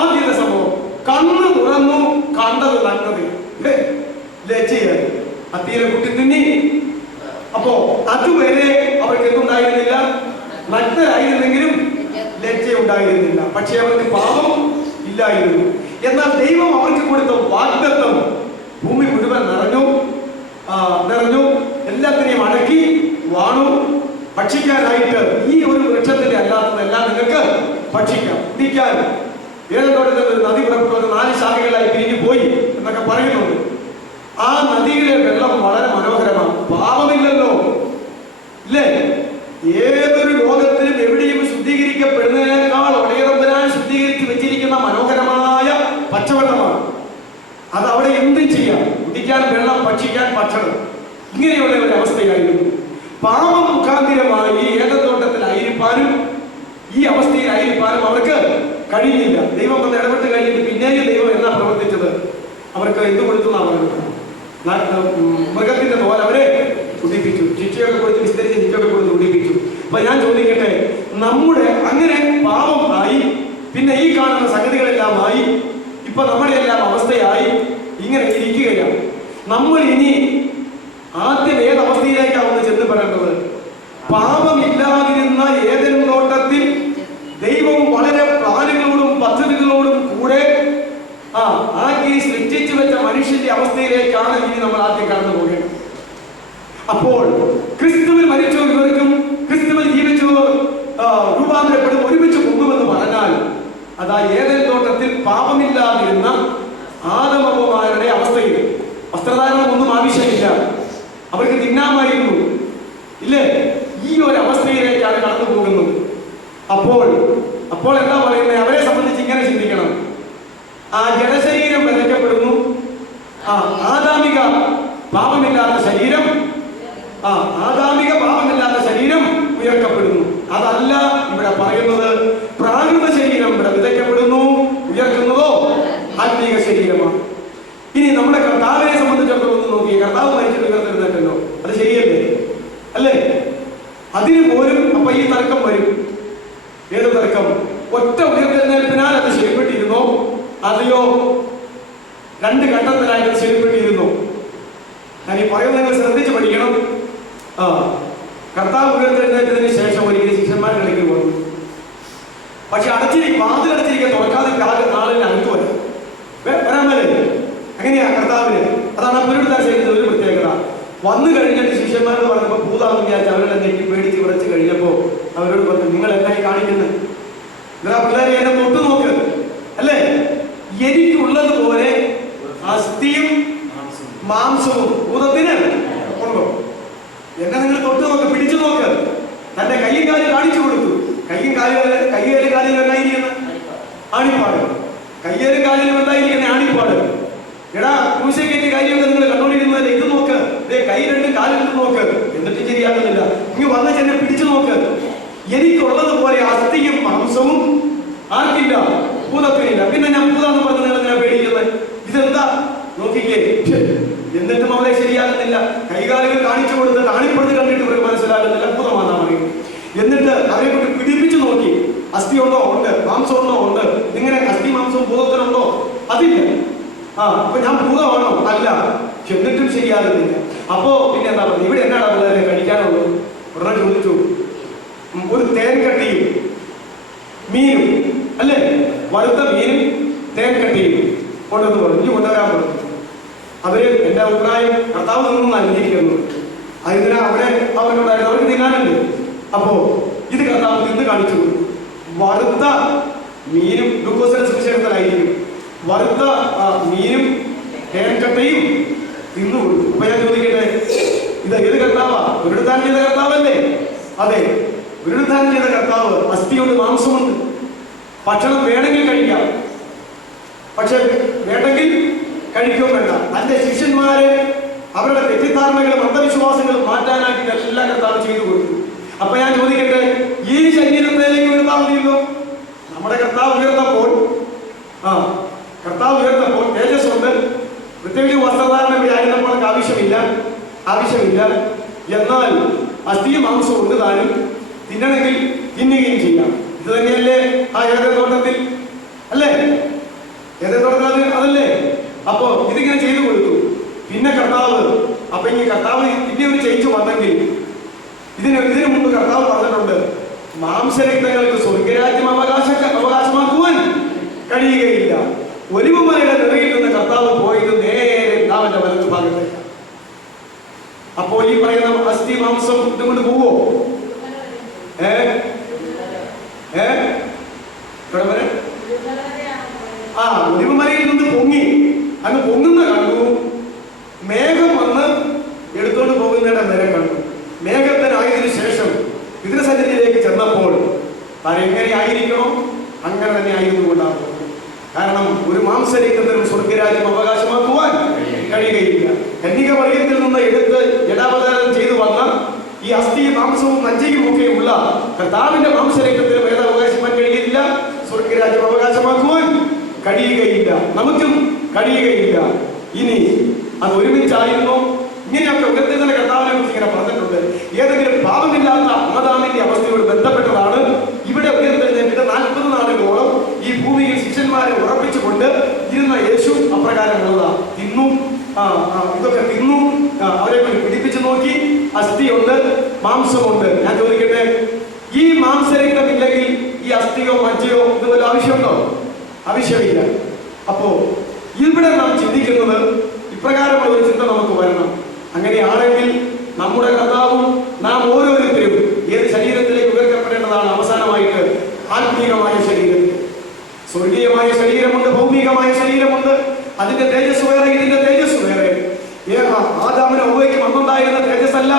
ആദ്യത്തെ സംഭവം, കണ്ണു തുറന്നു, കണ്ടത് നഗ്നത, ലജ്ജയായി. അത്തീരെ കുട്ടി തിന്നി. അപ്പോ അതുവരെ അവർക്ക് എന്തുണ്ടായിരുന്നില്ല? നഗ്നരായിരുന്നെങ്കിലും ലജ്ജ ഉണ്ടായിരുന്നില്ല. പക്ഷെ അവർക്ക് പാപം ഇല്ലായിരുന്നു. എന്നാൽ ദൈവം അവർക്ക് കൊടുത്ത വാഗ്ദത്തം ഭൂമി മുഴുവൻ നിറഞ്ഞു, എല്ലാത്തിനെയും അടക്കി വാണു. ഭക്ഷിക്കാനായിട്ട് ഈ ഒരു വൃക്ഷത്തിന്റെ അല്ലാത്തതെല്ലാം നിങ്ങൾക്ക് ഭക്ഷിക്കാം, കുടിക്കാൻ. ഏതെന്തോട്ടത്തിൽ ഒരു നദി പുറപ്പെട്ടു 4 ശാഖകളായി പിരിഞ്ഞു പോയി എന്നൊക്കെ പറയുന്നുണ്ട്. ആ നദിയിലെ വെള്ളം വളരെ മനോഹരമാണ്. പാപമില്ലല്ലോ, ഇല്ലേ? ഏതൊരു ലോകത്തിലും എവിടെയും ശുദ്ധീകരിക്കപ്പെടുന്നതിനേക്കാൾ ഒടയതമ്പരാൻ ശുദ്ധീകരിച്ച് വെച്ചിരിക്കുന്ന മനോഹരമായ പച്ചവെള്ളമാണ്. അത് അവിടെ എന്തും ചെയ്യാം, കുടിക്കാൻ വെള്ളം, ഭക്ഷിക്കാൻ ഭക്ഷണം. ഇങ്ങനെയുള്ള ഒരു അവസ്ഥയായിരുന്നു. പാപം മുഖാന്തിരമായി ഏകത്തോട്ടത്തിലായിരിക്കാനും ഈ അവസ്ഥയിലായിരിക്കാനും അവർക്ക് കഴിയില്ല. ദൈവം വന്ന് ഇടപെട്ട് കഴിഞ്ഞിട്ട് പിന്നെയും ദൈവം എന്നാ പ്രവർത്തിച്ചത്? അവർക്ക് എന്ത് കൊടുത്തു എന്നാ പറയുന്നത്? മൃഗത്തിന്റെ തോൽ അവരെ കുടിപ്പിച്ചു. ശിക്ഷയൊക്കെ കൊടുത്ത് വിസ്തരിച്ച് ശിക്ഷയൊക്കെ കൊടുത്ത് കുടിപ്പിച്ചു. അപ്പൊ ഞാൻ ചോദിക്കട്ടെ, നമ്മുടെ അങ്ങനെ പാപം ആയി, പിന്നെ ഈ കാണുന്ന സംഗതികളെല്ലാം ആയി, ഇപ്പൊ നമ്മുടെ എല്ലാം അവസ്ഥയായി ഇങ്ങനെ ഇരിക്കുകയാണ്. നമ്മൾ ഇനി ആദ്യം ഏതവസ്ഥയിലേക്കാണ് ചെന്ന് പറയേണ്ടത്? പാപമില്ലാതിരുന്ന ഏതെങ്കിലും തോട്ടത്തിൽ ദൈവം വളരെ പ്ലാനുകളോടും പദ്ധതികളോടും കൂടെ ആക്കി സൃഷ്ടിച്ചു വെച്ച മനുഷ്യന്റെ അവസ്ഥയിലേക്കാണ് ഇനി നമ്മൾ ആദ്യം കടന്നു പോകേണ്ടത്. അപ്പോൾ ക്രിസ്തുവിൽ മരിച്ചവർ ഇവർക്കും ക്രിസ്തുവിൽ ജീവിച്ചവർ രൂപാന്തരപ്പെടും, ഒരുമിച്ച് പോകുമെന്ന് പറഞ്ഞാൽ അതാ ഏതെങ്കിലും തോട്ടത്തിൽ പാപമില്ലാതിരുന്ന ആദമവന്മാരുടെ അവസ്ഥയിൽ വസ്ത്രധാരണം ഒന്നും ആവശ്യമില്ല, അവർക്ക് തിന്നാമായിരുന്നു, ഇല്ലേ? ഈ ഒരു അവസ്ഥയിലേക്കാണ് കടന്നു പോകുന്നത്. അപ്പോൾ എന്താ പറയുന്നത്? അവരെ സംബന്ധിച്ച് ഇങ്ങനെ ചിന്തിക്കണം. ആ ജഡശരീരം വിതയ്ക്കപ്പെടുന്നു, ആദാമിക പാപമില്ലാത്ത ശരീരം ഉയർക്കപ്പെടുന്നു. അതല്ല ഇവിടെ പറയുന്നത്. പ്രാകൃത ശരീരം ഇവിടെ വിതയ്ക്കപ്പെടുന്നു, ഉയർക്കുന്നതോ ആത്മീക ശരീരമാണ്. ഇനി നമ്മുടെ കർത്താവിനെ സംബന്ധിച്ചിടത്തോളം ഒന്ന് നോക്കി. കർത്താവ് മരിച്ചിട്ട് ഉയർത്തിരുന്നല്ലോ, അത് ശരിയല്ലേ? അല്ലേ? അതിന് പോലും അപ്പൊ ഈ തർക്കം വരും. ഏത് തർക്കം? ഒറ്റ ഉയർത്തെഴുന്നേൽപ്പിനാൽ അത് ശരിപ്പെട്ടിരുന്നോ, അതെയോ 2 ഘട്ടത്തിലായി അത് ശരിപ്പെട്ടിരുന്നോ? ഞാൻ ഈ പറയുന്നത് നിങ്ങൾ ശ്രദ്ധിച്ച് പഠിക്കണം. കർത്താവ് ഉയർത്തെഴുന്നേറ്റതിന് ശേഷം ഒരിക്കലും ശിഷ്യന്മാർ കളിക്ക് പോകുന്നു. പക്ഷെ വാതിലടച്ചിരിക്കാൻ തുറക്കാതെ നാളിന് അകത്ത് വരാൻ മേലെ. അങ്ങനെയാ കർത്താവിന്. അതാണ് പുനരുദ്ധാരശൈലിയുടെ ഒരു പ്രത്യേകത. വന്നു കഴിഞ്ഞിട്ട് ശിഷ്യന്മാരോട് പറഞ്ഞപ്പോൾ ഭൂതാണെന്ന് വിചാരിച്ച് അവരുടെ നെറ്റി പേടിച്ച് വിറച്ച് കഴിഞ്ഞപ്പോ അവരോട് പറഞ്ഞു, നിങ്ങൾ എന്തായി കാണിക്കുന്നത്? നിങ്ങളാ പിള്ളേരെ എന്നെ തൊട്ടു നോക്ക്, അല്ലേ? എനിക്കുള്ളതുപോലെ അസ്ഥിയും മാംസവും ഭൂതത്തിന് ഉണ്ടോ? എന്നെ നിങ്ങൾ തൊട്ടു നോക്ക്, പിടിച്ചു നോക്ക്. തന്റെ കയ്യും കാലും കാണിച്ചു കൊടുത്തു. കയ്യേലും കാലിലും എന്തായിരിക്കുന്നത്? ആണിപ്പാട്. കയ്യേലും കാലിലും എന്തായിരിക്കുന്നത്? ആണിപ്പാട്. എടാ, ക്രൂശിക്കേറ്റ കാര്യമൊക്കെ നിങ്ങൾ കണ്ടോണ്ടിരുന്നതല്ലേ? ഇത് നോക്ക്, കൈ 2 കാലിട്ട് നോക്ക്. എന്നിട്ട് ശരിയാകുന്നില്ല, ഇനി വന്ന് ചെന്നെ പിടിച്ചു നോക്ക്. എനിക്കുള്ളതുപോലെ അസ്ഥിയും മാംസവും ആർക്കില്ല? ഭൂതത്തിനില്ല. പിന്നെ ഞാൻ ഭൂതാന്ന് പറഞ്ഞ നിങ്ങൾ പേടിക്കുന്നത് ഇതെന്താ? നോക്കിക്കേ. എന്നിട്ടും അവരെ ശരിയാകുന്നില്ല. കൈകാലുകൾ കാണിച്ചു കൊടുത്ത് കാണിപ്പെടുത്ത് കണ്ടിട്ട് ഇവർക്ക് മനസ്സിലാകുന്നില്ല, ഭൂതമാണെന്നാ പറയും. എന്നിട്ട് അവരെ കൊണ്ട് പിടിപ്പിച്ചു നോക്കി. അസ്ഥി ഉണ്ടോ? ഉണ്ട്. മാംസം ഉണ്ടോ? ഉണ്ട്. ഇങ്ങനെ അസ്ഥി മാംസവും ഭൂതത്തിനുണ്ടോ? അതില്ല. അപ്പൊ ഞാൻ ഭൂതമാണോ? അല്ല. എന്നിട്ടും ശരിയാകുന്നില്ല. അപ്പോ പിന്നെ എന്താ പറയുക? ഇവിടെ എന്നാണ് പിള്ളേരെ കഴിക്കാനുള്ളത്? ഉടനെ ചോദിച്ചു, ഒരു തേൻകട്ടിയും മീനും, അല്ലേ? വറുത്ത മീനും തേൻകട്ടിയും കൊണ്ടുവന്ന് പറഞ്ഞു. കൊണ്ടുവരാൻ പറഞ്ഞു. അവര് എന്റെ അഭിപ്രായം കർത്താവ് നിന്നും അംഗീകരിക്കുന്നു. അതിനാ അവിടെ അവരുണ്ടായിരുന്നു, അവർക്ക് തിന്നാനുണ്ട്. അപ്പോ ഇത് കർത്താവ് തിന്ന് കാണിച്ചു കൊടുത്തു. വറുത്ത മീനും, ഗ്ലൂക്കോസിന്റെ സുവിശേഷത്തിലായിരിക്കും, വറുത്ത മീനും തേൻകട്ടയും തിന്നു കൊടുത്തു. അപ്പൊ ഞാൻ ചോദിക്കട്ടെ, ഇത് ഏത് കർത്താവാ? പുനരുത്ഥാനം ചെയ്ത കർത്താവല്ലേ? അതെ, പുനരുത്ഥാനം ചെയ്ത കർത്താവ്. അസ്ഥിയുണ്ട്, മാംസമുണ്ട്. ഭക്ഷണം വേണമെങ്കിൽ കഴിക്കാം, പക്ഷെ വേണ്ടെങ്കിൽ കഴിക്കുകയും വേണ്ട. തന്റെ ശിഷ്യന്മാരെ അവരുടെ തെറ്റിദ്ധാരണകളും അന്ധവിശ്വാസങ്ങളും മാറ്റാനായിട്ട് എല്ലാ കർത്താവ് ചെയ്തു കൊടുത്തു. അപ്പൊ ഞാൻ ചോദിക്കട്ടെ, ഈ ശരീരത്തിലേക്ക് ഉയർത്താൻ മതിയല്ലോ. നമ്മുടെ കർത്താവ് ഉയർത്തപ്പോൾ തേജസ്സുണ്ട്. പ്രത്യേകിച്ച് വസ്ത്രധാരണം ആയിരുന്നപ്പോൾ ആവശ്യമില്ല. എന്നാൽ അസ്ഥിയും മാംസവും ഉണ്ട് താനും, തിന്നണമെങ്കിൽ തിന്നുകയും ചെയ്യാം. ഇത് തന്നെയല്ലേ ആ ഏതോട്ടത്തിൽ അല്ലേ? ഏതോട്ടത്തിൽ അതല്ലേ? അപ്പോ ഇതിങ്ങനെ ചെയ്തു കൊടുത്തു. പിന്നെ കർത്താവ് പിന്നെ ഒരു ചേഞ്ച് വന്നെങ്കിൽ ഇതിനു മുമ്പ് കർത്താവ് പറഞ്ഞിട്ടുണ്ട്, മാംസരക്തങ്ങൾക്ക് സ്വർഗരാജ്യം അവകാശമാക്കുവാൻ കഴിയുകയില്ല. ഒലിവുമലയുടെ നിറയിൽ നിന്ന് കർത്താവ് പോയത് നേരെ അവന്റെ വലതു ഭാഗത്തേക്ക്. അപ്പോൾ ഈ പറയുന്ന അസ്ഥി മാംസം ഇതുകൊണ്ട് പോവോ? ഒലിവുമലയിൽ നിന്ന് അങ്ങ് പൊങ്ങുന്ന കണ്ടു. മേഘം വന്ന് എടുത്തോണ്ട് പോകുന്നതിന്റെ നേരം കണ്ടു. മേഘത്തിനായതിനു ശേഷം പിതൃസന്നിധിയിലേക്ക് ചെന്നപ്പോൾ എങ്ങനെ ആയിരിക്കണം അങ്ങനെ തന്നെ ആയിരുന്നു കൊണ്ടാണ്. കാരണം ഒരു മാംസരക്തത്തിനും സ്വർഗരാജ്യം അവകാശമാക്കുവാൻ കഴിയുകയില്ല. കന്യകമറിയത്തിൽ നിന്ന് എടുത്ത് ജഡാവതാരം ചെയ്തു വന്ന ഈ അസ്ഥി മാംസവും മജ്ജയും ഒക്കെ ഉള്ള കർത്താവിന്റെ മാംസരക്തത്തിനും ഏത് അവകാശമാൻ കഴിയില്ല, സ്വർഗരാജ്യം അവകാശമാക്കുവാൻ കഴിയുകയില്ല, നമുക്കും കഴിയുകയില്ല. ഇനി അത് ഒരുമിച്ചായിരുന്നു. ഇങ്ങനെയൊക്കെ ഉയർത്തുന്ന കർത്താവിനെ കുറിച്ച് ഇങ്ങനെ പറഞ്ഞിട്ടുണ്ട്. ഏതെങ്കിലും പാപമില്ലാത്ത ആദാമിന്റെ അവസ്ഥയോട് ബന്ധപ്പെട്ടതാണ് ഇവിടെ ഉയർത്തെഴുന്നേറ്റ് 40 നാളുകളോളം ഈ ഭൂമിയിൽ ശിഷ്യന്മാരെ ഉറപ്പിച്ചുകൊണ്ട് ഇരുന്ന യേശു അപ്രകാരമുള്ളതാ. ഇതൊക്കെ തിന്നു, അവരെ പിടിപ്പിച്ചു നോക്കി. അസ്ഥിയുണ്ട്, മാംസമുണ്ട്. ഞാൻ ചോദിക്കട്ടെ, ഈ മാംസരക്തമില്ലെങ്കിൽ ഈ അസ്ഥിയോ മജ്ജയോ ഇതുപോലെ ആവശ്യമുണ്ടോ? ആവശ്യമില്ല. അപ്പോ ഇവിടെ നാം ചിന്തിക്കുന്നത് ഇപ്രകാരമുള്ള ഒരു ചിന്ത നമുക്ക് വരണം. അങ്ങനെയാണെങ്കിൽ നമ്മുടെ കർത്താവും നാം ഓരോരുത്തരും ഏത് ശരീരത്തിലേക്ക് ഉയർത്തപ്പെടേണ്ടതാണ്? അവസാനമായിട്ട് ആത്മീകമായ ശരീരത്തിൽ. സ്വർഗീയമായ ശരീരമുണ്ട്, ഭൗമികമായ ശരീരമുണ്ട്. അതിന്റെ തേജസ് വേറെ, ഇതിന്റെ തേജസ് വേറെ. ആദാമിന് ഹവ്വയ്ക്ക് അന്നുണ്ടായിരുന്ന തേജസ്സല്ല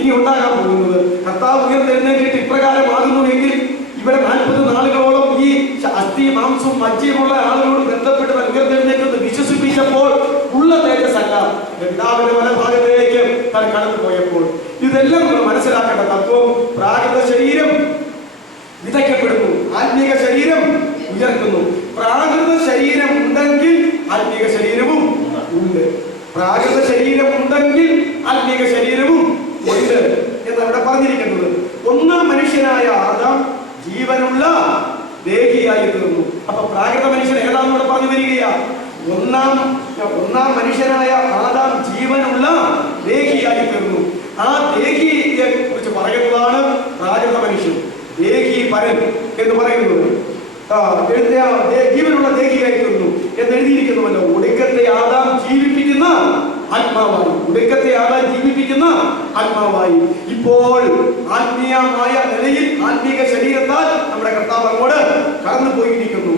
ഇനി ഉണ്ടാകാൻ പോകുന്നത്. കർത്താവ് ഉയർത്തെഴുന്നേറ്റിട്ട് ഇപ്രകാരമാകുന്നു എങ്കിൽ ഇവിടെ 40 നാളുകളോളം ഈ അസ്ഥി മാംസവും മജ്ജയുമുള്ള ആളുകളോട് ബന്ധപ്പെട്ട് ഉയർത്തെഴുന്നേറ്റെന്ന് വിശ്വസിപ്പിച്ചപ്പോൾ ഉള്ള തേജസ്സല്ല, പിതാവിന്റെ വലഭാഗത്തേക്ക് താൻ കടന്നു പോയപ്പോൾ. ഇതെല്ലാം നമ്മൾ മനസ്സിലാക്കേണ്ട തത്വം. പ്രാകൃത ശരീരം വിതയ്ക്കപ്പെടുന്നു, ആത്മീക ശരീരം ഉയർത്തുന്നു. പ്രാകൃത ശരീരം ഉണ്ടെങ്കിൽ ആത്മീക ശരീരവും ഉണ്ട്. പ്രാകൃത ശരീരം ഉണ്ടെങ്കിൽ ആത്മീക ശരീരവും ഉണ്ട് എന്നവിടെ പറഞ്ഞിരിക്കുന്നത്. ഒന്നാം മനുഷ്യനായ ആദാം ജീവനുള്ള ദേഹിയായി തീർന്നു. അപ്പൊ പ്രാകൃത മനുഷ്യൻ ഏതാണെന്നൂടെ പറഞ്ഞു വരികയാ. ഒന്നാം മനുഷ്യനായ ആദാം ജീവനുള്ള ദേഹിയായി തീർന്നു. ആ ദേഹിയെ കുറിച്ച് പറയുന്നതാണ് പ്രാകൃത മനുഷ്യൻ. ദേഹി പരൻ എന്ന് പറയുന്നത് ജീവനുള്ള ദേഹിയായി തീർന്നു എന്ന് എഴുതിയിരിക്കുന്നുവല്ലോ. ഒടുക്കത്തെ ആദാം ജീവിപ്പിക്കുന്ന ആത്മാവായി, ആത്മാവായി ഇപ്പോൾ ആത്മീയമായ നിലയിൽ ആത്മീക ശരീരത്താൽ നമ്മുടെ കർത്താവ് അങ്ങോട്ട് കടന്നു പോയിരിക്കുന്നു.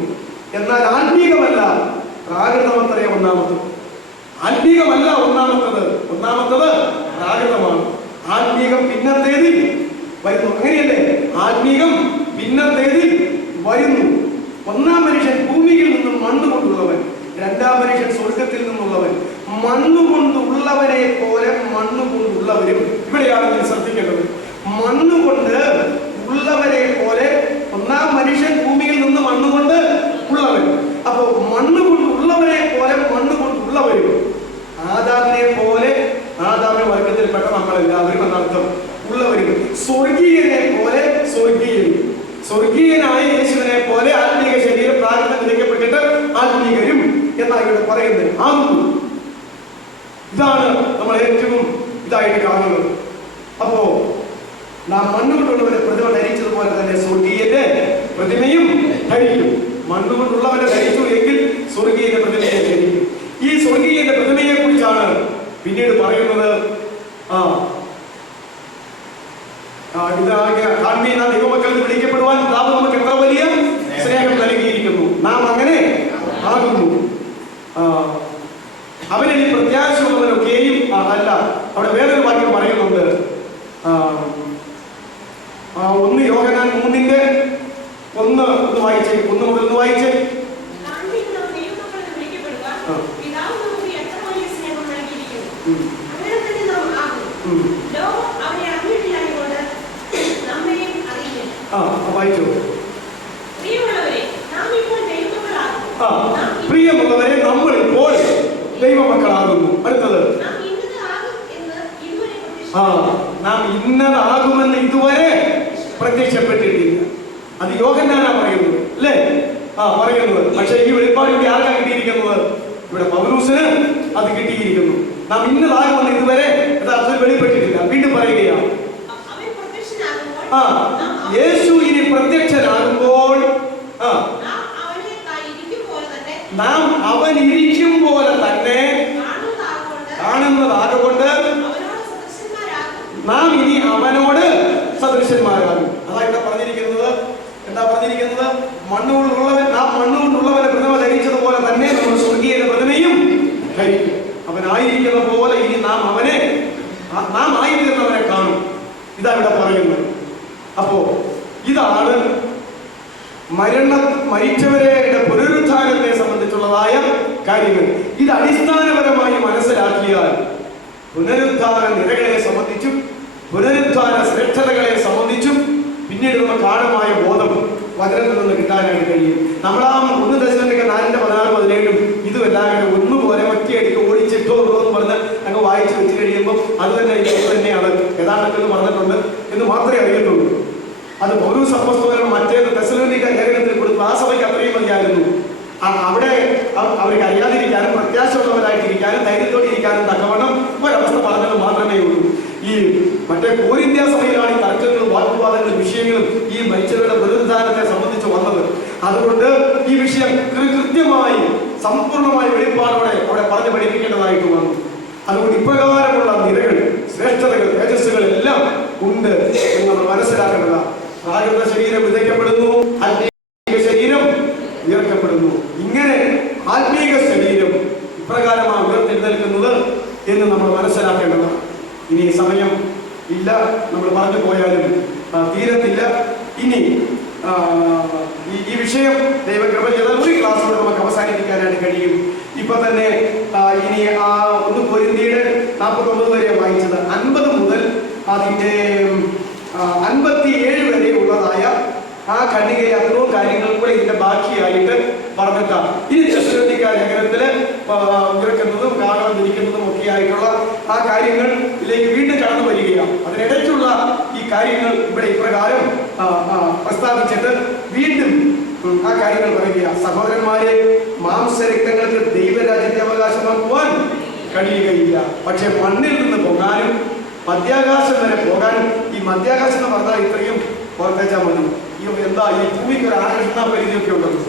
എന്നാൽ ആത്മീകമല്ല, പ്രാകൃതമത്രേ ഒന്നാമത്തത്. ആത്മീകമല്ല ഒന്നാമത്തത് പ്രാകൃതമാണ്. ആത്മീകം പിന്നത്തേതിൽ വരുന്നു. അങ്ങനെയല്ലേ? ആത്മീകം പിന്നത്തേതിൽ വരുന്നു. ഒന്നാം മനുഷ്യൻ ഭൂമിയിൽ നിന്നും മണ്ണ് കൊണ്ടുള്ളവൻ, രണ്ടാം മനുഷ്യൻ സ്വർഗത്തിൽ നിന്നുള്ളവൻ. മണ്ണുകൊണ്ടുള്ളവരെ പോലെ മണ്ണുകൊണ്ടുള്ളവരും. ഇവിടെയാണ് ഞാൻ ശ്രദ്ധിക്കേണ്ടത്. മണ്ണുകൊണ്ട് ഉള്ളവരെ പോലെ ഒന്നാം മനുഷ്യൻ ഭൂമിയിൽ നിന്ന് മണ്ണുകൊണ്ട് ഉള്ളവൻ. അപ്പോ മണ്ണുകൊണ്ടുള്ളവരെ പോലെ മണ്ണുകൊണ്ടുള്ളവരും. ആദാമിനെ പോലെ, ആദാമിന്റെ വർഗത്തിൽപ്പെട്ട നമ്മളെല്ലാവരും എന്നർത്ഥം ഉള്ളവരും. സ്വർഗീയനെ പോലെ സ്വർഗീയനായ യേശുവിനെ പോലെ ആത്മീക ശരീരം പ്രാകൃതം വിധിക്കപ്പെട്ടിട്ട് ആത്മീകരും എന്നാണ് ഇവിടെ പറയുന്നത്. ഇതാണ് നമ്മൾ ഏറ്റവും ഇതായിട്ട് കാണുന്നത്. അപ്പോ നാം മണ്ണുകൊണ്ടുള്ളവരെ പ്രതിമ ധരിച്ചതുപോലെ തന്നെ സ്വർഗീയന്റെ പ്രതിമയും ധരിക്കും. മണ്ണുകൊണ്ടുള്ളവരെ ധരിച്ചു എങ്കിൽ സ്വർഗീയന്റെ പ്രതിമയെ ധരിക്കും. ഈ സ്വർഗീയന്റെ പ്രതിമയെ കുറിച്ചാണ് പിന്നീട് പറയുന്നത് ദൈവമക്കൾ വിളിക്കപ്പെടുവാൻ പിതാവ് നമുക്ക് എത്ര വലിയ സ്നേഹം നൽകിയിരിക്കുന്നു, നാം അങ്ങനെ ആകുന്നു. അവനിൽ പ്രത്യാശയുള്ളവരൊക്കെയും അല്ല. അവിടെ വേറൊരു വാക്യം പറയുന്നുണ്ട്, 1 യോഹന്നാൻ 3:1 വായിച്ചേ, 1 മുതൽ 1 വായിച്ചേ. വായിച്ചു. പ്രിയമുള്ളവരെ, നമ്മൾ ഇപ്പോൾ ദൈവമക്കളാകുന്നു. അടുത്തത്, നാം ഇന്നതാകുമെന്ന് ഇതുവരെ പ്രത്യക്ഷപ്പെട്ടിട്ടില്ല. അത് യോഹന്നാനാ പറയുന്നത്, അല്ലേ? പറയുന്നത്. പക്ഷെ ഈ വെളിപ്പാട് ഇവിടെ ആർക്കാ കിട്ടിയിരിക്കുന്നത്? ഇവിടെ പൗലോസിന് അത് കിട്ടിയിരിക്കുന്നു. നാം ഇന്നതാകുമെന്ന് ഇതുവരെ അത് വെളിപ്പെട്ടിട്ടില്ല. വീണ്ടും പറയുകയാണ്, യേശു ഇനി പ്രത്യക്ഷനാകുമ്പോൾ നാം അവൻ ഇരിക്കും പോലെ തന്നെ കാണുന്നതാകൊണ്ട് നാം ഇനി അവനോട് സദൃശന്മാരാകും. അതാ ഇവിടെ പറഞ്ഞിരിക്കുന്നത്. എന്താ പറഞ്ഞിരിക്കുന്നത്? മണ്ണുകൊണ്ടുള്ളവൻ, നാം മണ്ണുകൊണ്ടുള്ളവന്റെ പ്രതിമ ധരിച്ചതുപോലെ തന്നെ നമ്മൾ സ്വർഗീയ പ്രതിമയും ധരിക്കും. അവനായിരിക്കുന്ന പോലെ ഇനി നാം ആയിത്തീർന്നവനെ കാണും. ഇതാ ഇവിടെ പറയുന്നത്. അപ്പോ ഇതാണ് മരിച്ചവരുടെ പുനരുത്ഥാനത്തെ സംബന്ധിച്ചുള്ളതായ കാര്യങ്ങൾ. ഇത് അടിസ്ഥാനപരമായി മനസ്സിലാക്കിയാൽ പുനരുത്ഥാന നിരകളെ സംബന്ധിച്ചും പുനരുത്ഥാന ശ്രേഷ്ഠതകളെ സംബന്ധിച്ചും പിന്നീട് നമുക്ക് ആഴമായ ബോധം വചനത്തിൽ നിന്ന് കിട്ടാനായിട്ട് കഴിയും. നമ്മളാ 1 ദശലക്ഷമൊക്കെ 4:16-17 ഇതുമെല്ലാം ഒന്നുപോലെ ഒറ്റയടിക്ക് ഓടിച്ചിട്ടോ എന്ന് പറഞ്ഞ് അങ്ങ് വായിച്ചു വെച്ച് കഴിയുമ്പോൾ അത് തന്നെയാണ് യഥാർത്ഥത്തിൽ പറഞ്ഞിട്ടുണ്ട് എന്ന് മാത്രമേ അറിയുന്നുള്ളൂ. അത് പൗലോസ് അപ്പോസ്തലൻ മറ്റേത് തെസ്സലോനിക്ക ലേഖനത്തിൽ കൊടുത്തു. ആ സഭയ്ക്ക് അത്രയും മതിയായിരുന്നു. അവിടെ അവർക്ക് അറിയാതിരിക്കാനും പ്രത്യാശയുള്ളവരായിട്ടിരിക്കാനും ധൈര്യത്തോടെ ഇരിക്കാനും തക്കവണ്ണം ഒരവസ്ഥ പറഞ്ഞത് മാത്രമേ ഉള്ളൂ. ഈ മറ്റേ കോരിന്ത്യ സഭയിലാണ് ഈ തർക്കങ്ങളും വാഗ്വാദങ്ങളും വിഷയങ്ങളും ഈ മരിച്ചവരുടെ പുനരുദ്ധാനത്തെ സംബന്ധിച്ച് വന്നത്. അതുകൊണ്ട് ഈ വിഷയം കൃത്യമായി സമ്പൂർണമായ വെളിപ്പാടോടെ അവിടെ പറഞ്ഞു പഠിപ്പിക്കേണ്ടതായിട്ട് വന്നു. അതുകൊണ്ട് ഇപ്രകാരമുള്ള നിരകൾ, ശ്രേഷ്ഠതകൾ, തേജസ്സുകൾ എല്ലാം ഉണ്ട് എന്ന് നമ്മൾ മനസ്സിലാക്കേണ്ടതാണ്. പ്രാകൃത ശരീരം വിതയ്ക്കപ്പെടുന്നു, ആത്മീയ ശരീരം ഉയർത്തപ്പെടുന്നു. ഇങ്ങനെ ആത്മീക ശരീരം ഇപ്രകാരമാണ് ഉയർത്തെഴുന്നേൽക്കുന്നത് എന്ന് നമ്മൾ മനസ്സിലാക്കേണ്ടതാണ്. ഇനി സമയം ഇല്ല, നമ്മൾ പറഞ്ഞു പോയാലും തീരത്തില്ല. ഇനി ഈ വിഷയം ദൈവകൃപ ചെയ്താൽ ഒരു ക്ലാസ്സിലൂടെ നമുക്ക് അവസാനിപ്പിക്കാനായിട്ട് കഴിയും. ഇപ്പൊ തന്നെ ഇനി 1 കൊരിന്ത്യയുടെ 49 വരെ വായിച്ചത് 50 മുതൽ അതിന്റെ 57 വരെ ഉള്ളതായ ആ ഖണ്ഡികയിലെ അത്രയും കാര്യങ്ങൾ കൂടെ ഇതിന്റെ ബാക്കിയായിട്ട് പറഞ്ഞിട്ടാണ്. ഇനി തെസ്സലോനിക്ക ലേഖനത്തില് ഇറക്കുന്നതും കാണാതിരിക്കുന്നതും ഒക്കെ ആയിട്ടുള്ള ആ കാര്യങ്ങളിലേക്ക് വീണ്ടും കടന്നു വരികയാണ്. അതിനിടയ്ക്കുള്ള ഈ കാര്യങ്ങൾ ഇവിടെ ഇപ്രകാരം പ്രസ്താവിച്ചിട്ട് വീണ്ടും ആ കാര്യങ്ങൾ പറയുക. സഹോദരന്മാരെ, മാംസരക്തങ്ങൾക്ക് ദൈവരാജ്യത്തെ അവകാശമാക്കുവാൻ കഴിയുകയില്ല. പക്ഷെ മണ്ണിൽ നിന്ന് പോകാനും മധ്യാകാശം വരെ പോകാനും, ഈ മധ്യാകാശം എന്ന് പറഞ്ഞാൽ ഇത്രയും ഓർത്തേച്ചാൽ മതി. എന്താ ഈ ഭൂമിക്ക് ഒരു ആകർഷണ പരിധിയൊക്കെ ഉണ്ടല്ലോ.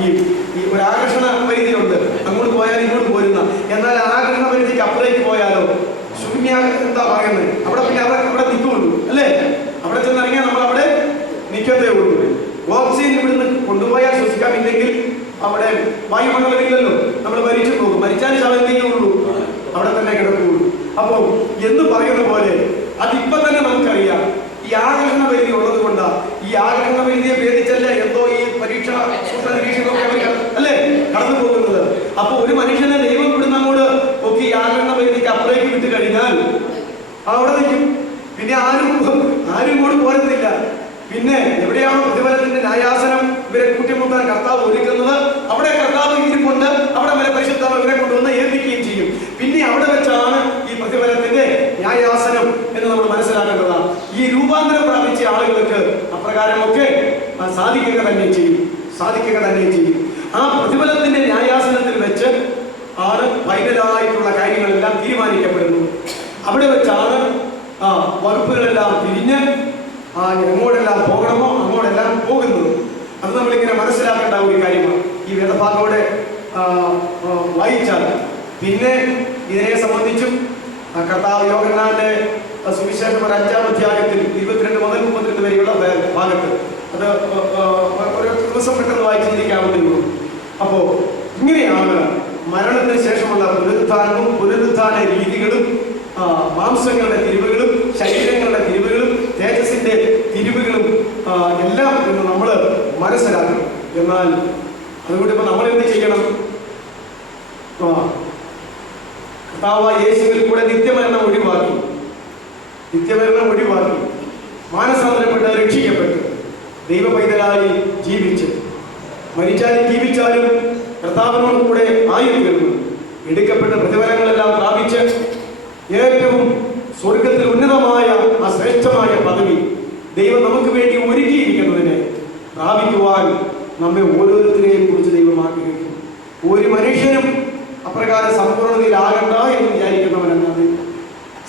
ഈ ഒരു ആകർഷണ പരിധിയുണ്ട്. അങ്ങോട്ട് പോയാൽ ഇങ്ങോട്ട് പോരുന്ന. എന്നാൽ ആകർഷണ പരിധിക്ക് അപ്പുറത്തേക്ക് പോയാലോ ശൂന്യ എന്താ പറയുന്നത്? അവിടെ പിന്നെ അവിടെ നിൽക്കുള്ളൂ, അല്ലേ? അവിടെ ചെന്നിറങ്ങിയാൽ നമ്മൾ അവിടെ നിൽക്കത്തേ ഉള്ളൂ. ഓക്സിജൻ ഇവിടുന്ന് കൊണ്ടുപോയാൽ ശ്വസിക്കാം, ഇല്ലെങ്കിൽ അവിടെ വായുമണ്ഡലമില്ലല്ലോ, നമ്മൾ മരിച്ചു പോകും. മരിച്ചാൽ ശവന്തേ ഉള്ളൂ, അവിടെ തന്നെ കിടക്കുകയുള്ളൂ. അപ്പോ എന്ന് പറയുന്ന പോലെ അതിപ്പോ തന്നെ നമുക്കറിയാം. ഈ ആകർഷണ പരിധി ഉള്ളത് കൊണ്ടാണ് ഈ ആകർഷണ പരിധിയെ ഭേദിച്ചല്ലേ എന്തോ ഈ പരീക്ഷണ നിരീക്ഷണമൊക്കെ അവർ അല്ലേ കടന്നു പോകുന്നത്. അപ്പൊ ഒരു മനുഷ്യനെ ദൈവം വിടുന്ന അങ്ങോട്ട് ഒക്കെ ഈ ആകർഷണ പരിധിക്ക് അപ്പുറേക്ക് വിട്ട് കഴിഞ്ഞാൽ അവിടെ നിൽക്കും. പിന്നെ ആരും കൂടെ പോരത്തില്ല. പിന്നെ എവിടെയാണോ പ്രതിഫലത്തിന്റെ ന്യായാസനം ഇവരെ കൂട്ടിമുട്ടാൻ കർത്താവ് ഒരുക്കുന്നത്, അവിടെ കർത്താവ് ഇരിപ്പുണ്ട്. അവിടെ വരെ പരിശുദ്ധ ഇവരെ കൊണ്ടുവന്ന് ഏൽപ്പിക്കുകയും ചെയ്യും. പിന്നെ അവിടെ വെച്ചാണ് ഈ പ്രതിഫലത്തിന്റെ ന്യായാസനം എന്ന് നമ്മൾ മനസ്സിലാക്കേണ്ടതാണ്. ഈ രൂപാന്തരം പ്രാപിച്ച ആളുകൾക്ക് അപ്രകാരമൊക്കെ സാധിക്കുക തന്നെ ചെയ്യും. ആ പ്രതിഫലത്തിന്റെ ന്യായാസനത്തിൽ വെച്ച് ആണ് ഫൈനലായിട്ടുള്ള കാര്യങ്ങളെല്ലാം തീരുമാനിക്കപ്പെടുന്നു. അവിടെ വെച്ചാണ് വകുപ്പുകളെല്ലാം തിരിഞ്ഞ് എങ്ങോട്ടെല്ലാം പോകണമോ അങ്ങോട്ടെല്ലാം പോകുന്നത്. അത് നമ്മളിങ്ങനെ മനസ്സിലാക്കേണ്ട ഒരു കാര്യമാണ്. ഈ വേദഭാഗത്തോടെ വായിച്ചാൽ പിന്നെ ഇതിനെ സംബന്ധിച്ചും കർത്താവ് യോഹന്നാന്റെ സുവിശേഷം 5-ാം അധ്യായത്തിൽ 22 മുതൽ 32 വരെയുള്ള ഭാഗത്ത് അത് ഒരു ദിവസം പെട്ടെന്ന് വായിച്ച് ചിന്തിക്കാവുന്നേ. അപ്പോ ഇങ്ങനെയാണ് മരണത്തിന് ശേഷമുള്ള പുനരുത്ഥാനവും പുനരുത്ഥാന രീതികളും മാംസങ്ങളുടെ തിരിവുകളും ശരീരങ്ങളുടെ തിരിവുകളും തേജസ്സിന്റെ തിരിവുകളും എല്ലാം എന്ന് നമ്മൾ മനസ്സിലാക്കണം. എന്നാൽ അതുകൊണ്ട് ഇപ്പൊ നമ്മൾ എന്ത് ചെയ്യണം? കർത്താവായ യേശുവിൽ കൂടെ നിത്യമരണം ഒഴിവാക്കി മാനസാന്തരപ്പെട്ട് രക്ഷിക്കപ്പെട്ട് ദൈവ പൈതലായി ജീവിച്ച് മരിച്ചാലും ജീവിച്ചാലും കർത്താവിനോട് കൂടെ ആയിരിക്കുന്നു. എടുക്കപ്പെട്ട പ്രതിഫലങ്ങളെല്ലാം പ്രാപിച്ച് ഏറ്റവും സ്വർഗത്തിൽ ഉന്നതമായ ആ ശ്രേഷ്ഠമായ പദവി ദൈവം നമുക്ക് വേണ്ടി ഒരുക്കിയിരിക്കുന്നതിനെ പ്രാപിക്കുവാൻ നമ്മെ ഓരോരുത്തരെയും കുറിച്ച് ദൈവം ആഗ്രഹിക്കുന്നു. ഒരു മനുഷ്യനും അപ്രകാരം സമ്പൂർണ്ണതയിലാകണ്ട എന്ന് വിചാരിക്കുന്നവനെന്നത്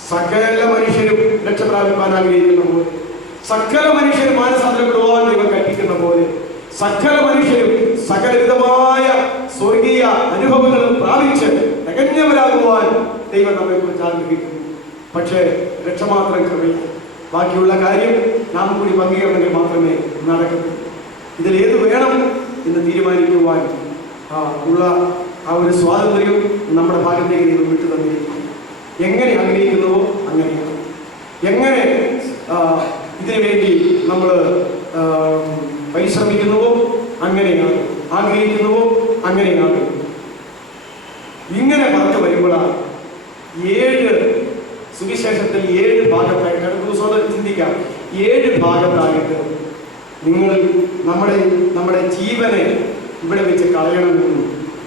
സകല മനുഷ്യരും രക്ഷപ്രാപിക്കാൻ ആഗ്രഹിക്കുന്ന പോലെ, സകല മനുഷ്യരും മാനസാന്തരപ്പെടുവാൻ ദൈവം കൽപ്പിക്കുന്ന പോലെ, സകല മനുഷ്യരും സകലവിധമായ സ്വർഗീയ അനുഭവങ്ങളും പ്രാപിച്ച് തികഞ്ഞവരാകുവാൻ ദൈവം നമ്മെ കുറിച്ച് ആഗ്രഹിക്കുന്നു. പക്ഷേ രക്ഷ മാത്രം കൃപയില്ല. ബാക്കിയുള്ള കാര്യം നാം കൂടി പങ്കുചേർന്നെങ്കിൽ മാത്രമേ നടക്കൂ. ഇതിലേത് വേണം എന്ന് തീരുമാനിക്കുവാൻ ഉള്ള ആ ഒരു സ്വാതന്ത്ര്യം നമ്മുടെ ഭാഗത്തേക്ക് ദൈവം വിട്ടു തന്നിരിക്കുന്നു. എങ്ങനെ ആഗ്രഹിക്കുന്നുവോ അങ്ങനെയാണ്. എങ്ങനെ ഇതിനു വേണ്ടി നമ്മൾ പരിശ്രമിക്കുന്നുവോ അങ്ങനെയാണ്, ആഗ്രഹിക്കുന്നുവോ അങ്ങനെയാണ്. ഇങ്ങനെ പറഞ്ഞു വരുമ്പോഴാണ് 7 സുവിശേഷത്തിൽ 7 ഭാഗത്തായിട്ട് അടുത്ത ദിവസം ചിന്തിക്കാം. 7 ഭാഗത്തായിട്ട് നിങ്ങൾ നമ്മുടെ ജീവനെ ഇവിടെ വെച്ച് കളയണമെന്നും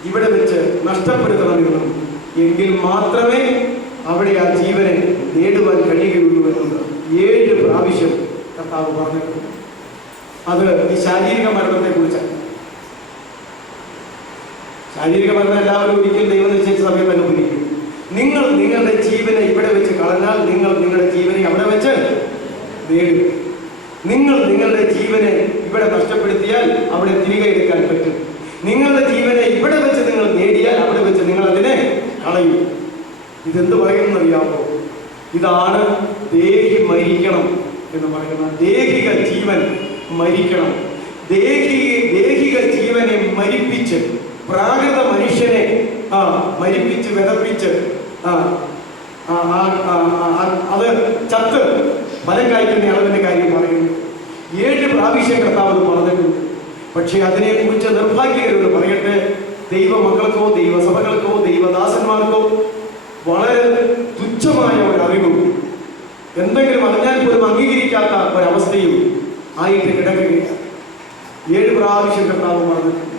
ഇവിടെ വെച്ച് നഷ്ടപ്പെടുത്തണമെന്നും എങ്കിൽ മാത്രമേ അവിടെ ആ ജീവനെ നേടുവാൻ കഴിയുകയുള്ളൂ എന്നത് 7 പ്രാവശ്യം കർത്താവ് പറഞ്ഞിട്ടുണ്ട്. അത് ഈ ശാരീരിക മരണത്തെ കുറിച്ചാണ്. ശാരീരിക മരണം എല്ലാവരും ഒരിക്കലും ദൈവം നിശ്ചയിച്ച സമയത്ത് അനുഭവിക്കും. നിങ്ങൾ നിങ്ങളുടെ ജീവനെ ഇവിടെ വെച്ച് കളഞ്ഞാൽ നിങ്ങൾ നിങ്ങളുടെ ജീവനെ അവിടെ വെച്ച് നേടും. നിങ്ങൾ നിങ്ങളുടെ ജീവനെ ഇവിടെ നഷ്ടപ്പെടുത്തിയാൽ അവിടെ തിരികെ എടുക്കാൻ പറ്റും. നിങ്ങളുടെ ജീവനെ ഇവിടെ വെച്ച് നിങ്ങൾ നേടിയാൽ അവിടെ വെച്ച് നിങ്ങൾ അതിനെ കളയും. ഇതെന്ത് പറയുന്നറിയാമോ? ഇതാണ് ദേഹി മരിക്കണം എന്ന് പറയുന്ന ദേഹിക ജീവൻ മരിക്കണം. ദേഹിക ജീവനെ മരിപ്പിച്ച് പ്രാകൃത മനുഷ്യനെ മരിപ്പിച്ച് വിതപ്പിച്ച് അത് ചത്ത് ഫലം കായ്ക്കുന്ന അളവിന്റെ കാര്യം പറയുന്നു. 7 പ്രാവശ്യം കർത്താവ് പറഞ്ഞിട്ടുണ്ട്. പക്ഷെ അതിനെക്കുറിച്ച് നിർഭാഗ്യകരോട് പറയട്ടെ, ദൈവമക്കൾക്കോ ദൈവസഭകൾക്കോ ദൈവദാസന്മാർക്കോ വളരെ തുച്ഛമായ ഒരറിവും എന്തെങ്കിലും അറിഞ്ഞാൽ പോലും അംഗീകരിക്കാത്ത ഒരവസ്ഥയും ആയിട്ട് കിടക്കുകയില്ല. 7 പ്രാവശ്യം കർത്താവ് പറഞ്ഞിട്ടുണ്ട്.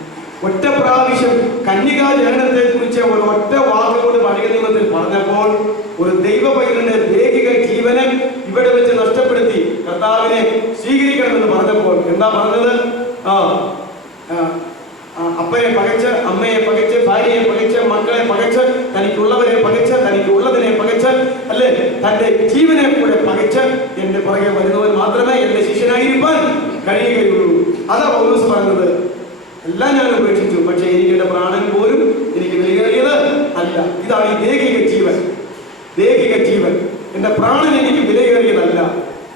ഒറ്റ പ്രാവശ്യം കന്യകാ ജനനത്തെ കുറിച്ച് ഒരൊറ്റ വാക്കുകൊണ്ട് പഴയ നിയമത്തിൽ പറഞ്ഞപ്പോൾ ഒരു ദൈവ പൈതലിന്റെ ദേഹിക ജീവനെ ഇവിടെ വെച്ച് നഷ്ടപ്പെടുത്തി കർത്താവിനെ സ്വീകരിക്കണമെന്ന് പറഞ്ഞപ്പോൾ എന്താ പറഞ്ഞത്? അപ്പനെ പകച്ച്, അമ്മയെ പകച്ച്, ഭാര്യയെ പകച്ച്, മക്കളെ പകച്ച്, തനിക്കുള്ളവരെ പകച്ച്, തനിക്കുള്ളതിനെ പകച്ച്, അല്ലെ തന്റെ ജീവനെ കൂടെ പകച്ച് എന്റെ പുറകെ വരുന്നവൻ മാത്രമേ എന്റെ ശിഷ്യനായിരിക്കാൻ കഴിയുകയുള്ളൂ. അതാ പൗലോസ് പറഞ്ഞത്. എല്ലാം ഞാൻ ഉപേക്ഷിച്ചു, പക്ഷെ എനിക്ക് എന്റെ പ്രാണൻ പോലും എനിക്ക് വിലയേറിയത് അല്ല. ഇതാണ് ഈ ദേഹിക ജീവൻ. എന്റെ പ്രാണൻ എനിക്ക് വിലയേറിയതല്ല.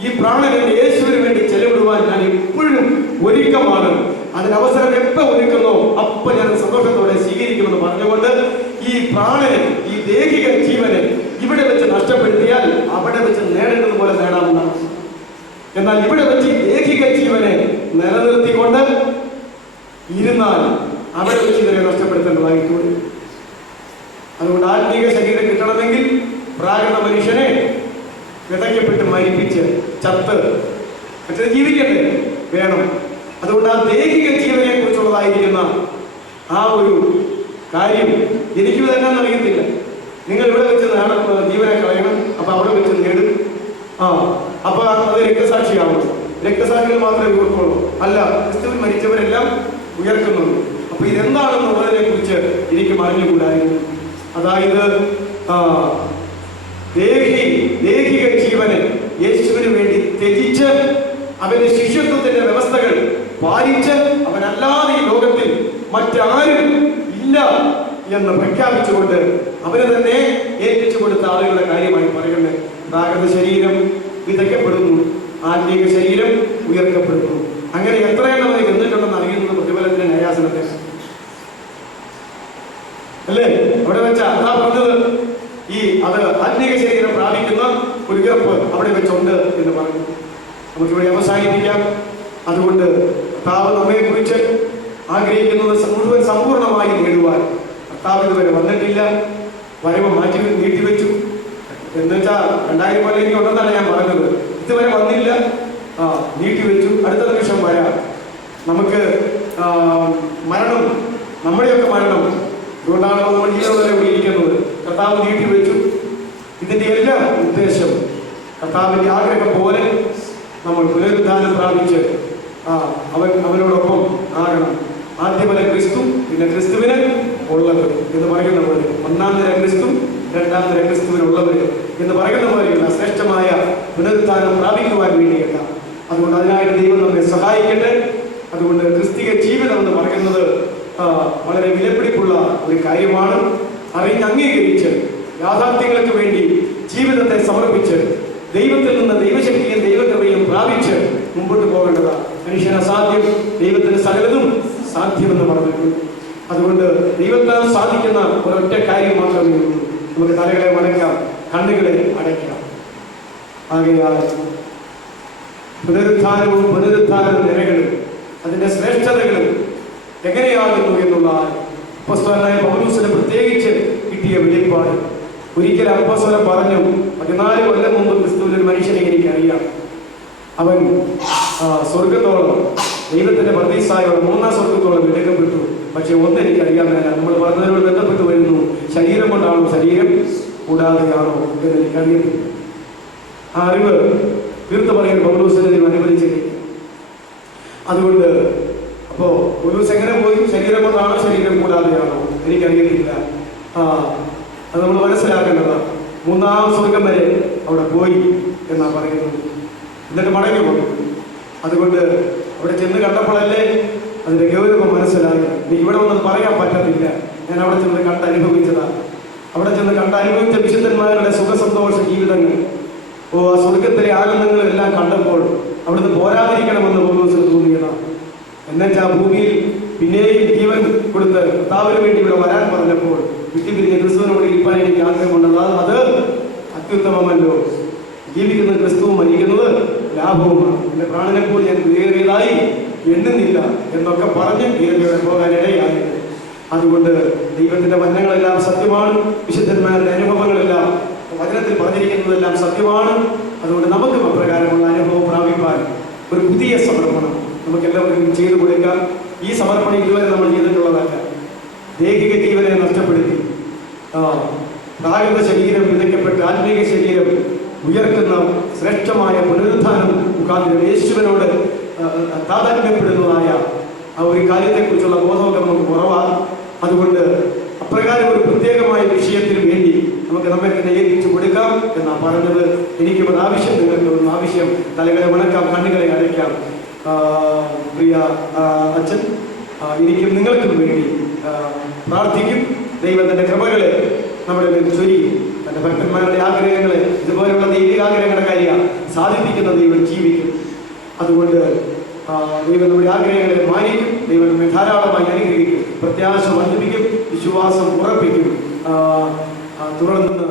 ഈ പ്രാണൻ എന്റെ യേശുവിന് വേണ്ടി ചെലവിടുവാൻ ഞാൻ എപ്പോഴും ഒരുക്കമാണ്. അതിനവസരം എപ്പോൾ ഒരുക്കുന്നോ അപ്പൊ ഞാൻ സന്തോഷത്തോടെ സ്വീകരിക്കുമെന്ന് പറഞ്ഞുകൊണ്ട് ഈ പ്രാണനെ, ഈ ദേഹിക ജീവനെ ഇവിടെ വെച്ച് നഷ്ടപ്പെടുത്തിയാൽ അവിടെ വെച്ച് നേടേണ്ടത് പോലെ നേടാമെന്നാണ്. എന്നാൽ ഇവിടെ വെച്ച് ഈ ദേഹിക ജീവനെ നിലനിർത്തിക്കൊണ്ട് ഇരുന്നാൽ അവിടെ വെച്ച് ഇതിനെ നഷ്ടപ്പെടുത്തേണ്ടതായിട്ടുണ്ട്. അതുകൊണ്ട് ആത്മീക ശരീരം കിട്ടണമെങ്കിൽ പ്രാകൃത മനുഷ്യനെ വിതയ്ക്കപ്പെട്ട് മരിപ്പിച്ച് ചത്ത് മറ്റേ ജീവിക്കട്ടെ വേണം. അതുകൊണ്ട് ആ ദേഹിക ജീവനെ കുറിച്ചുള്ളതായിരിക്കുന്ന ആ ഒരു കാര്യം എനിക്ക് തന്നെ അറിയത്തില്ല. നിങ്ങൾ ഇവിടെ വെച്ച് ജീവനെ കളയണം, അപ്പൊ അവിടെ വെച്ച് നേടും. അപ്പൊ അത് രക്തസാക്ഷിയാവണം. രക്തസാക്ഷികൾ മാത്രമേ ഉയർക്കുള്ളൂ, അല്ല ക്രിസ്തുവിൽ മരിച്ചവരെല്ലാം ഉയർക്കുന്നുള്ളൂ. അപ്പൊ ഇതെന്താണെന്നുള്ളതിനെ കുറിച്ച് എനിക്ക് അറിഞ്ഞുകൂടായിരുന്നു. അതായത് ദേഹിക ജീവനെ യേശുവിന് വേണ്ടി ത്യജിച്ച് അവന്റെ ശിഷ്യത്വത്തിന്റെ വ്യവസ്ഥകൾ പാലിച്ച് അവനല്ലാതെ ഈ ലോകത്തിൽ മറ്റാരും ഇല്ല എന്ന് പ്രഖ്യാപിച്ചുകൊണ്ട് അവരെ തന്നെ ഏൽപ്പിച്ചു കൊടുത്ത ആളുകളുടെ കാര്യമായി പറയുന്നത്. പ്രാകൃത ശരീരം വിതയ്ക്കപ്പെടുന്നു, ആത്മീക ശരീരം ഉയർത്തപ്പെടുന്നു. അങ്ങനെ എത്രയെണ്ണമായി വന്നിട്ടുണ്ടെന്ന് അറിയുന്നത് പ്രതിഫലത്തിന്റെ ന്യായാസനത്തെ അല്ലേ? അവിടെ വെച്ച അതാ പറഞ്ഞത്, ഈ അത് ആത്മീക ശരീരം പ്രാപിക്കുന്ന ഒരു ഉയർപ്പ് അവിടെ വെച്ചുണ്ട് എന്ന് പറഞ്ഞു. നമുക്കിവിടെ അവസാനിപ്പിക്കാം. അതുകൊണ്ട് കർത്താവ് നമ്മെ കുറിച്ച് ആഗ്രഹിക്കുന്നത് മുഴുവൻ സമ്പൂർണമായി നേടുവാൻ കർത്താവ് ഇതുവരെ വന്നിട്ടില്ല. വരവ് മാറ്റി നീട്ടിവെച്ചു എന്ന് വെച്ചാൽ 2000 കൊല്ലം എനിക്ക് ഉണ്ടെന്നാണ് ഞാൻ പറഞ്ഞത്. ഇതുവരെ വന്നില്ല, നീട്ടിവെച്ചു. അടുത്ത നിമിഷം വരാം. നമുക്ക് മരണം, നമ്മുടെയൊക്കെ മരണം, അതുകൊണ്ടാണ് നമ്മൾ ജീവിതം വരെ ഇരിക്കുന്നത്. കർത്താവ് നീട്ടിവെച്ചു. ഇതിന്റെ എല്ലാം ഉദ്ദേശം കർത്താവിന്റെ ആഗ്രഹം പോലെ നമ്മൾ പുനരുദ്ധാനം പ്രാപിച്ച് അവനോടൊപ്പം ആകണം. ആദ്യം വരെ ക്രിസ്തു, പിന്നെ ക്രിസ്തുവിന് ഉള്ളത് എന്ന് പറയുന്ന പോലെ, ഒന്നാം തരം ക്രിസ്തു, രണ്ടാം തരം ക്രിസ്തുവിനുള്ളവർ എന്ന് പറയുന്ന പോലെയുള്ള ശ്രേഷ്ഠമായ പുനരുദ്ധാനം പ്രാപിക്കുവാൻ വേണ്ടിയല്ല. അതുകൊണ്ട് അതിനായിട്ട് ദൈവം നമ്മെ സഹായിക്കട്ടെ. അതുകൊണ്ട് ക്രിസ്തീയ ജീവിതം എന്ന് പറയുന്നത് വളരെ വിലപിടിപ്പുള്ള ഒരു കാര്യമാണ്. അംഗീകരിച്ച് യാഥാർത്ഥ്യങ്ങൾക്ക് വേണ്ടി ജീവിതത്തെ സമർപ്പിച്ച് ദൈവത്തിൽ നിന്ന് ദൈവശക്തിയും ദൈവകൃപയും പ്രാപിച്ച് മുമ്പോട്ട് പോകേണ്ടതാണ്. മനുഷ്യന് അസാധ്യം, ദൈവത്തിന് സകലതും സാധ്യമെന്ന് പറഞ്ഞിട്ടുണ്ട്. അതുകൊണ്ട് ദൈവത്താൽ സാധിക്കുന്ന ഒരൊറ്റ കാര്യം മാത്രമേ ഉള്ളൂ. നമുക്ക് തലകളെ വണക്കാം, കണ്ണുകളെ അടയ്ക്കാം. ആകയാൽ പുനരുദ്ധാനവും പുനരുദ്ധാന നിരകളും അതിന്റെ ശ്രേഷ്ഠതകളും എങ്ങനെയാകുന്നു എന്നുള്ള അപ്പോസ്തലനായ പൗലോസിന് പ്രത്യേകിച്ച് കിട്ടിയ വെളിപ്പാട്. ഒരിക്കൽ അപ്പോസ്തലൻ പറഞ്ഞു, 14 കൊല്ലം മുമ്പ് ക്രിസ്തുവിൽ ഒരു മനുഷ്യനെ എനിക്കറിയാം. അവൻ സ്വർഗത്തോളം, ദൈവത്തിന്റെ പ്രതീസായോളം 3-ാം സ്വർഗത്തോളം എടുക്കപ്പെട്ടു. പക്ഷെ ഒന്ന് എനിക്കറിയാമെന്നല്ല, നമ്മൾ പറഞ്ഞതിനോട് ബന്ധപ്പെട്ട് വരുന്നു. ശരീരം കൊണ്ടാണോ, ശരീരം കൂടാതെയാണോ എന്ന് എനിക്കറിയത്തില്ല. ആ അറിവ് തീർത്ത് പറയാൻ പൗലോസിനെ അനുവദിച്ചില്ല. അതുകൊണ്ട് അപ്പോ പൗലോസ് എങ്ങനെ പോയി? ശരീരം കൊണ്ടാണോ, ശരീരം കൂടാതെയാണോ എനിക്കറിയത്തില്ല. അത് നമ്മൾ മനസ്സിലാക്കേണ്ടതാണ്. 3-ാം സ്വർഗം വരെ അവിടെ പോയി എന്നാണ് പറയുന്നത്. എന്നിട്ട് മടങ്ങി പോകും. അതുകൊണ്ട് അവിടെ ചെന്ന് കണ്ടപ്പോഴല്ലേ അതിന്റെ ഗൗരവം മനസ്സിലായി. എനിക്ക് ഇവിടെ ഒന്നും പറയാൻ പറ്റത്തില്ല. ഞാൻ അവിടെ ചെന്ന് കണ്ടനുഭവിച്ചതാണ്. അവിടെ ചെന്ന് കണ്ടനുഭവിച്ച വിശുദ്ധന്മാരുടെ സുഖസന്തോഷ ജീവിതങ്ങൾ, ആ സ്വർഗത്തിലെ ആനന്ദങ്ങളെല്ലാം കണ്ടപ്പോൾ അവിടുന്ന് പോരാതിരിക്കണമെന്ന് പൗലോസിന് തോന്നിയതാണ്. എന്നുവെച്ചാൽ ഭൂമിയിൽ പിന്നെയും ജീവൻ കൊടുത്ത് കർത്താവിന് വേണ്ടി ഇവിടെ വരാൻ പറഞ്ഞപ്പോൾ വിട്ടുപിരിഞ്ഞ ക്രിസ്തുവിനോട് ഇരിപ്പാൻ എനിക്ക് ആഗ്രഹമുണ്ടത്. അത് അത്യുത്തമമല്ലോ. ജീവിക്കുന്നത് ക്രിസ്തുവും മരിക്കുന്നത് ലാഭവുമാണ്. എന്റെ പ്രാണനെപ്പോൾ ഞാൻ വിലയേറിയതായി എണ്ണുന്നില്ല എന്നൊക്കെ പറഞ്ഞ് ദൈവത്തോടെ പോകാനിടയായി. അതുകൊണ്ട് ദൈവത്തിന്റെ വചനങ്ങളെല്ലാം സത്യമാണ്, വിശുദ്ധന്മാരുടെ അനുഭവങ്ങളെല്ലാം വചനത്തിൽ പറഞ്ഞിരിക്കുന്നതെല്ലാം സത്യമാണ്. അതുകൊണ്ട് നമുക്ക് അപ്രകാരമുള്ള അനുഭവം പ്രാപിപ്പാൻ ഒരു പുതിയ സമർപ്പണം നമുക്കെല്ലാവർക്കും ചെയ്തു കൊടുക്കാം. ഈ സമർപ്പണം ഇതുവരെ നമ്മൾ ചെയ്തിട്ടുള്ളതല്ല. ദേഹിക ജീവനെ നഷ്ടപ്പെടുത്തി പ്രാകൃത ശരീരം വിതയ്ക്കപ്പെട്ട് ആത്മീക ശരീരം ഉയർത്തുന്ന ശ്രേഷ്ഠമായ പുനരുദ്ധാനം മുഖാന്തരം യേശുവിനോട് താതാത്മ്യപ്പെടുന്നതായ ആ ഒരു കാര്യത്തെക്കുറിച്ചുള്ള ബോധമൊക്കെ നമുക്ക് കുറവാണ്. അതുകൊണ്ട് അപ്രകാരം ഒരു പ്രത്യേകമായ വിഷയത്തിന് വേണ്ടി നമുക്ക് നമ്മെ തന്നെ ഏൽപ്പിച്ചു കൊടുക്കാം എന്നാണ് പറഞ്ഞത്. എനിക്കും അത് ആവശ്യം, നിങ്ങൾക്ക് ആവശ്യം. തലകളെ വണക്കാം, കണ്ണുകളെ അടയ്ക്കാം. പ്രിയ അച്ഛൻ എനിക്കും നിങ്ങൾക്കും വേണ്ടി പ്രാർത്ഥിക്കും. ദൈവത്തിന്റെ കൃപകളെ നമ്മുടെ മേൽ ചൊരിയും. തന്റെ ഭക്തന്മാരുടെ ആഗ്രഹങ്ങളെ, ഇതുപോലുള്ള ദൈവികാഗ്രഹങ്ങളുടെ കാര്യം സാധിപ്പിക്കുന്ന ദൈവം ജീവിക്കും. അതുകൊണ്ട് ദൈവം നമ്മുടെ ആഗ്രഹങ്ങളെ മാനിക്കും. ദൈവം നമ്മെ ധാരാളമായി അനുഗ്രഹിക്കും, പ്രത്യാശ വർദ്ധിപ്പിക്കും, വിശ്വാസം ഉറപ്പിക്കും. തുടർന്ന്